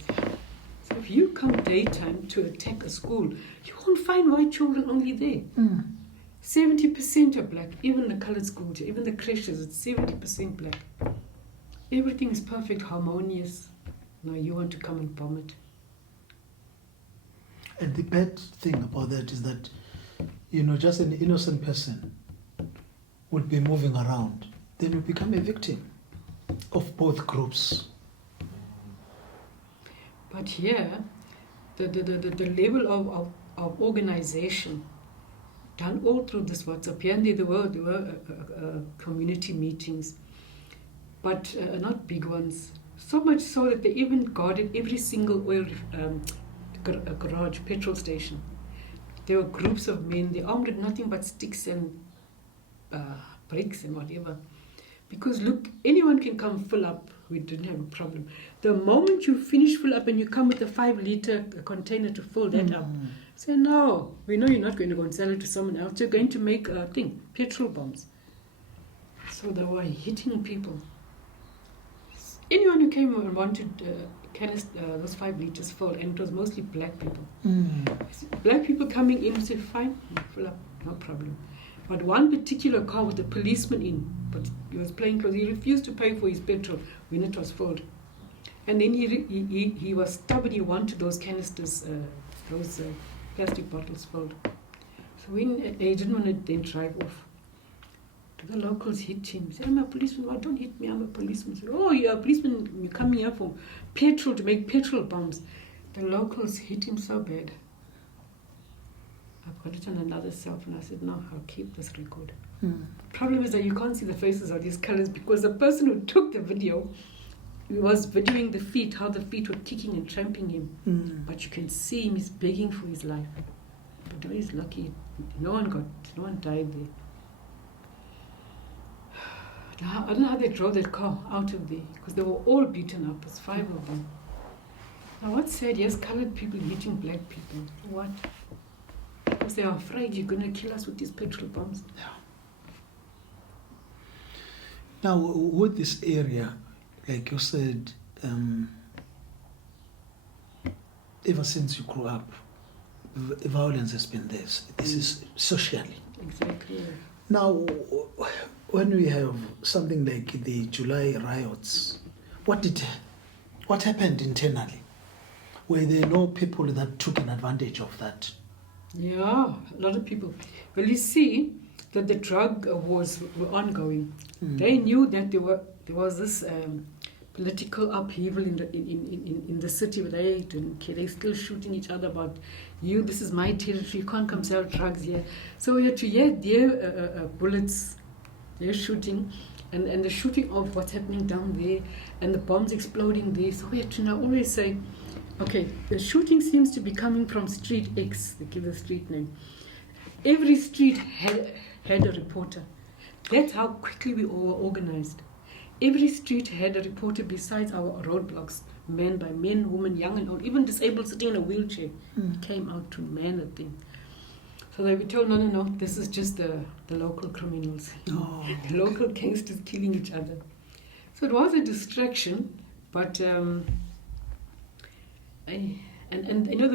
So if you come daytime to attack a school, you won't find white children only there. 70% are black, even the colored schools, even the creches, it's 70% black. Everything is perfect, harmonious. Now you want to come and bomb it. And the bad thing about that is that, just an innocent person would be moving around. Then you become a victim of both groups. But here, the level of organization done all through this WhatsApp. Here and there were community meetings, but not big ones. So much so that they even guarded every single oil garage, petrol station. There were groups of men. They armed with nothing but sticks and bricks and whatever. Because look, anyone can come fill up. We didn't have a problem. The moment you finish fill up and you come with a 5-liter container to fill that up, say, no, we know you're not going to go and sell it to someone else. You're going to make petrol bombs. So they were hitting people. Anyone who came and wanted those 5 liters filled, and it was mostly black people. Black people coming in said, fine, fill up, no problem. But one particular car with a policeman in, but he was playing close. He refused to pay for his petrol when it was filled. And then he was stubborn. He wanted those canisters, those plastic bottles filled. So when they didn't want to then drive off, the locals hit him. He said, I'm a policeman. Why don't hit me? I'm a policeman. He said, oh, you're a policeman. You come here for petrol, to make petrol bombs. The locals hit him so bad. I've got it on another cell phone. I said, no, I'll keep this record. The problem is that you can't see the faces of these colors because the person who took the video was videoing the feet, how the feet were kicking and tramping him. But you can see him, he's begging for his life. But he's lucky. No one died there. I don't know how they drove that car out of there, because they were all beaten up. There's 5 of them. Now what's sad, yes, colored people hitting black people. What? Because they are afraid you're going to kill us with these petrol bombs. Yeah. Now, with this area, like you said, ever since you grew up, violence has been there. This is socially. Exactly. Now, when we have something like the July riots, what happened internally? Were there no people that took an advantage of that? Yeah, a lot of people. Well, you see that the drug wars were ongoing. They knew that there was this political upheaval in the city where they're still shooting each other about, this is my territory, you can't come sell drugs here. So we had to hear their bullets, their shooting, and the shooting of what's happening down there, and the bombs exploding there. So we had to now always say, okay, the shooting seems to be coming from Street X, they give the street name. Every street had a reporter. That's how quickly we all were organized. Every street had a reporter besides our roadblocks, men by men, women, young and old, even disabled sitting in a wheelchair, came out to man a thing. So they were told, no, this is just the local criminals. Oh. The local gangsters killing each other. So it was a distraction, but the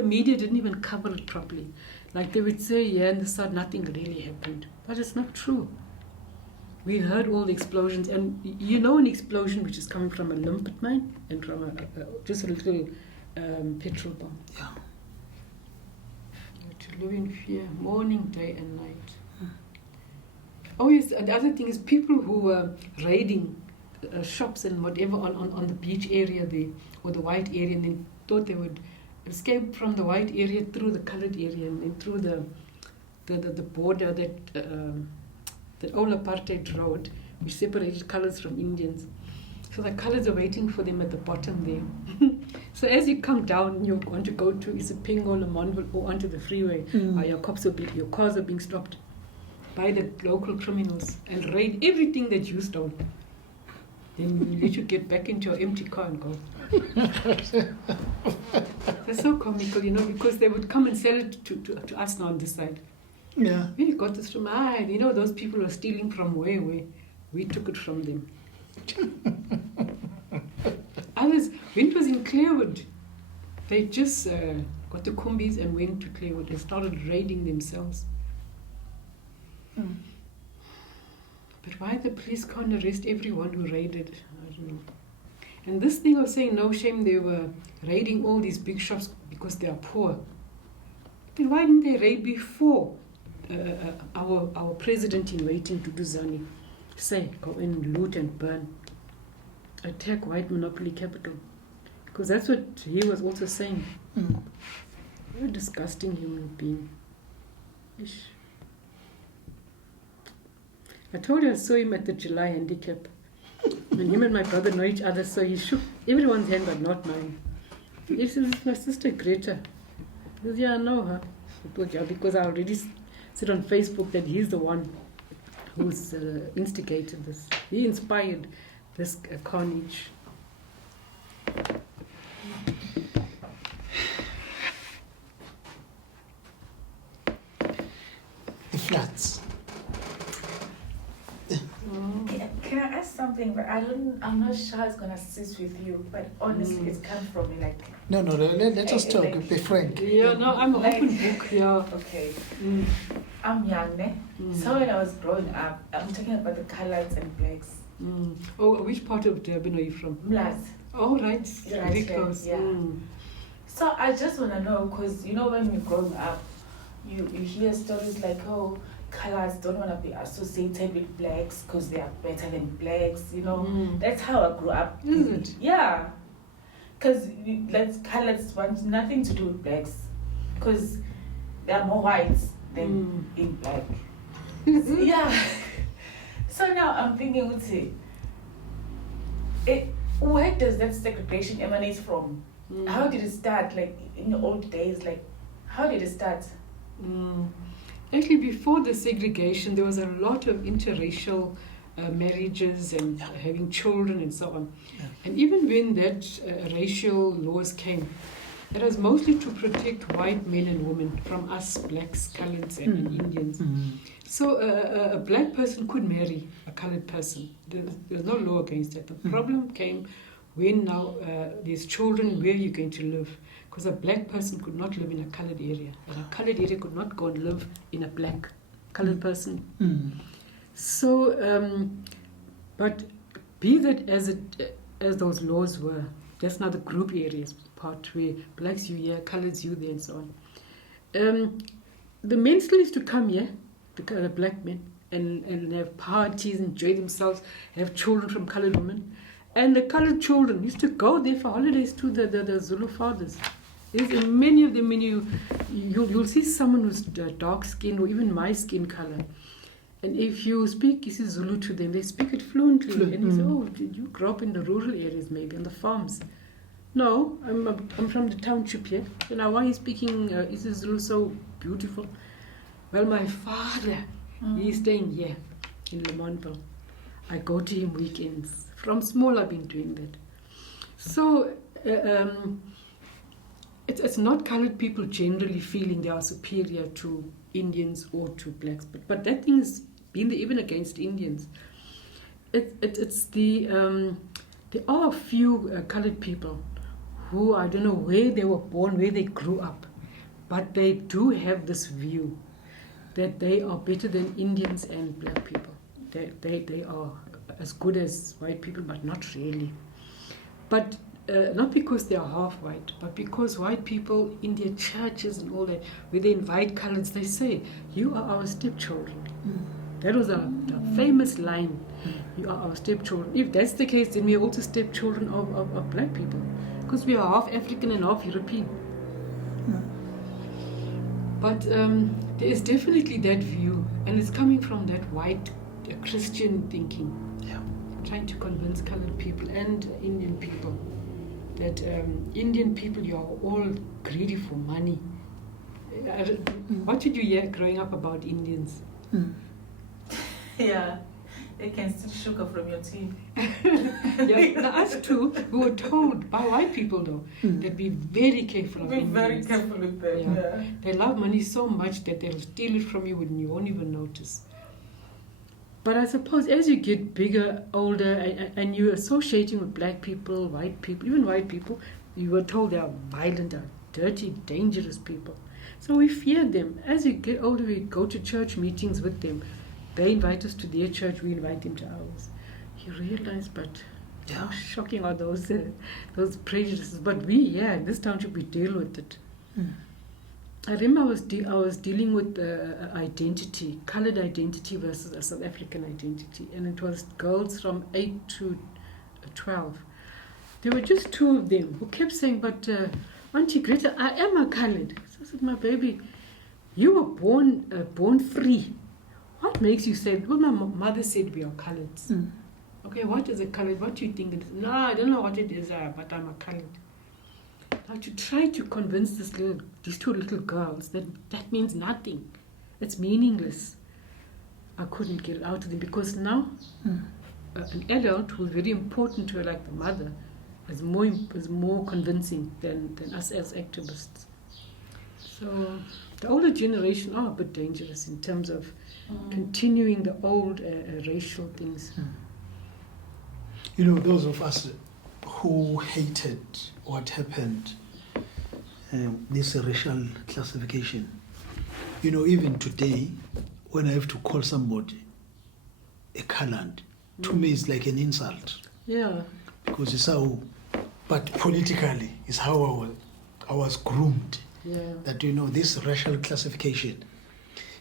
media didn't even cover it properly. Like they would say, in the south nothing really happened. But it's not true. We heard all the explosions, and an explosion which is coming from a limpet mine and from just a little petrol bomb. Yeah. To live in fear, morning, day and night. Oh yes, and the other thing is people who were raiding shops and whatever on the beach area there, or the white area, and they thought they would escape from the white area through the colored area and then through the border that old apartheid road, which separated colors from Indians. So the colors are waiting for them at the bottom there. So as you come down, you want to go to Isipingo or Monville or onto the freeway, your cars are being stopped by the local criminals and raid everything that you stole. Then we let you get back into your empty car and go. That's so comical, because they would come and sell it to us now on this side. Yeah. We got this from, those people are stealing from where we took it from them. Others, when it was in Clearwood, they just got the combis and went to Clearwood and started raiding themselves. But why the police can't arrest everyone who raided? I don't know. And this thing of saying no shame, they were raiding all these big shops because they are poor. Then why didn't they raid before our president in waiting to do Zani? Say, go in, loot and burn. Attack white monopoly capital. Because that's what he was also saying. You're a disgusting human being. Ish. I told you I saw him at the July handicap. And him and my brother know each other, so he shook everyone's hand, but not mine. This is my sister Greta. He goes, I know her. I told you, because I already said on Facebook that he's the one who's instigated this. He inspired this carnage. The floods. Can I ask something? But I'm not sure it's gonna sit with you. But honestly, it's come from me. Like No. Let us talk. Be frank. Yeah, no, I'm an open book. Yeah. Okay. I'm young, ne? So when I was growing up, I'm talking about the colors and blacks. Oh, which part of Durban are you from? Mlas. Oh, right. Very here, close. yeah. So I just wanna know, because when you're growing up, you hear stories like, colors don't want to be associated with blacks because they are better than blacks, That's how I grew up. Is it? Yeah. Because colors want nothing to do with blacks. Because there are more whites than in black. Yeah. So now I'm thinking, where does that segregation emanate from? How did it start? Like in the old days, how did it start? Actually, before the segregation, there was a lot of interracial marriages and having children and so on. Yeah. And even when that racial laws came, it was mostly to protect white men and women from us blacks, coloureds and Indians. So a black person could marry a coloured person. There's no law against that. The problem came when now there's children, where you're going to live. Because a black person could not live in a coloured area. And a coloured area could not go and live in a black coloured person. So, but be that as those laws were, that's now the group areas part where blacks you here, coloureds you there, and so on. The men still used to come here, the black men, and have parties, enjoy themselves, have children from coloured women. And the coloured children used to go there for holidays to the Zulu fathers. There's many of them, you'll see someone who's dark skin or even my skin colour. And if you speak Zulu to them, they speak it fluently. And you say, oh, did you grow up in the rural areas maybe, on the farms? No, I'm from the township here. So now why are you speaking Zulu so beautiful? Well, my father, he's staying here in Lamontville. I go to him weekends. From small I've been doing that. So it's not coloured people generally feeling they are superior to Indians or to blacks, but that thing has been there even against Indians. It's there are a few coloured people who, I don't know where they were born, where they grew up, but they do have this view that they are better than Indians and black people. They are as good as white people, but not really. But not because they are half white, but because white people in their churches and all that, where they invite coloureds, they say, you are our stepchildren. That was a famous line. You are our stepchildren. If that's the case, then we are also stepchildren of black people, because we are half African and half European. But there is definitely that view, and it's coming from that white Christian thinking, trying to convince coloured people and Indian people that Indian people, you are all greedy for money. What did you hear growing up about Indians? Yeah, they can steal sugar from your tea. Yeah, now us too, we were told by white people though, that be very careful of Indians. Be very careful with them. Yeah. They love money so much that they'll steal it from you when you won't even notice. But I suppose as you get bigger, older, and you're associating with black people, white people, even white people, you were told they are violent, they are dirty, dangerous people. So we fear them. As you get older, we go to church meetings with them. They invite us to their church, we invite them to ours. You realize, but how shocking are those prejudices? But this township, we deal with it. I remember I was dealing with identity, coloured identity versus a South African identity, and it was girls from 8 to 12. There were just two of them who kept saying, but Auntie Greta, I am a coloured. So I said, my baby, you were born free. What makes you say, well, my mother said we are coloureds. Okay, what is a coloured? What do you think it is? No, I don't know what it is, but I'm a coloured. Now to try to convince these two little girls that means nothing. It's meaningless. I couldn't get it out of them, because now an adult who is very important to her, like the mother, is more convincing than us as activists. So the older generation are a bit dangerous in terms of continuing the old racial things. You know, those of us who hated what happened, this racial classification, you know, even today, when I have to call somebody a coloured, to me it's like an insult. Yeah. Because it's how, but politically, it's how I was groomed. Yeah. That, you know, this racial classification.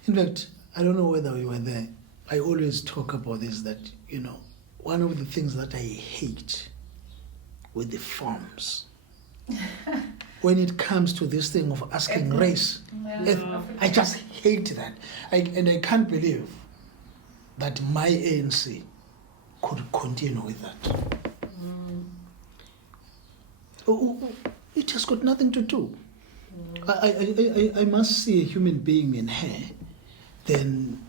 In fact, I don't know whether we were there. I always talk about this, that, you know, one of the things that I hate with the forms, when it comes to this thing of asking race, I just hate that. And I can't believe that my ANC could continue with that. It has got nothing to do. I must see a human being in her than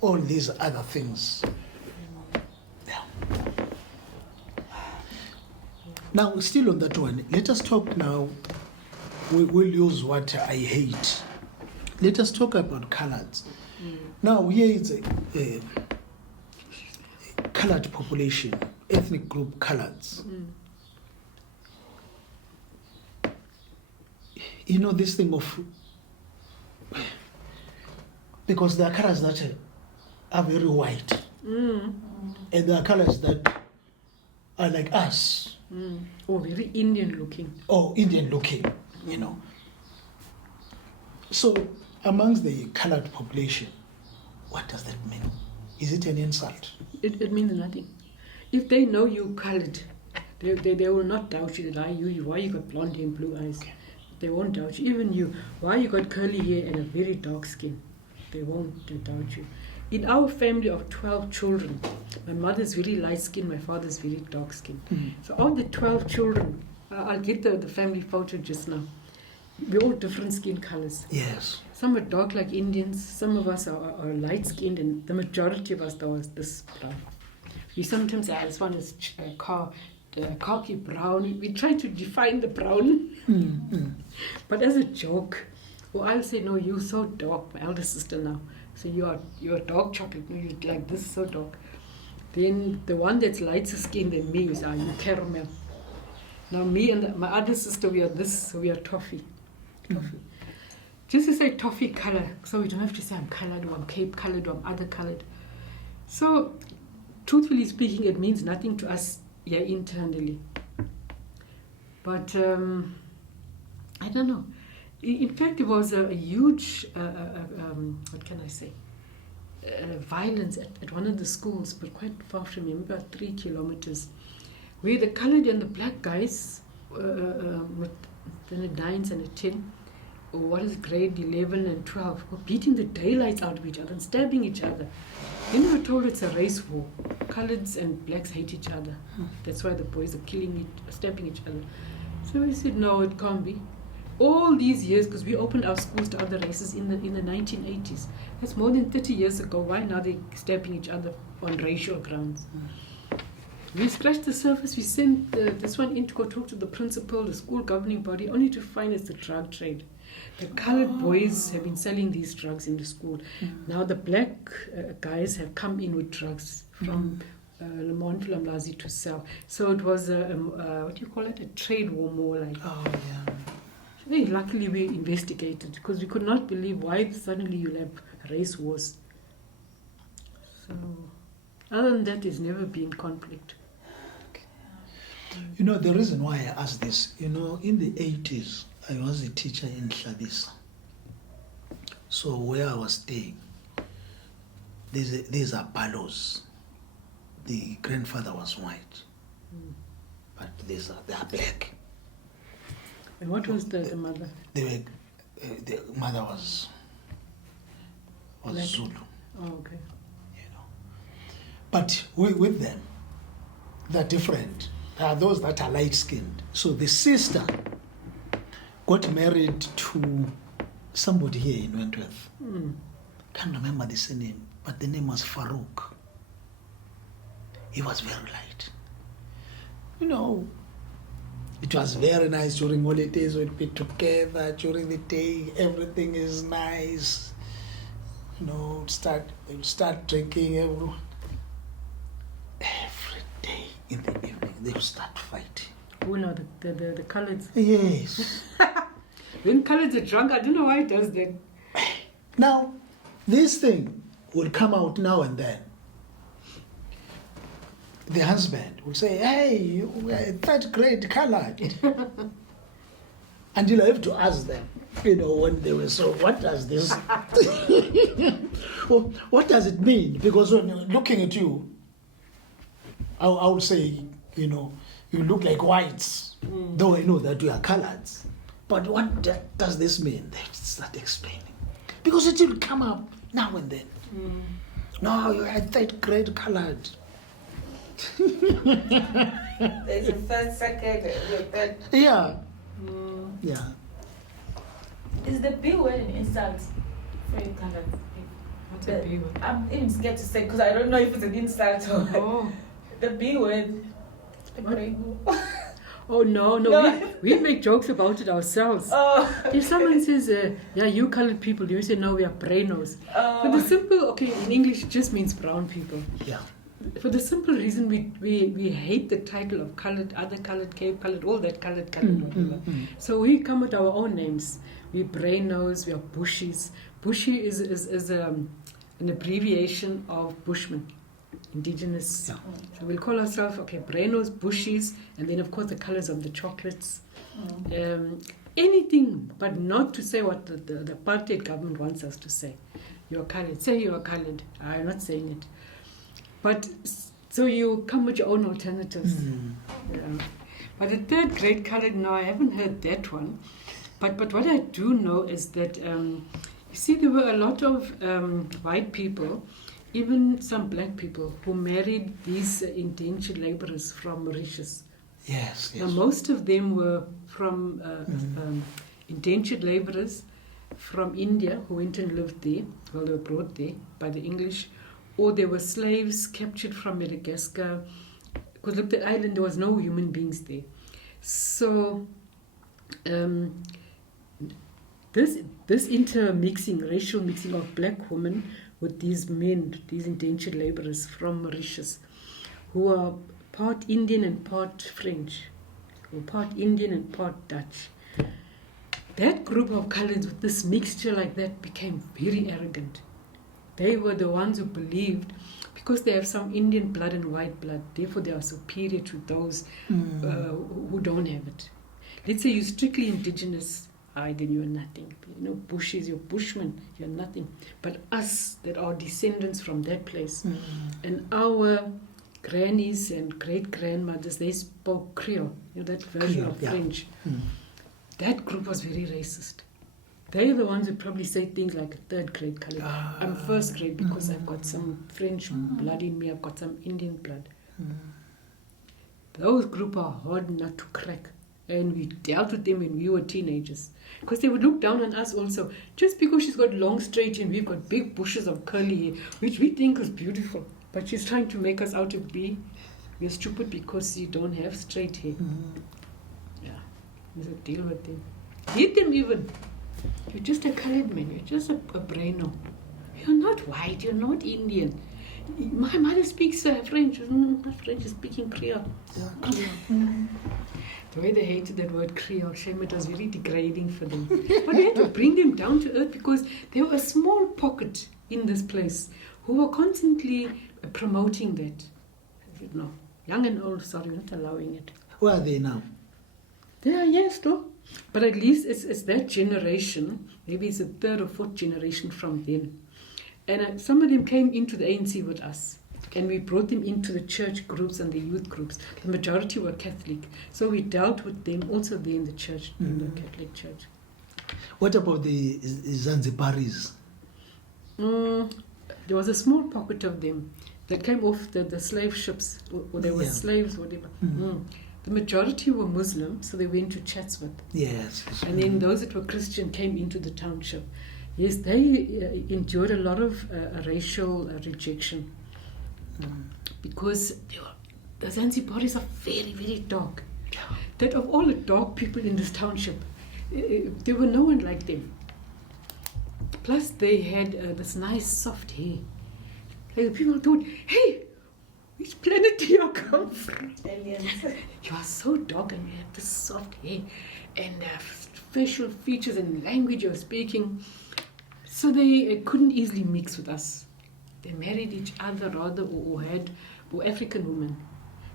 all these other things. Now, still on that one, let us talk now. We'll use what I hate. Let us talk about colors. Now, here is a colored population, ethnic group coloreds. You know, this thing of, because there are colors that are very white, and there are colors that are like us. Or very Indian looking. Or Indian looking, you know. So, amongst the colored population, what does that mean? Is it an insult? It means nothing. If they know you colored, they will not doubt you that why you got blonde hair and blue eyes. They won't doubt you. Even you, why you got curly hair and a very dark skin. They won't doubt you. In our family of 12 children, my mother's very light skinned, my father's very dark skinned. So of the 12 children, I'll get the family photo just now. We're all different skin colors. Yes. Some are dark like Indians, some of us are light skinned, and the majority of us was this brown. We sometimes say, this one is khaki brown. We try to define the brown. But as a joke, or I'll say, no, you're so dark, my elder sister now. So you're dark chocolate, no, you're like this, so dark. Then the one that's lighter skinned than me is, you caramel. Now me and my other sister, we are this, so we are toffee. Just to say toffee color, so we don't have to say I'm colored or I'm Cape colored or I'm other colored. So, truthfully speaking, it means nothing to us here internally. But I don't know. In fact, there was a huge, what can I say, violence at one of the schools, but quite far from me, about 3 kilometers, where the colored and the black guys, with then a 9s and a 10, or what is grade 11 and 12, were beating the daylights out of each other and stabbing each other. Then we were told it's a race war. Coloreds and blacks hate each other. That's why the boys are stabbing each other. So we said, no, it can't be. All these years, because we opened our schools to other races in the 1980s. That's more than 30 years ago. Why now they're stabbing each other on racial grounds? We scratched the surface. We sent this one in to go talk to the principal, the school governing body, only to find it's the drug trade. The colored boys have been selling these drugs in the school. Now the black guys have come in with drugs from Lemon Mlazi to sell. So it was what do you call it? A trade war more like. Oh, yeah. Hey, luckily we investigated because we could not believe why suddenly you'll have race wars. So other than that, there's never been conflict. You know, the reason why I asked this, you know, in the 80s, I was a teacher in Hlabisa. So where I was staying, these are Palos. The grandfather was white, but they are black. And what was the mother? The mother was Black. Zulu. Oh, okay. You know, but with them, they're different. There are those that are light-skinned. So the sister got married to somebody here in Wentworth. Can't remember the surname, but the name was Farouk. He was very light. You know, it was very nice during holidays. We'd be together during the day. Everything is nice. You know, they'd start drinking. Every day in the evening, they would start fighting. Oh no, the coloreds. Yes. When coloreds are drunk, I don't know why it does that. Now, this thing will come out now and then. The husband will say, hey, you were third grade colored. And you'll have to ask them, you know, when they were, so what does this, well, what does it mean? Because when you're looking at you, I would say, you know, you look like whites, though I know that you are coloreds. But what does this mean? They start explaining. Because it will come up now and then. No, you are third grade colored. There's a first, second, third. Yeah. Yeah. Is the B word an insult for you, colored? What's a B word? I'm even scared to say because I don't know if it's an insult or Oh. the B word. Oh, no, we make jokes about it ourselves. Oh. If someone says, yeah, you colored people, you say, no, we are brainos. For the simple, okay, in English it just means brown people. Yeah. For the simple reason we hate the title of colored, other colored, Cape colored, all that colored, whatever. So we come with our own names. We brainos, we are bushies. Bushy is an abbreviation of Bushman, indigenous. Yeah. So we'll call ourselves, okay, brainos, bushies, and then of course the colors of the chocolates. Anything but not to say what the apartheid government wants us to say. You're colored. Say you're colored. I'm not saying it. But so you come with your own alternatives. Yeah. But the third grade colored, no, I haven't heard that one. But what I do know is that, you see, there were a lot of white people, even some black people, who married these indentured laborers from Mauritius. Yes. Now, most of them were from indentured laborers from India who went and lived there. Well, they were brought there by the English. Or there were slaves captured from Madagascar. Because look, the island, there was no human beings there. So this intermixing, racial mixing of black women with these men, these indentured laborers from Mauritius, who are part Indian and part French, or part Indian and part Dutch. That group of colors with this mixture like that became very arrogant. They were the ones who believed, because they have some Indian blood and white blood, therefore they are superior to those who don't have it. Let's say you're strictly indigenous, then you're nothing. You know, bushies, you're bushmen, you're nothing. But us that are descendants from that place, and our grannies and great-grandmothers, they spoke Creole, you know, that version of French. That group was very racist. They're the ones who probably say things like third grade colored. I'm first grade because I've got some French blood in me, I've got some Indian blood. Those group are hard not to crack. And we dealt with them when we were teenagers. Because they would look down on us also. Just because she's got long straight hair and we've got big bushes of curly hair, which we think is beautiful. But she's trying to make us out to be, we're stupid because you don't have straight hair. Yeah, there's a deal with them. Hit them even. You're just a colored man, you're just a braino. You're not white, you're not Indian. My mother speaks French. Not French, she's speaking Creole. The way they hated that word Creole, shame, it was very degrading for them. But we had to bring them down to earth because there were a small pocket in this place who were constantly promoting that. You know, young and old, sorry, not allowing it. Where are they now? They are, yes, though. But at least it's that generation, maybe it's the third or fourth generation from them. And some of them came into the ANC with us. And we brought them into the church groups and the youth groups. The majority were Catholic. So we dealt with them also there in the church, in the Catholic church. What about the Zanzibaris? There was a small pocket of them that came off the slave ships, or they were slaves, whatever. The majority were Muslim, so they went to Chatsworth. Yes. And then those that were Christian came into the township. Yes, they endured a lot of racial rejection because the Zanzibaris are very, very dark. That of all the dark people in this township, there were no one like them. Plus, they had this nice soft hair. Like people thought, hey, which planet do you come from? Aliens. You are so dark and you have this soft hair and facial features and language you're speaking. So they couldn't easily mix with us. They married each other rather, or African women,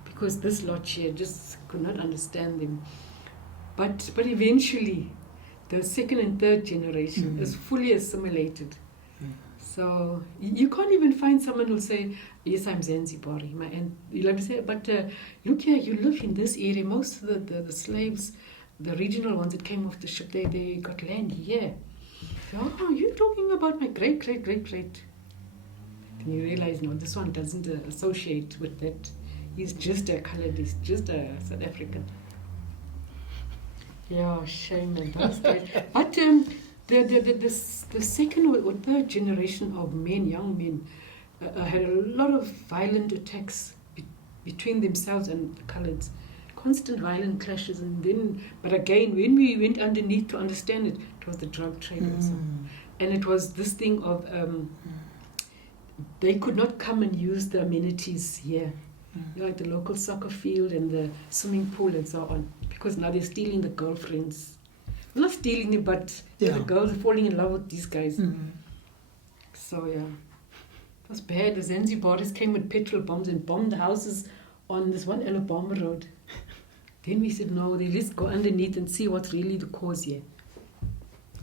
because this lot here just could not understand them. But eventually, the second and third generation is fully assimilated. So you can't even find someone who'll say, yes, I'm Zanzibari. And you'll have to say, but look here, you live in this area. Most of the slaves, the regional ones that came off the ship, they got land here. Oh, you're talking about my great. Then you realize, no, this one doesn't associate with that. He's just a colored, he's just a South African. Yeah, shame in those days. But the second or third generation of men, young men, had a lot of violent attacks between themselves and the coloreds. constant violent clashes. And then, but again, when we went underneath to understand it, it was the drug trade also. And it was this thing of they could not come and use the amenities here, like the local soccer field and the swimming pool and so on, because now they're stealing the girlfriends. Well, not stealing it, but the girls are falling in love with these guys. So yeah, it was bad. The Zanzibaris came with petrol bombs and bombed the houses on this one Alabama road. Then we said, no, let's go underneath and see what's really the cause here.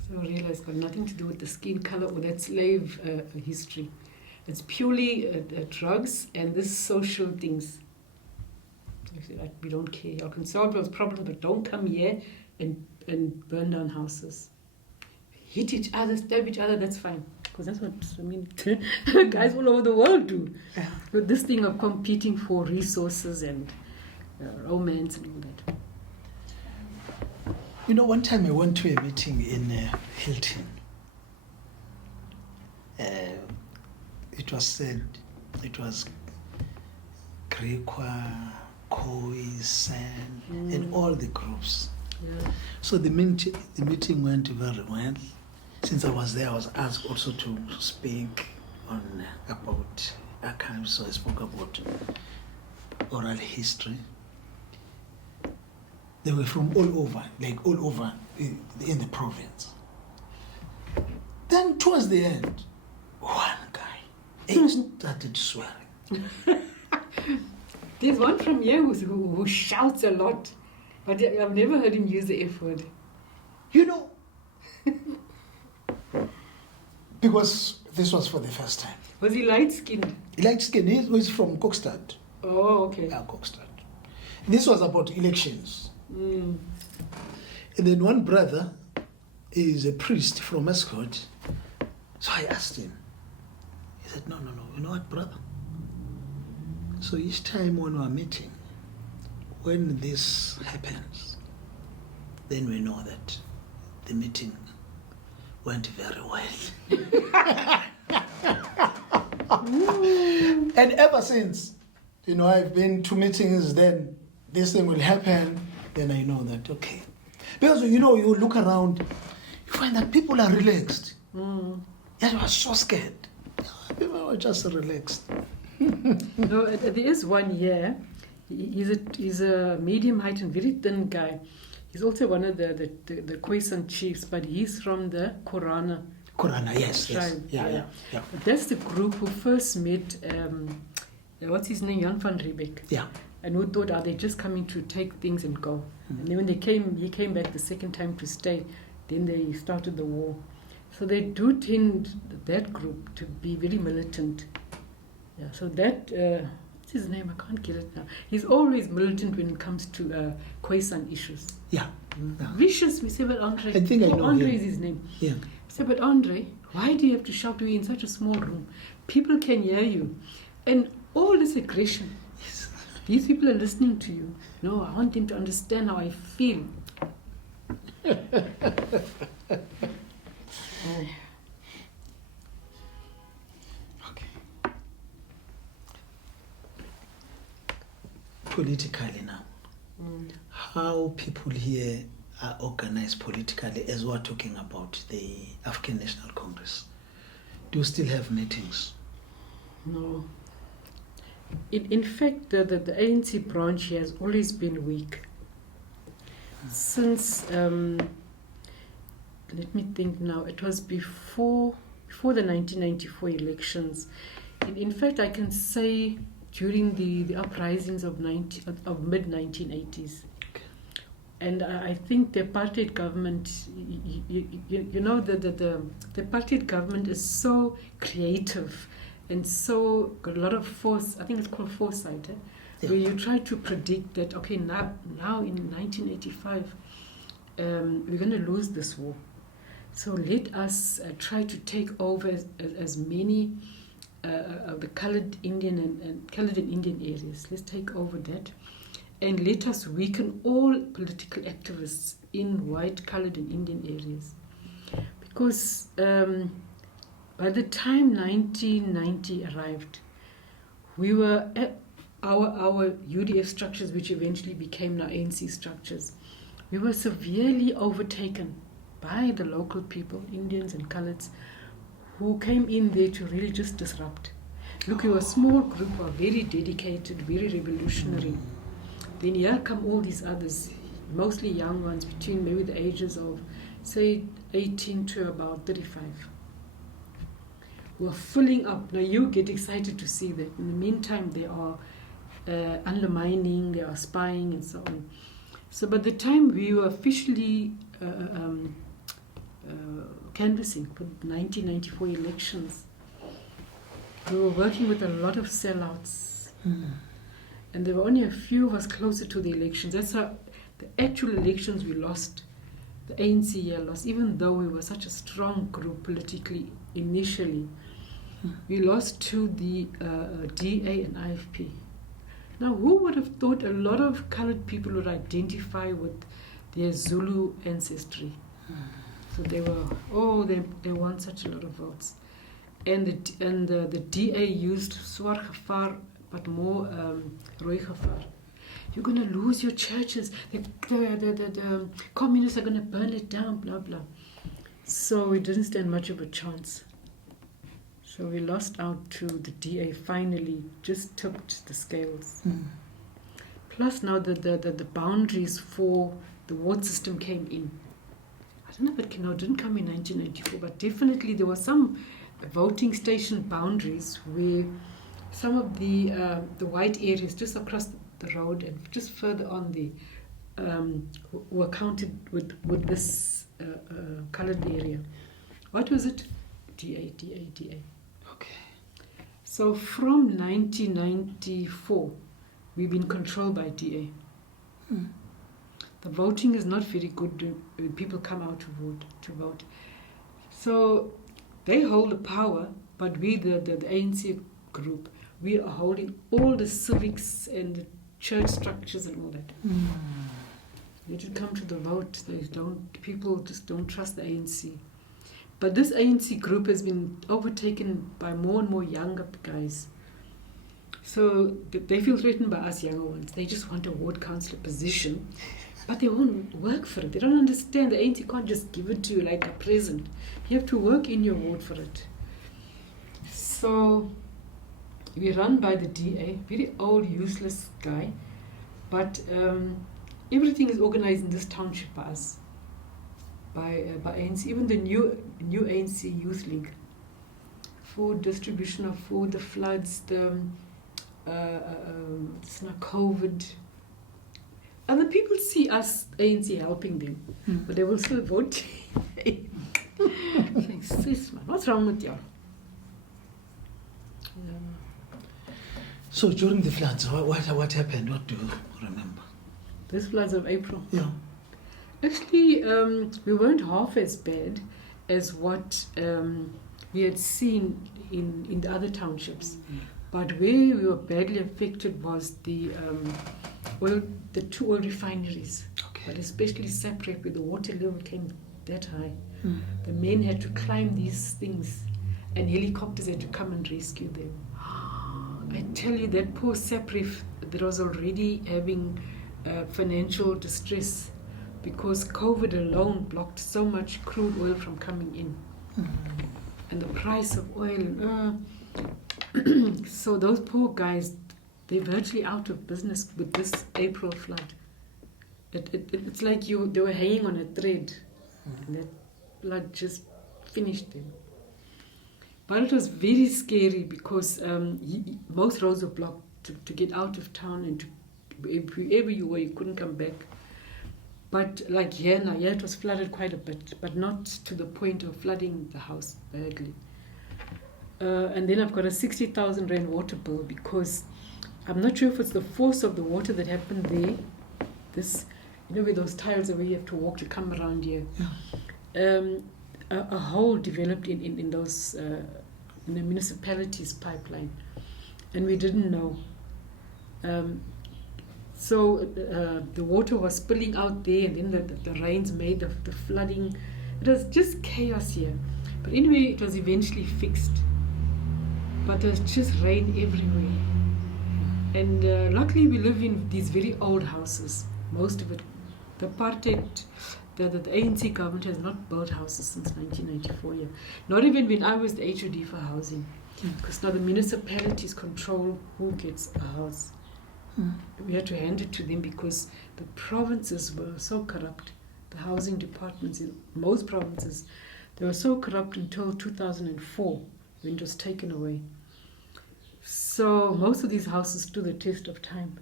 So I realized it's got nothing to do with the skin color or that slave history. It's purely drugs and this social things. Like, we don't care. I can solve those problems, but don't come here and burn down houses. Hit each other, stab each other, that's fine. Because that's what, I mean, guys all over the world do. Yeah. But this thing of competing for resources and romance and all that. You know, one time I went to a meeting in Hilton. It was said, it was Greta, Koi, San, and all the groups. Yeah. So the meeting went very well. Since I was there, I was asked also to speak on about archives, so I spoke about oral history. They were from all over in the province. Then towards the end, one guy, he started swearing. There's one from here who shouts a lot, but I've never heard him use the F word. You know, because this was for the first time. Was he light-skinned? Light-skinned, he was from Kokstad. Oh, okay. Yeah, Kokstad. This was about elections. Mm. And then one brother is a priest from Escort. So I asked him. He said, no, you know what, brother? So each time when we're meeting, when this happens, then we know that the meeting went very well. And ever since, you know, I've been to meetings, then this thing will happen, then I know that, okay. Because, you know, you look around, you find that people are relaxed. Yet you are so scared. People are just relaxed. No, there is one here. He's a medium height and very thin guy. He's also one of the KwaZulu chiefs, but he's from the Korana. Korana, yes. Tribe. Yeah. That's the group who first met, what's his name, Jan van Riebeck. Yeah. And who thought, are they just coming to take things and go? And then when he came back the second time to stay, then they started the war. So they do tend, that group, to be very militant. Yeah, so that, what's his name? I can't get it now. He's always militant when it comes to KwaZulu issues. Yeah. Vicious, we say, but Andre. I think I know Andre him. is his name. Yeah. We say, but Andre, why do you have to shout? We're in such a small room. People can hear you. And all this aggression. Yes. These people are listening to you. No, I want them to understand how I feel. Okay. Politically now, how people here are organized politically as we're talking about the African National Congress. Do you still have meetings? No. In fact, the ANC branch here has always been weak. Since, let me think now, it was before the 1994 elections. In fact, I can say during the uprisings of mid-1980s. Okay. And I think the apartheid government, you know, the apartheid government is so creative and so got a lot of force. I think it's called foresight, Yeah. where you try to predict that, okay, now in 1985, we're going to lose this war. So let us try to take over as many of the colored Indian and colored and Indian areas. Let's take over that. And let us weaken all political activists in white, colored and Indian areas. Because by the time 1990 arrived, we were our UDF structures, which eventually became now ANC structures, we were severely overtaken by the local people, Indians and Coloureds, who came in there to really just disrupt. Look, we were a small group, were very dedicated, very revolutionary. Then here come all these others, mostly young ones, between maybe the ages of, say, 18 to about 35. Were filling up. Now you get excited to see that. In the meantime, they are undermining, they are spying, and so on. So by the time we were officially canvassing for the 1994 elections, we were working with a lot of sellouts. And there were only a few of us closer to the elections. That's how the actual elections we lost, the ANC here lost, even though we were such a strong group politically initially. We lost to the DA and IFP. Now, who would have thought a lot of coloured people would identify with their Zulu ancestry? So they were, they won such a lot of votes. And the DA used swart gevaar, but more rooi gevaar. You're going to lose your churches. The communists are going to burn it down, blah, blah. So we didn't stand much of a chance. So we lost out to the DA, finally just tipped the scales. Plus now the boundaries for the ward system came in. I don't know if it didn't come in 1994, but definitely there were some voting station boundaries where some of the white areas just across the road and just further on were counted with this coloured area. What was it? DA. Okay. So from 1994, we've been controlled by DA. The voting is not very good when people come out to vote. So they hold the power, but we, the ANC group, we are holding all the civics and the church structures and all that. When you come to the vote, people just don't trust the ANC. But this ANC group has been overtaken by more and more younger guys. So they feel threatened by us younger ones. They just want a ward councillor position, but they won't work for it. They don't understand the ANC can't just give it to you like a present. You have to work in your ward for it. So we run by the DA, very old, useless guy, but everything is organized in this township by us. By ANC, even the new ANC Youth League, food distribution of food, the floods, it's not COVID. Other people see us ANC helping them, but they will still vote. Sis, man, what's wrong with you? So during the floods, what happened? What do you remember? This floods of April. Yeah. Actually, we weren't half as bad as what we had seen in the other townships. But where we were badly affected was the two oil refineries. Okay. But especially Saprep, where the water level came that high. The men had to climb these things, and helicopters had to come and rescue them. I tell you, that poor Saprep that was already having financial distress, because COVID alone blocked so much crude oil from coming in. And the price of oil. So those poor guys, they're virtually out of business with this April flood. It's like they were hanging on a thread. And that flood just finished them. But it was very scary because most roads were blocked to get out of town, and wherever you were, you couldn't come back. But like here now, it was flooded quite a bit, but not to the point of flooding the house badly. And then I've got a 60,000 rand water bill because I'm not sure if it's the force of the water that happened there. This, where those tiles are where you have to walk to come around here. A hole developed in those in the municipality's pipeline, and we didn't know. So the water was spilling out there, and then the rains made the flooding. It was just chaos here. But anyway, it was eventually fixed. But there was just rain everywhere. And luckily we live in these very old houses, most of it. The apartheid, the ANC government has not built houses since 1994 here. Not even when I was the HOD for housing. Because now the municipalities control who gets a house. We had to hand it to them because the provinces were so corrupt. The housing departments in most provinces, they were so corrupt until 2004 when it was taken away. So most of these houses stood the test of time.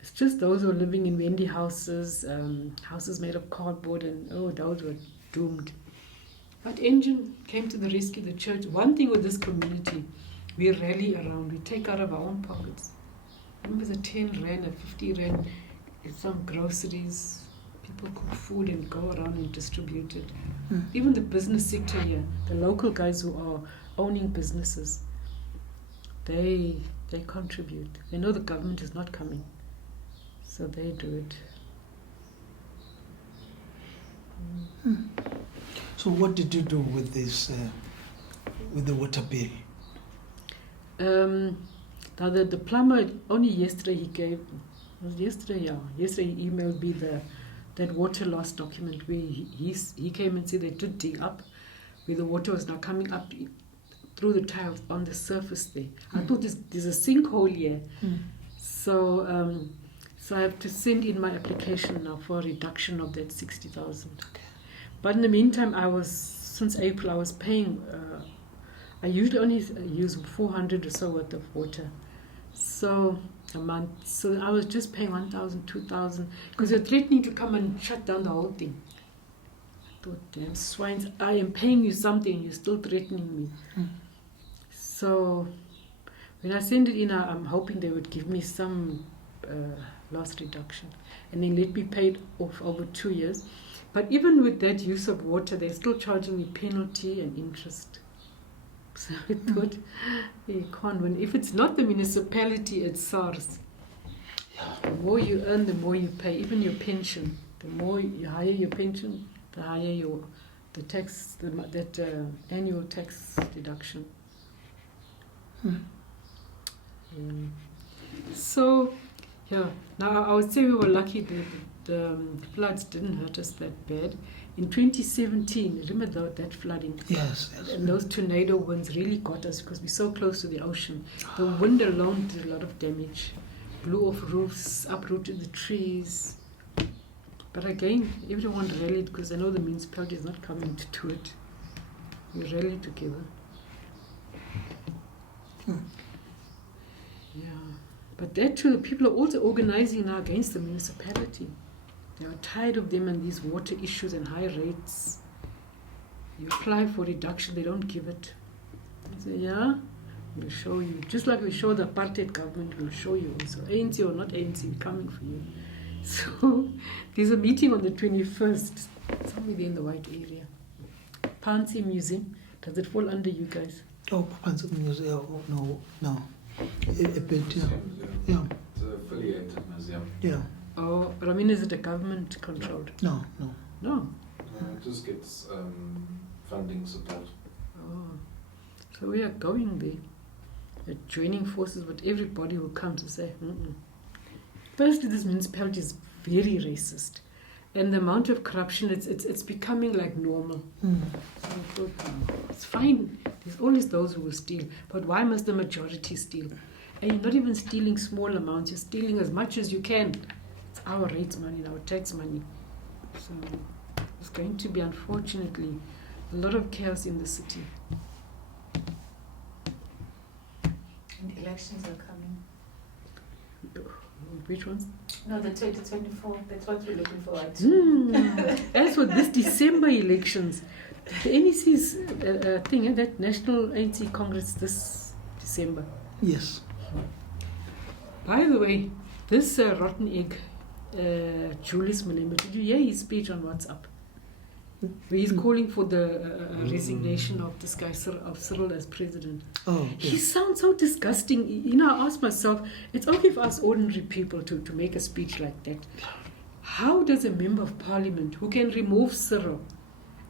It's just those who are living in Wendy houses, houses made of cardboard, and those were doomed. But Engine came to the rescue, the church. One thing with this community, we rally around, we take out of our own pockets. Remember the 10 rand and 50 rand, some groceries, people cook food and go around and distribute it. Even the business sector here, the local guys who are owning businesses, they contribute. They know the government is not coming, so they do it. So what did you do with this, with the water bill? Now the plumber, only yesterday he yesterday he emailed me that water loss document where he came and said they did dig up where the water was now coming up through the tiles on the surface there. I thought there's a sinkhole here. So I have to send in my application now for a reduction of that 60,000. Okay. But in the meantime, since April I was paying, I usually only use 400 or so worth of water. So a month. So I was just paying 1,000, 2,000 because they're threatening to come and shut down the whole thing. I thought, damn swines, I am paying you something, you're still threatening me. So when I send it in, I'm hoping they would give me some loss reduction and then let me pay it off over 2 years. But even with that use of water, they're still charging me penalty and interest. So I thought, you can't win. If it's not the municipality, it's SARS. The more you earn, the more you pay. Even your pension, the more you higher your pension, the higher the tax, that annual tax deduction. So, yeah. Now I would say we were lucky that the floods didn't hurt us that bad. In 2017, remember that flooding? Yes. And those tornado winds really got us because we're so close to the ocean. The wind alone did a lot of damage. Blew off roofs, uprooted the trees. But again, everyone rallied because I know the municipality is not coming to do it. We rallied together. Yeah. But that too, the people are also organizing now against the municipality. They are tired of them and these water issues and high rates. You apply for reduction, they don't give it. I say, yeah, we'll show you. Just like we show the apartheid government, we'll show you also. ANC or not ANC, we're coming for you. So there's a meeting on the 21st, somewhere there in the white area. Pansy Museum, does it fall under you guys? Oh, Pansy Museum, no. Apelgren, yeah. It's an affiliated museum. Yeah. Oh, but I mean, is it a government controlled? No. No. It just gets funding support. Oh, so we are going there. We're joining forces with everybody who comes to say, Firstly, this municipality is very racist. And the amount of corruption, it's becoming like normal. So I thought, it's fine. There's always those who will steal. But why must the majority steal? And you're not even stealing small amounts. You're stealing as much as you can. It's our rates money, our tax money. So it's going to be, unfortunately, a lot of chaos in the city. And elections are coming. Which ones? No, the 2024. That's what we're looking forward to. As for this December elections, the NEC's thing, that National ANC Congress this December. Yes. By the way, this rotten egg, Julius Malema, did you hear his speech on WhatsApp? Where he's calling for the resignation of this guy, of Cyril as president. Oh, He yes. sounds so disgusting. You know, I ask myself, it's okay for us ordinary people to make a speech like that. How does a member of parliament who can remove Cyril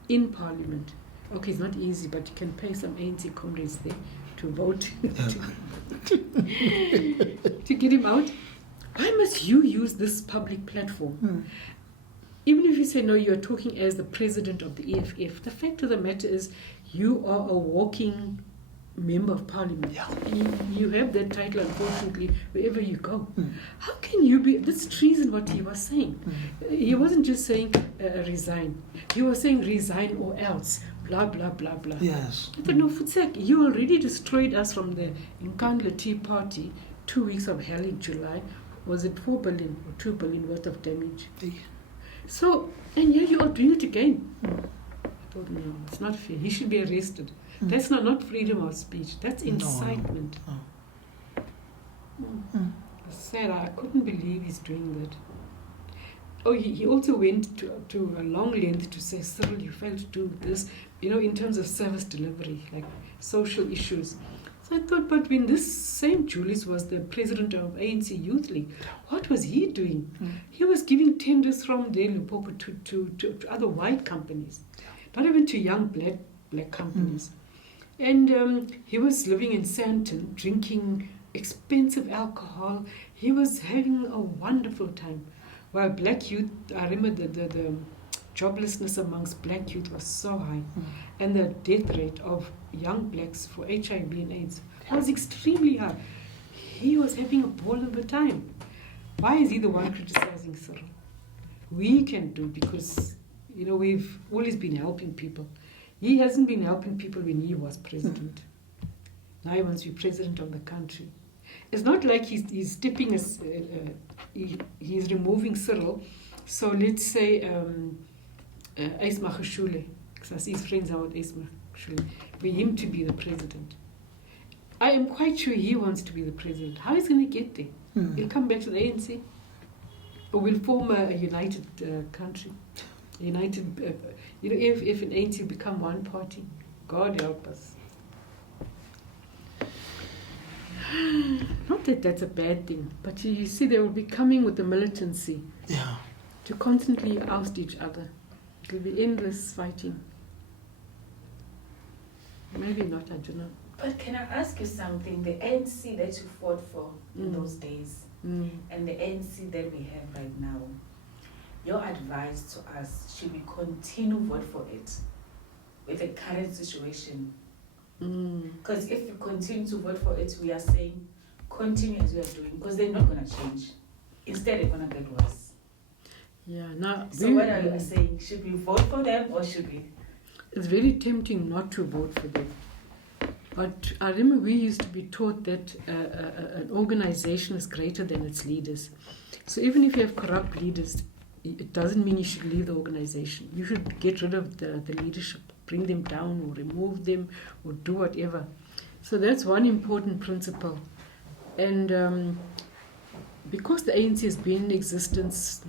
in parliament, okay, it's not easy, but you can pay some ANC comrades there, to vote to get him out. Why must you use this public platform? Even if you say, no, you're talking as the president of the EFF, the fact of the matter is you are a walking member of parliament. Yeah. And you have that title, unfortunately, wherever you go. How can you be, this is treason what he was saying. He wasn't just saying resign. He was saying resign or else, blah, blah, blah, blah. Yes. I thought, no, Futsek, you already destroyed us from the Nkandla Tea Party, 2 weeks of hell in July. Was it 4 billion or 2 billion worth of damage? So, and here you are doing it again. I thought, no, it's not fair. He should be arrested. That's not freedom of speech. That's incitement. It's sad. I couldn't believe he's doing that. Oh, he also went to a long length to say, Cyril, you failed to do this, in terms of service delivery, like social issues. So I thought, but when this same Julius was the president of ANC Youth League, what was he doing? He was giving tenders from there, Limpopo, to other white companies, not even to young black companies. And he was living in Sandton, drinking expensive alcohol. He was having a wonderful time. While black youth, I remember the joblessness amongst black youth was so high. And the death rate of young blacks for HIV and AIDS was extremely high. He was having a ball of a time. Why is he the one criticizing Cyril? We can do, because we've always been helping people. He hasn't been helping people when he was president. Now he wants to be president of the country. It's not like he's stepping as he's removing Cyril. So let's say Ace Magashule, because I see his friends are with Ace Magashule, for him to be the president. I am quite sure he wants to be the president. How is he going to get there? He'll come back to the ANC, or we'll form a united country. United, if an ANC become one party, God help us. Not that that's a bad thing, but you see, they will be coming with the militancy to constantly oust each other. It will be endless fighting. Maybe not, I don't know. But can I ask you something? The ANC that you fought for in those days and the ANC that we have right now, your advice to us, should we continue vote for it with the current situation? Because if we continue to vote for it, we are saying continue as we are doing, because they're not going to change. Instead, they're going to get worse. Yeah. Now, so what are you saying? Should we vote for them or should we? It's very tempting not to vote for them. But I remember we used to be taught that an organization is greater than its leaders. So even if you have corrupt leaders, it doesn't mean you should leave the organization. You should get rid of the leadership, bring them down or remove them or do whatever. So that's one important principle. And because the ANC has been in existence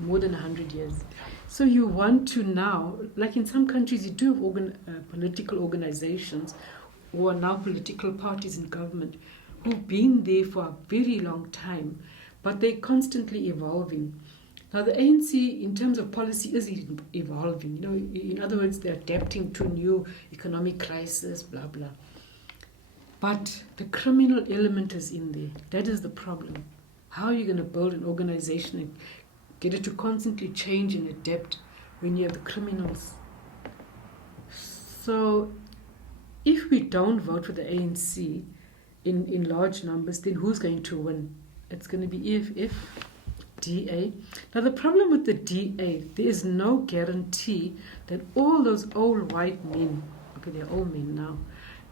more than 100 years, so you want to now, like in some countries, you do have political organizations who are now political parties in government who've been there for a very long time, but they're constantly evolving. Now, the ANC, in terms of policy, is evolving. In other words, they're adapting to new economic crisis, blah, blah. But the criminal element is in there. That is the problem. How are you going to build an organization and get it to constantly change and adapt when you have the criminals? So, if we don't vote for the ANC in large numbers, then who's going to win? It's going to be EFF, DA. Now the problem with the DA, there is no guarantee that all those old white men, okay, they're old men now,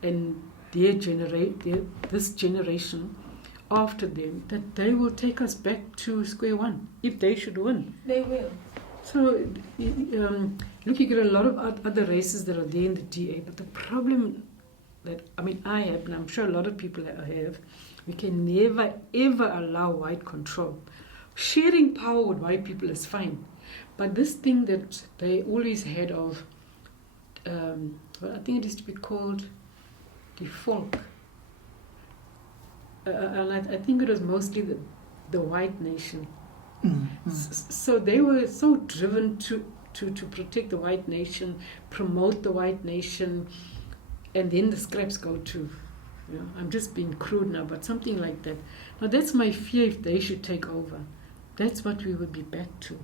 and this generation after them, that they will take us back to square one if they should win. They will. So look, you get a lot of other races that are there in the DA, but the problem that I have, and I'm sure a lot of people have, we can never ever allow white control. Sharing power with white people is fine, but this thing that they always had of, I think it used to be called the folk, and I think it was mostly the white nation. So they were so driven to protect the white nation, promote the white nation, and then the scraps go to Yeah, I'm just being crude now, but something like that. Now that's my fear if they should take over. That's what we would be back to.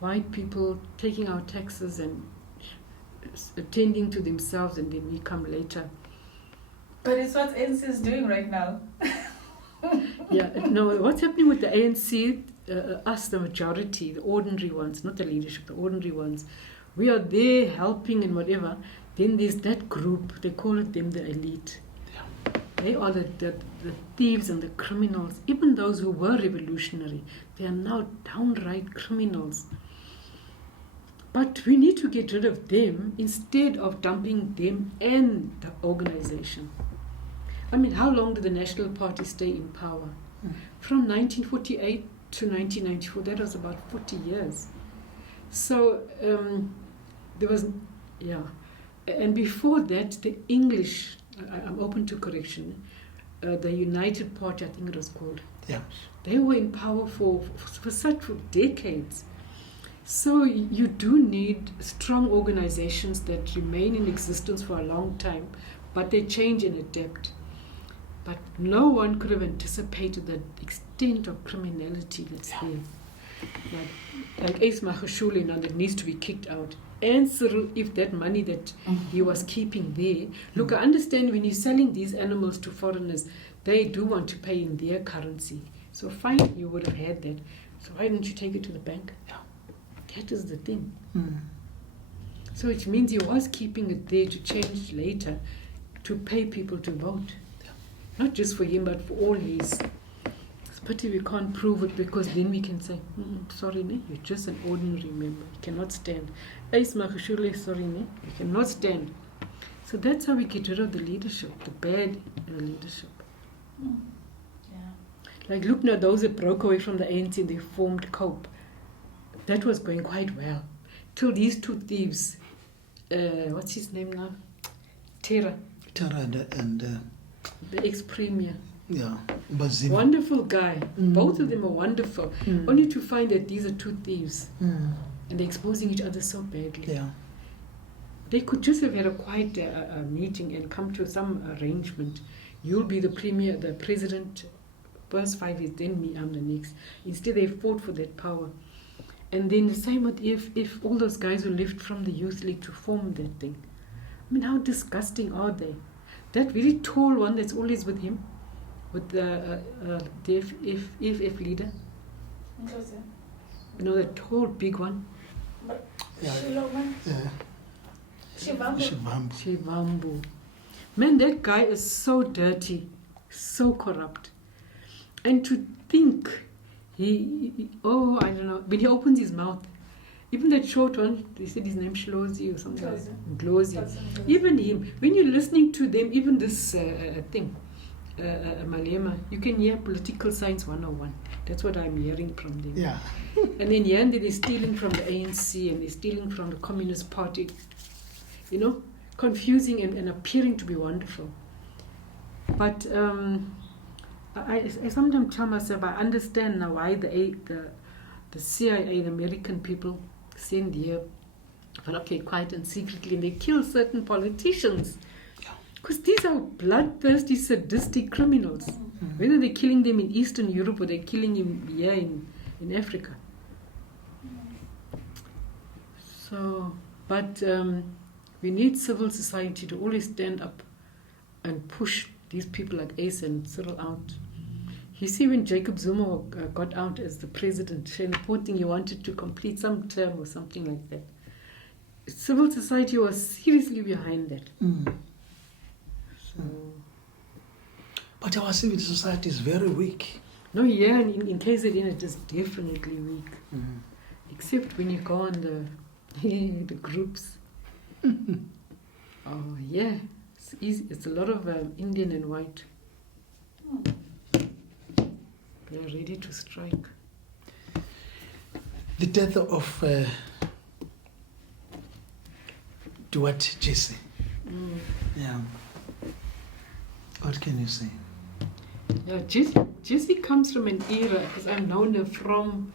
White people taking our taxes and attending to themselves, and then we come later. But it's what ANC is doing right now. Yeah, no, what's happening with the ANC, us, the majority, the ordinary ones, not the leadership, the ordinary ones, we are there helping and whatever. Then there's that group, they call it them the elite. They are the thieves and the criminals. Even those who were revolutionary, they are now downright criminals. But we need to get rid of them instead of dumping them and the organization. I mean, how long did the National Party stay in power? From 1948 to 1994, that was about 40 years. So there was, yeah. And before that, the English, I'm open to correction, the United Party, I think it was called. Yeah. They were in power for decades. So you do need strong organizations that remain in existence for a long time, but they change and adapt. But no one could have anticipated the extent of criminality that's there. Like Ace Magashule now that needs to be kicked out. And Cyril, if that money that he was keeping there, look, I understand when you're selling these animals to foreigners, they do want to pay in their currency. So fine, you would have had that. So why didn't you take it to the bank? Yeah. That is the thing. So it means he was keeping it there to change later, to pay people to vote. Yeah. Not just for him, but for all his. It's a pity we can't prove it, because then we can say, sorry, ne? You're just an ordinary member. You cannot stand. Ace Magashule, sorry, ne? You cannot stand. So that's how we get rid of the leadership, the bad leadership. Yeah. Like, look now, those that broke away from the ANC, they formed COPE. That was going quite well. Till these two thieves, what's his name now? Tera, and the ex-premier. yeah, Bazim. Wonderful guy. Both of them are wonderful. Only to find that these are two thieves. And they're exposing each other so badly. Yeah. They could just have had a quiet meeting and come to some arrangement. You'll be the premier, the president, first 5 years, then me, I'm the next. Instead, they fought for that power. And then the same with if all those guys who left from the youth league to form that thing. I mean, how disgusting are they? That very tall one that's always with him, with the EFF leader. You know, the tall, big one. Yeah. Shivambu. Shivambu. Man, that guy is so dirty, so corrupt. And to think, I don't know, when he opens his mouth, even that short one, they said his name Shlozi or something like that. Glozy. Even him, when you're listening to them, even this thing, Malema, you can hear political science 101. That's what I'm hearing from them. Yeah. And then here they're stealing from the ANC and they're stealing from the Communist Party. You know, confusing and appearing to be wonderful. But I sometimes tell myself, I understand now why the CIA, the American people, send here, but okay, quiet and secretly, and they kill certain politicians. Because these are bloodthirsty, sadistic criminals. Whether they're killing them in Eastern Europe or they're killing them here in Africa. So, but we need civil society to always stand up and push these people like Ace and Cyril out. You see, when Jacob Zuma got out as the president, reporting he wanted to complete some term or something like that, civil society was seriously behind that. So, But our civil society is very weak. no, yeah, in KZN it is definitely weak. Except when you go on the groups. Oh, yeah. It's easy. It's a lot of Indian and white. They're ready to strike. The death of Duarte Jesse. Yeah. What can you say? Yeah, Jesse comes from an era, because I've known her from,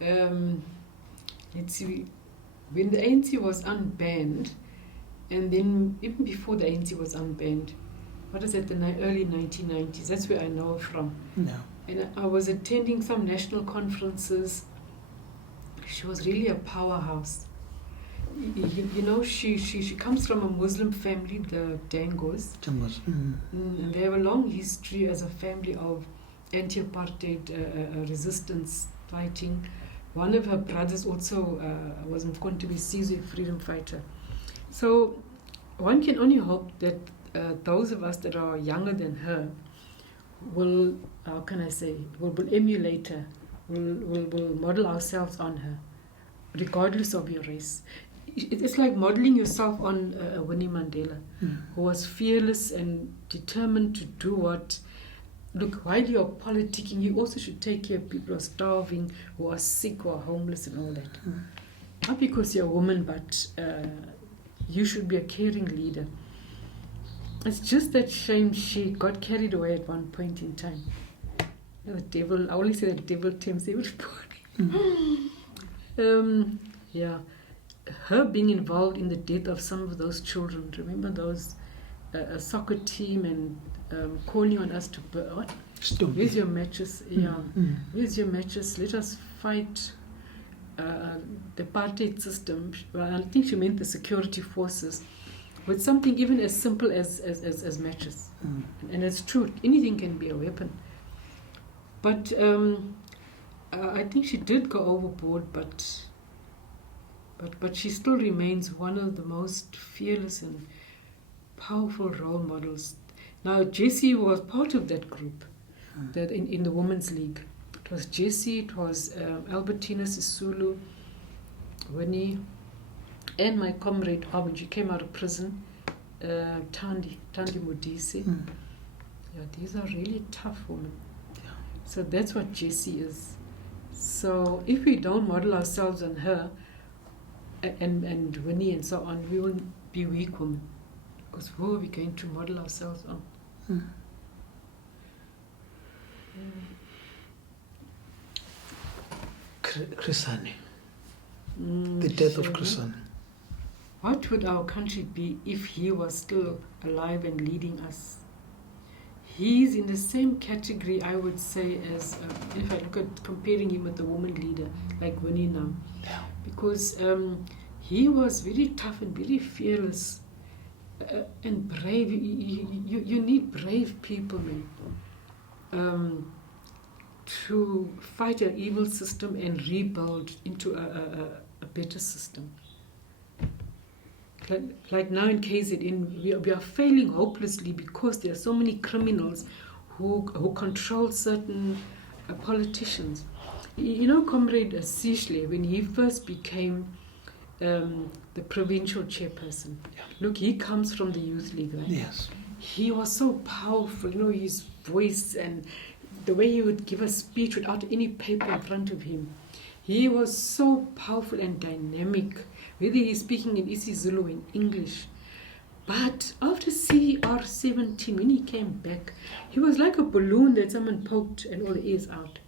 let's see, when the ANC was unbanned, and then even before the ANC was unbanned, what is it, the early 1990s. That's where I know her from. No. And I was attending some national conferences. She was really a powerhouse. You know, she comes from a Muslim family, the Dangos. And they have a long history as a family of anti-apartheid resistance fighting. One of her brothers also was Mkhonto Sizwe, freedom fighter. So one can only hope that those of us that are younger than her will, how can I say, will emulate her, will model ourselves on her, regardless of your race. It's like modeling yourself on Winnie Mandela, who was fearless and determined to do what. Look, while you're politicking, you also should take care of people who are starving, who are sick, who are homeless and all that. Not because you're a woman, but you should be a caring leader. It's just that shame she got carried away at one point in time. The devil, I only say the devil tempts everybody. Yeah. Her being involved in the death of some of those children. Remember those a soccer team and calling on us to what? Where's your matches? Yeah. Where's your matches? Let us fight the apartheid system. Well, I think she meant the security forces with something even as simple as matches. And it's true. Anything can be a weapon. But I think she did go overboard, but she still remains one of the most fearless and powerful role models. Now, Jessie was part of that group that in the Women's League. It was Jessie, it was Albertina Sisulu, Winnie, and my comrade, when she came out of prison, Tandi Modise. Yeah, these are really tough women. Yeah. So that's what Jessie is. So if we don't model ourselves on her, and Winnie and so on, we will be weak women. Because who are we going to model ourselves on? Chrisani. The death of Chrisani. What would our country be if he was still alive and leading us? He's in the same category, I would say, as if I look at comparing him with the woman leader like Winnie now. Yeah. Because he was very tough and very fearless and brave. You need brave people, man, to fight an evil system and rebuild into a better system. Like now in KZN, we are failing hopelessly because there are so many criminals who control certain politicians. You know, Comrade Sishle, when he first became the provincial chairperson, look, he comes from the Youth League, right? Yes. He was so powerful, you know, his voice and the way he would give a speech without any paper in front of him. He was so powerful and dynamic, whether he's speaking in isiZulu or in English. But after CR 17, when he came back, he was like a balloon that someone poked and all the air's out.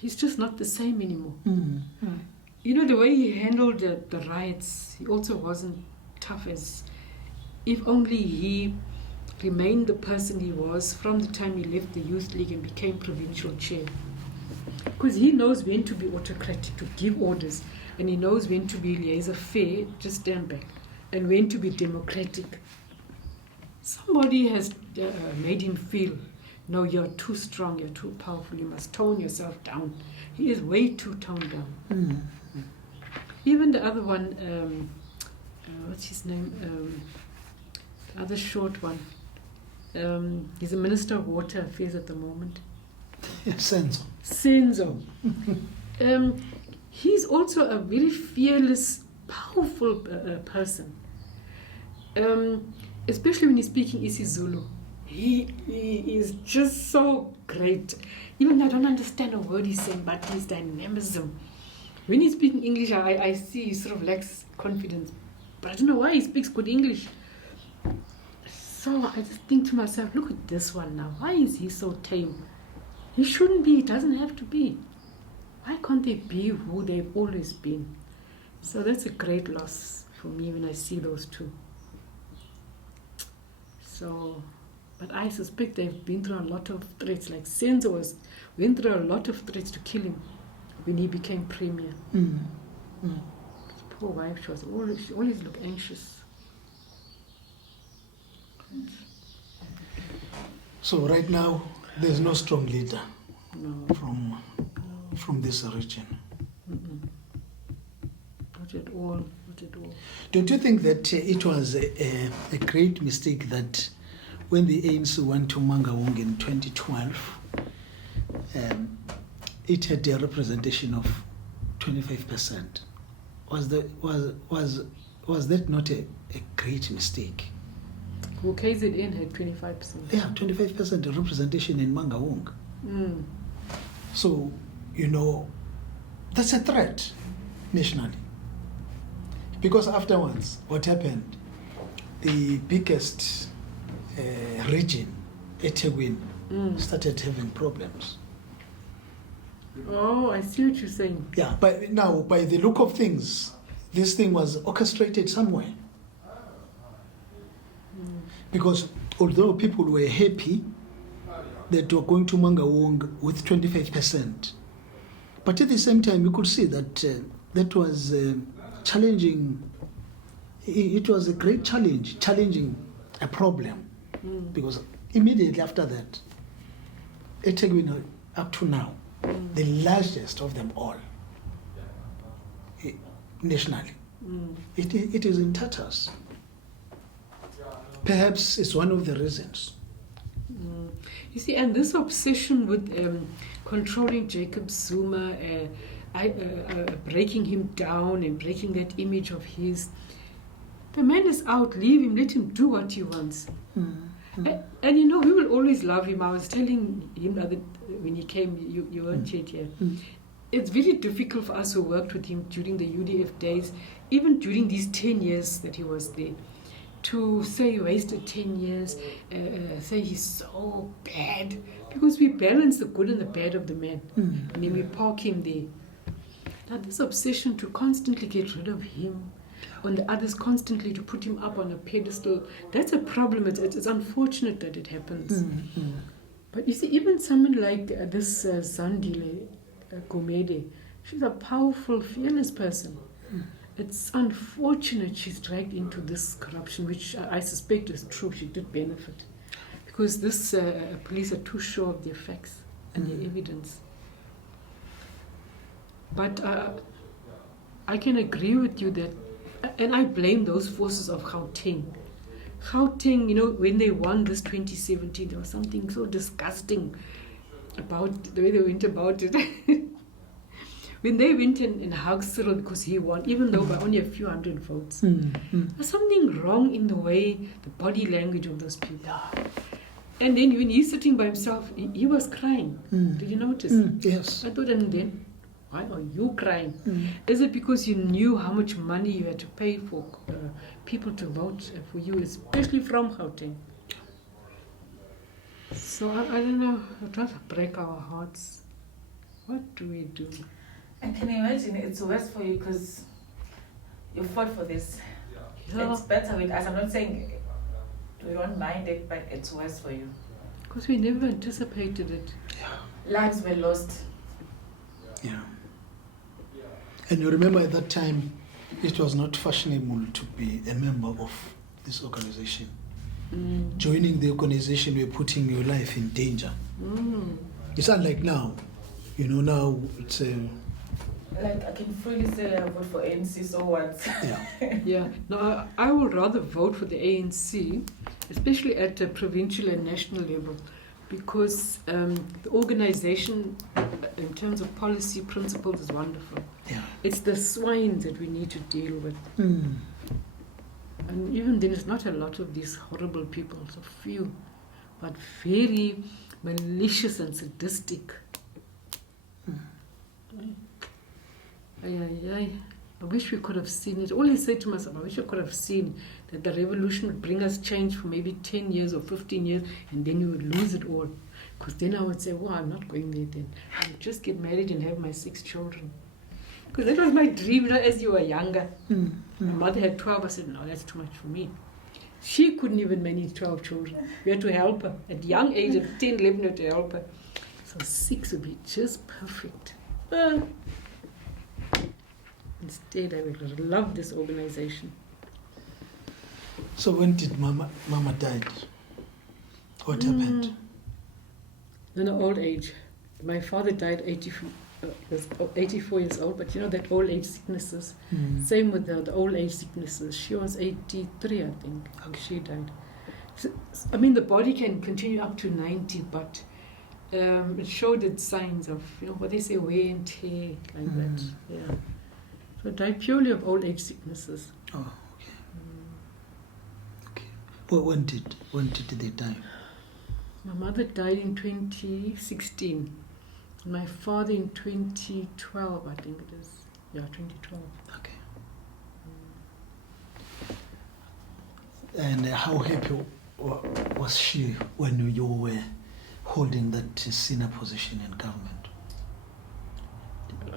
He's just not the same anymore. You know, the way he handled the riots, he also wasn't tough as if only he remained the person he was from the time he left the Youth League and became provincial chair. Because he knows when to be autocratic, to give orders, and he knows when to be laissez-faire, just stand back, and when to be democratic. Somebody has made him feel, no, you're too strong, you're too powerful, you must tone yourself down. He is way too toned down. Even the other one, what's his name? The other short one. He's a Minister of Water Affairs at the moment. Senzo. He's also a very fearless, powerful person. Especially when he's speaking isiZulu. He is just so great. Even though I don't understand a word he's saying, but his dynamism. When he's speaking English, I see he sort of lacks confidence. But I don't know why he speaks good English. So I just think to myself, look at this one now. Why is he so tame? He shouldn't be. He doesn't have to be. Why can't they be who they've always been? So that's a great loss for me when I see those two. So, but I suspect they've been through a lot of threats. Like Senzo went through a lot of threats to kill him when he became premier. His poor wife, she always looked anxious. So right now, there's no strong leader No, from this region. not at all, not at all. Don't you think that it was a great mistake that when the ANC went to Mangaung in 2012, it had a representation of 25%? Was that not a great mistake? Well, KZN had 25%. Yeah, 25% representation in Mangaung. Mm. So, that's a threat nationally. Because afterwards, what happened? The biggest region, Apelgren, started having problems. Oh, I see what you're saying. Yeah, but now, by the look of things, this thing was orchestrated somewhere. Because although people were happy that were going to Mangaung with 25%, but at the same time, you could see that that was challenging. It was a great challenge, challenging a problem. Because immediately after that, Apelgren up to now, the largest of them all, nationally, it is in tatters. Perhaps it's one of the reasons. You see, and this obsession with controlling Jacob Zuma, breaking him down and breaking that image of his, the man is out, leave him, let him do what he wants. And we will always love him. I was telling him when he came, you weren't yet here. It's very difficult for us who worked with him during the UDF days, even during these 10 years that he was there, to say he wasted 10 years, say he's so bad, because we balance the good and the bad of the man, and then we park him there. Now this obsession to constantly get rid of him, on the others constantly to put him up on a pedestal, that's a problem. It's unfortunate that it happens. But you see, even someone like this Zandile Gomede, she's a powerful, fearless person. It's unfortunate she's dragged into this corruption, which I suspect is true. She did benefit. Because this police are too sure of their facts and their evidence. But I can agree with you that, and I blame those forces of Gauteng. Gauteng, when they won this 2017, there was something so disgusting about the way they went about it. When they went and hugged Cyril because he won, even though by only a few hundred votes, there's something wrong in the way, the body language of those people. And then when he's sitting by himself, he was crying. Did you notice? Yes. I thought, and then, why are you crying? Is it because you knew how much money you had to pay for people to vote for you, especially from Gauteng? So I don't know, it does break our hearts. What do we do? I can imagine it's worse for you because you fought for this. Yeah. It's better with us. I'm not saying we don't mind it, but it's worse for you. Because we never anticipated it. Lives were lost. Yeah. And you remember at that time, it was not fashionable to be a member of this organization. Joining the organization, you're putting your life in danger. It's unlike now. Now it's Like, I can freely say I vote for ANC, so what? yeah. Yeah. No, I would rather vote for the ANC, especially at the provincial and national level, because the organization, in terms of policy principles, is wonderful. Yeah. It's the swine that we need to deal with. And even then, it's not a lot of these horrible people, it's a few, but very malicious and sadistic. I wish we could have seen it. I always say to myself, I wish I could have seen that the revolution would bring us change for maybe 10 years or 15 years, and then we would lose it all. Because then I would say, I'm not going there then. I would just get married and have my 6 children. Because that was my dream, as you were younger. My mother had 12. I said, no, that's too much for me. She couldn't even manage 12 children. We had to help her. At young age, at 10, 11, we had to help her. So 6 would be just perfect. Instead, I would love this organization. So when did Mama died? What happened? In old age. My father died 84 years old, but you know that old age sicknesses. Same with the old age sicknesses. She was 83, I think. She died. So, I mean, the body can continue up to 90, but it showed its signs of, you know, what they say, wear and tear, like that. Yeah. So died purely of old age sicknesses. Oh, okay. Okay. Well, when did they die? My mother died in 2016. My father in 2012, I think it is. Yeah, 2012. Okay. And how happy was she when you were holding that senior position in government?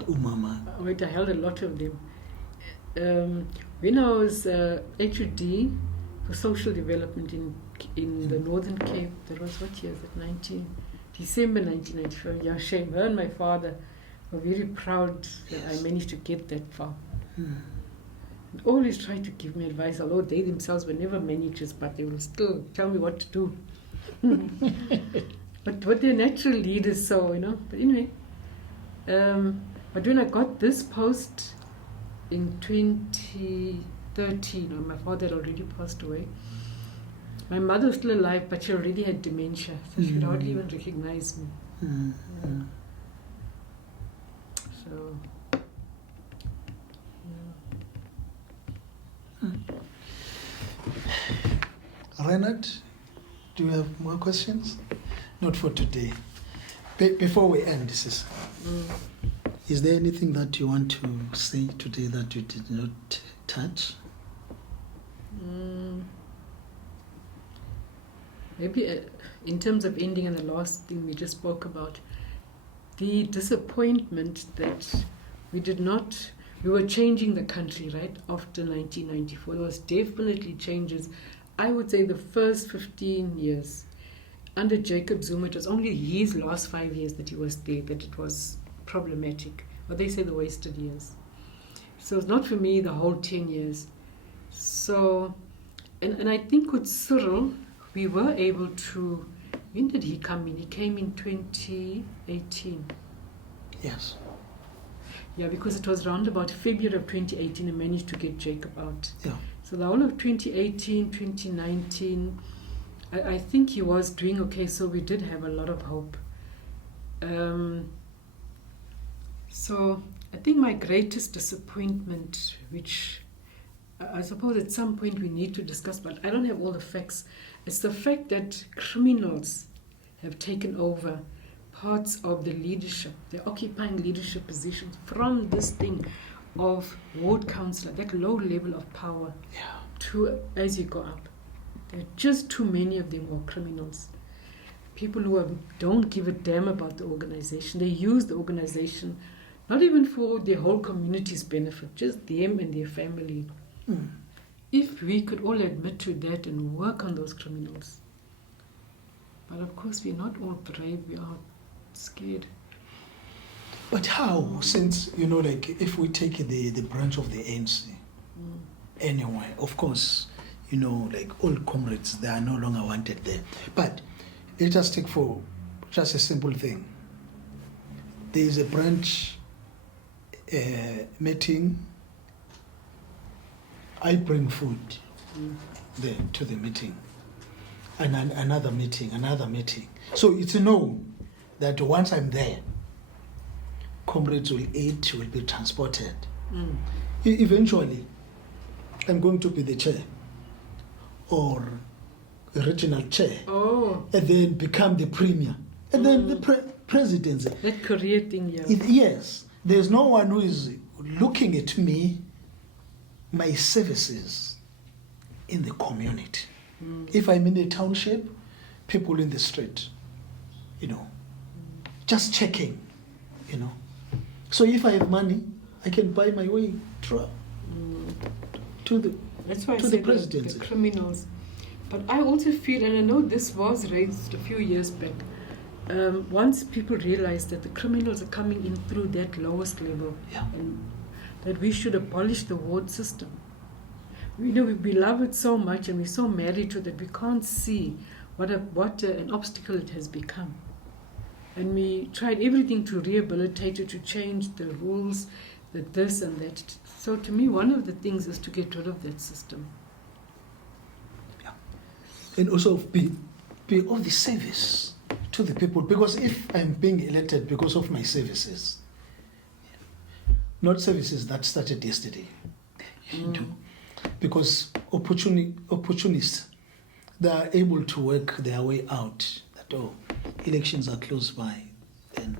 Mama. Wait, I held a lot of them. When I was HUD for social development in the Northern Cape, that was what year is it? December 1994. Yeah, shame. Her and my father were very proud that I managed to get that far. And always tried to give me advice, although they themselves were never managers, but they will still tell me what to do. But they're natural leaders, so, you know. But anyway, but when I got this post in 2013, when my father had already passed away, my mother was still alive, but she already had dementia, so she could hardly even recognize me. So, Reinhard, do you have more questions? Not for today. Before we end, is there anything that you want to say today that you did not touch? Maybe in terms of ending, and the last thing we just spoke about, the disappointment that we were changing the country, right, after 1994. There was definitely changes. I would say the first 15 years. Under Jacob Zuma, it was only his last 5 years that he was there that it was problematic. Or they say the wasted years. So it's not for me the whole 10 years. So, and I think with Cyril, we were able to, when did he come in? He came in 2018. Yes. Yeah, because it was around about February of 2018 and managed to get Jacob out. Yeah. So the whole of 2018, 2019, I think he was doing okay, so we did have a lot of hope. So I think my greatest disappointment, which I suppose at some point we need to discuss, but I don't have all the facts, it's the fact that criminals have taken over parts of the leadership. They're occupying leadership positions from this thing of ward councillor, that low level of power, to as you go up. There are just too many of them who are criminals. People who don't give a damn about the organization. They use the organization not even for their whole community's benefit, just them and their family. If we could all admit to that and work on those criminals. But of course, we're not all brave, we are scared. But how? Since, like if we take the branch of the ANC, anyway, of course, like all comrades, they are no longer wanted there. But let us take for just a simple thing. There is a branch meeting. I bring food there to the meeting. And another meeting. So it's known that once I'm there, comrades will eat, will be transported. Eventually, I'm going to be the chair or the regional chair, and then become the premier, and then the presidency. That career thing, yeah. Yes, there's no one who is looking at me, my services in the community. If I'm in the township, people in the street, just checking, So if I have money, I can buy my way to the That's why I to say the presidency. the criminals. But I also feel, and I know this was raised a few years back, once people realize that the criminals are coming in through that lowest level, Yeah. and that we should abolish the ward system. We love it so much and we're so married to it that we can't see what an obstacle it has become. And we tried everything to rehabilitate it, to change the rules, this and that. So to me, one of the things is to get rid of that system. And also be of the service to the people, because if I'm being elected because of my services, not services that started yesterday, because opportunists, they are able to work their way out. That elections are close by, then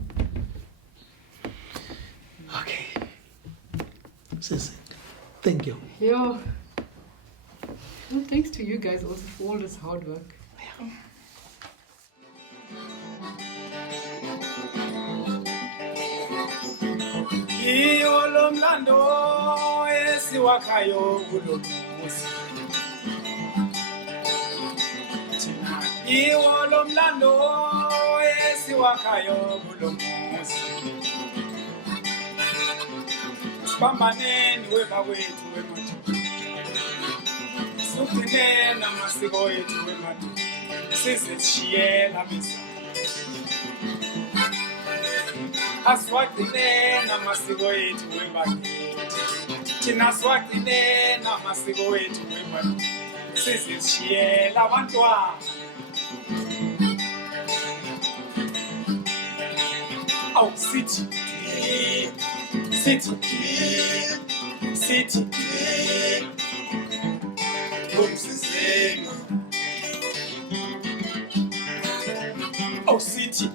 okay. Sis, thank you. Yeah. Well, thanks to you guys also for all this hard work. Iyo lo mlando esiwakhayo kulo muzi. Thina iwo lo mlando esiwakhayo kulo muzi. Sibambaneni webawethu wemadudu. Sugcine namasiko ethu wemadudu. Sizishiyela misa. Aswagcine namasiko ethu wemadudu. Thina swagcine namasiko ethu wemadudu. Sizishiyela abantwana. Awu sithi Umsizima. Oh, city.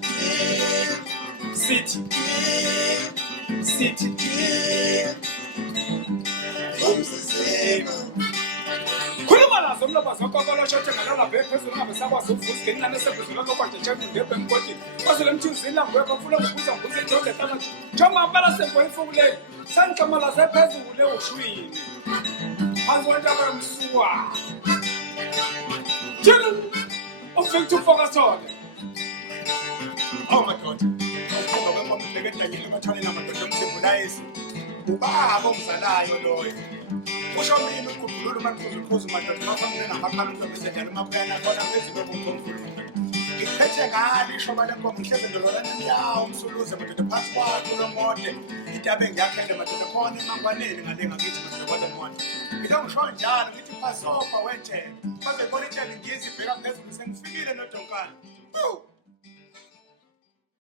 Umsizima. Khuluma nazo mloba zokokolo shote ngalala bephezulu ngabe sakwazi ukuvuza ngenani sephezulu lokwaje check ngebe mgodi. Kwazile mthunzini la ngweka mfuna ukubuza nguze jonge tama. Joma bala semboyifukule. Sankamala sephezulu le ushwini. Azwanda bamsuwa. Tell ufike ufocus on. Oh my God. Ngoba ngomhleke edanyeni bathane namadoda omsembulayizi. Ubaba omzalayo loyo. Usho mina ukukhumbula maqhuzu madoda bafambile namakhala umsebenzi emakhaya khona phezulu komkhulu. Ngiphethe ngani ishoba lenkomo ngihleze ndololana yawo umsuluze madoda phansi kwakho lomode. Itabe ngiyakhele madoda khona emangwaneni ngale ngakithi madoda kwale moto. Ngithe ngisho njalo ngithi phasopha wethe. Baze bona itshe ngizibheka phezulu sengifikile nodonkana.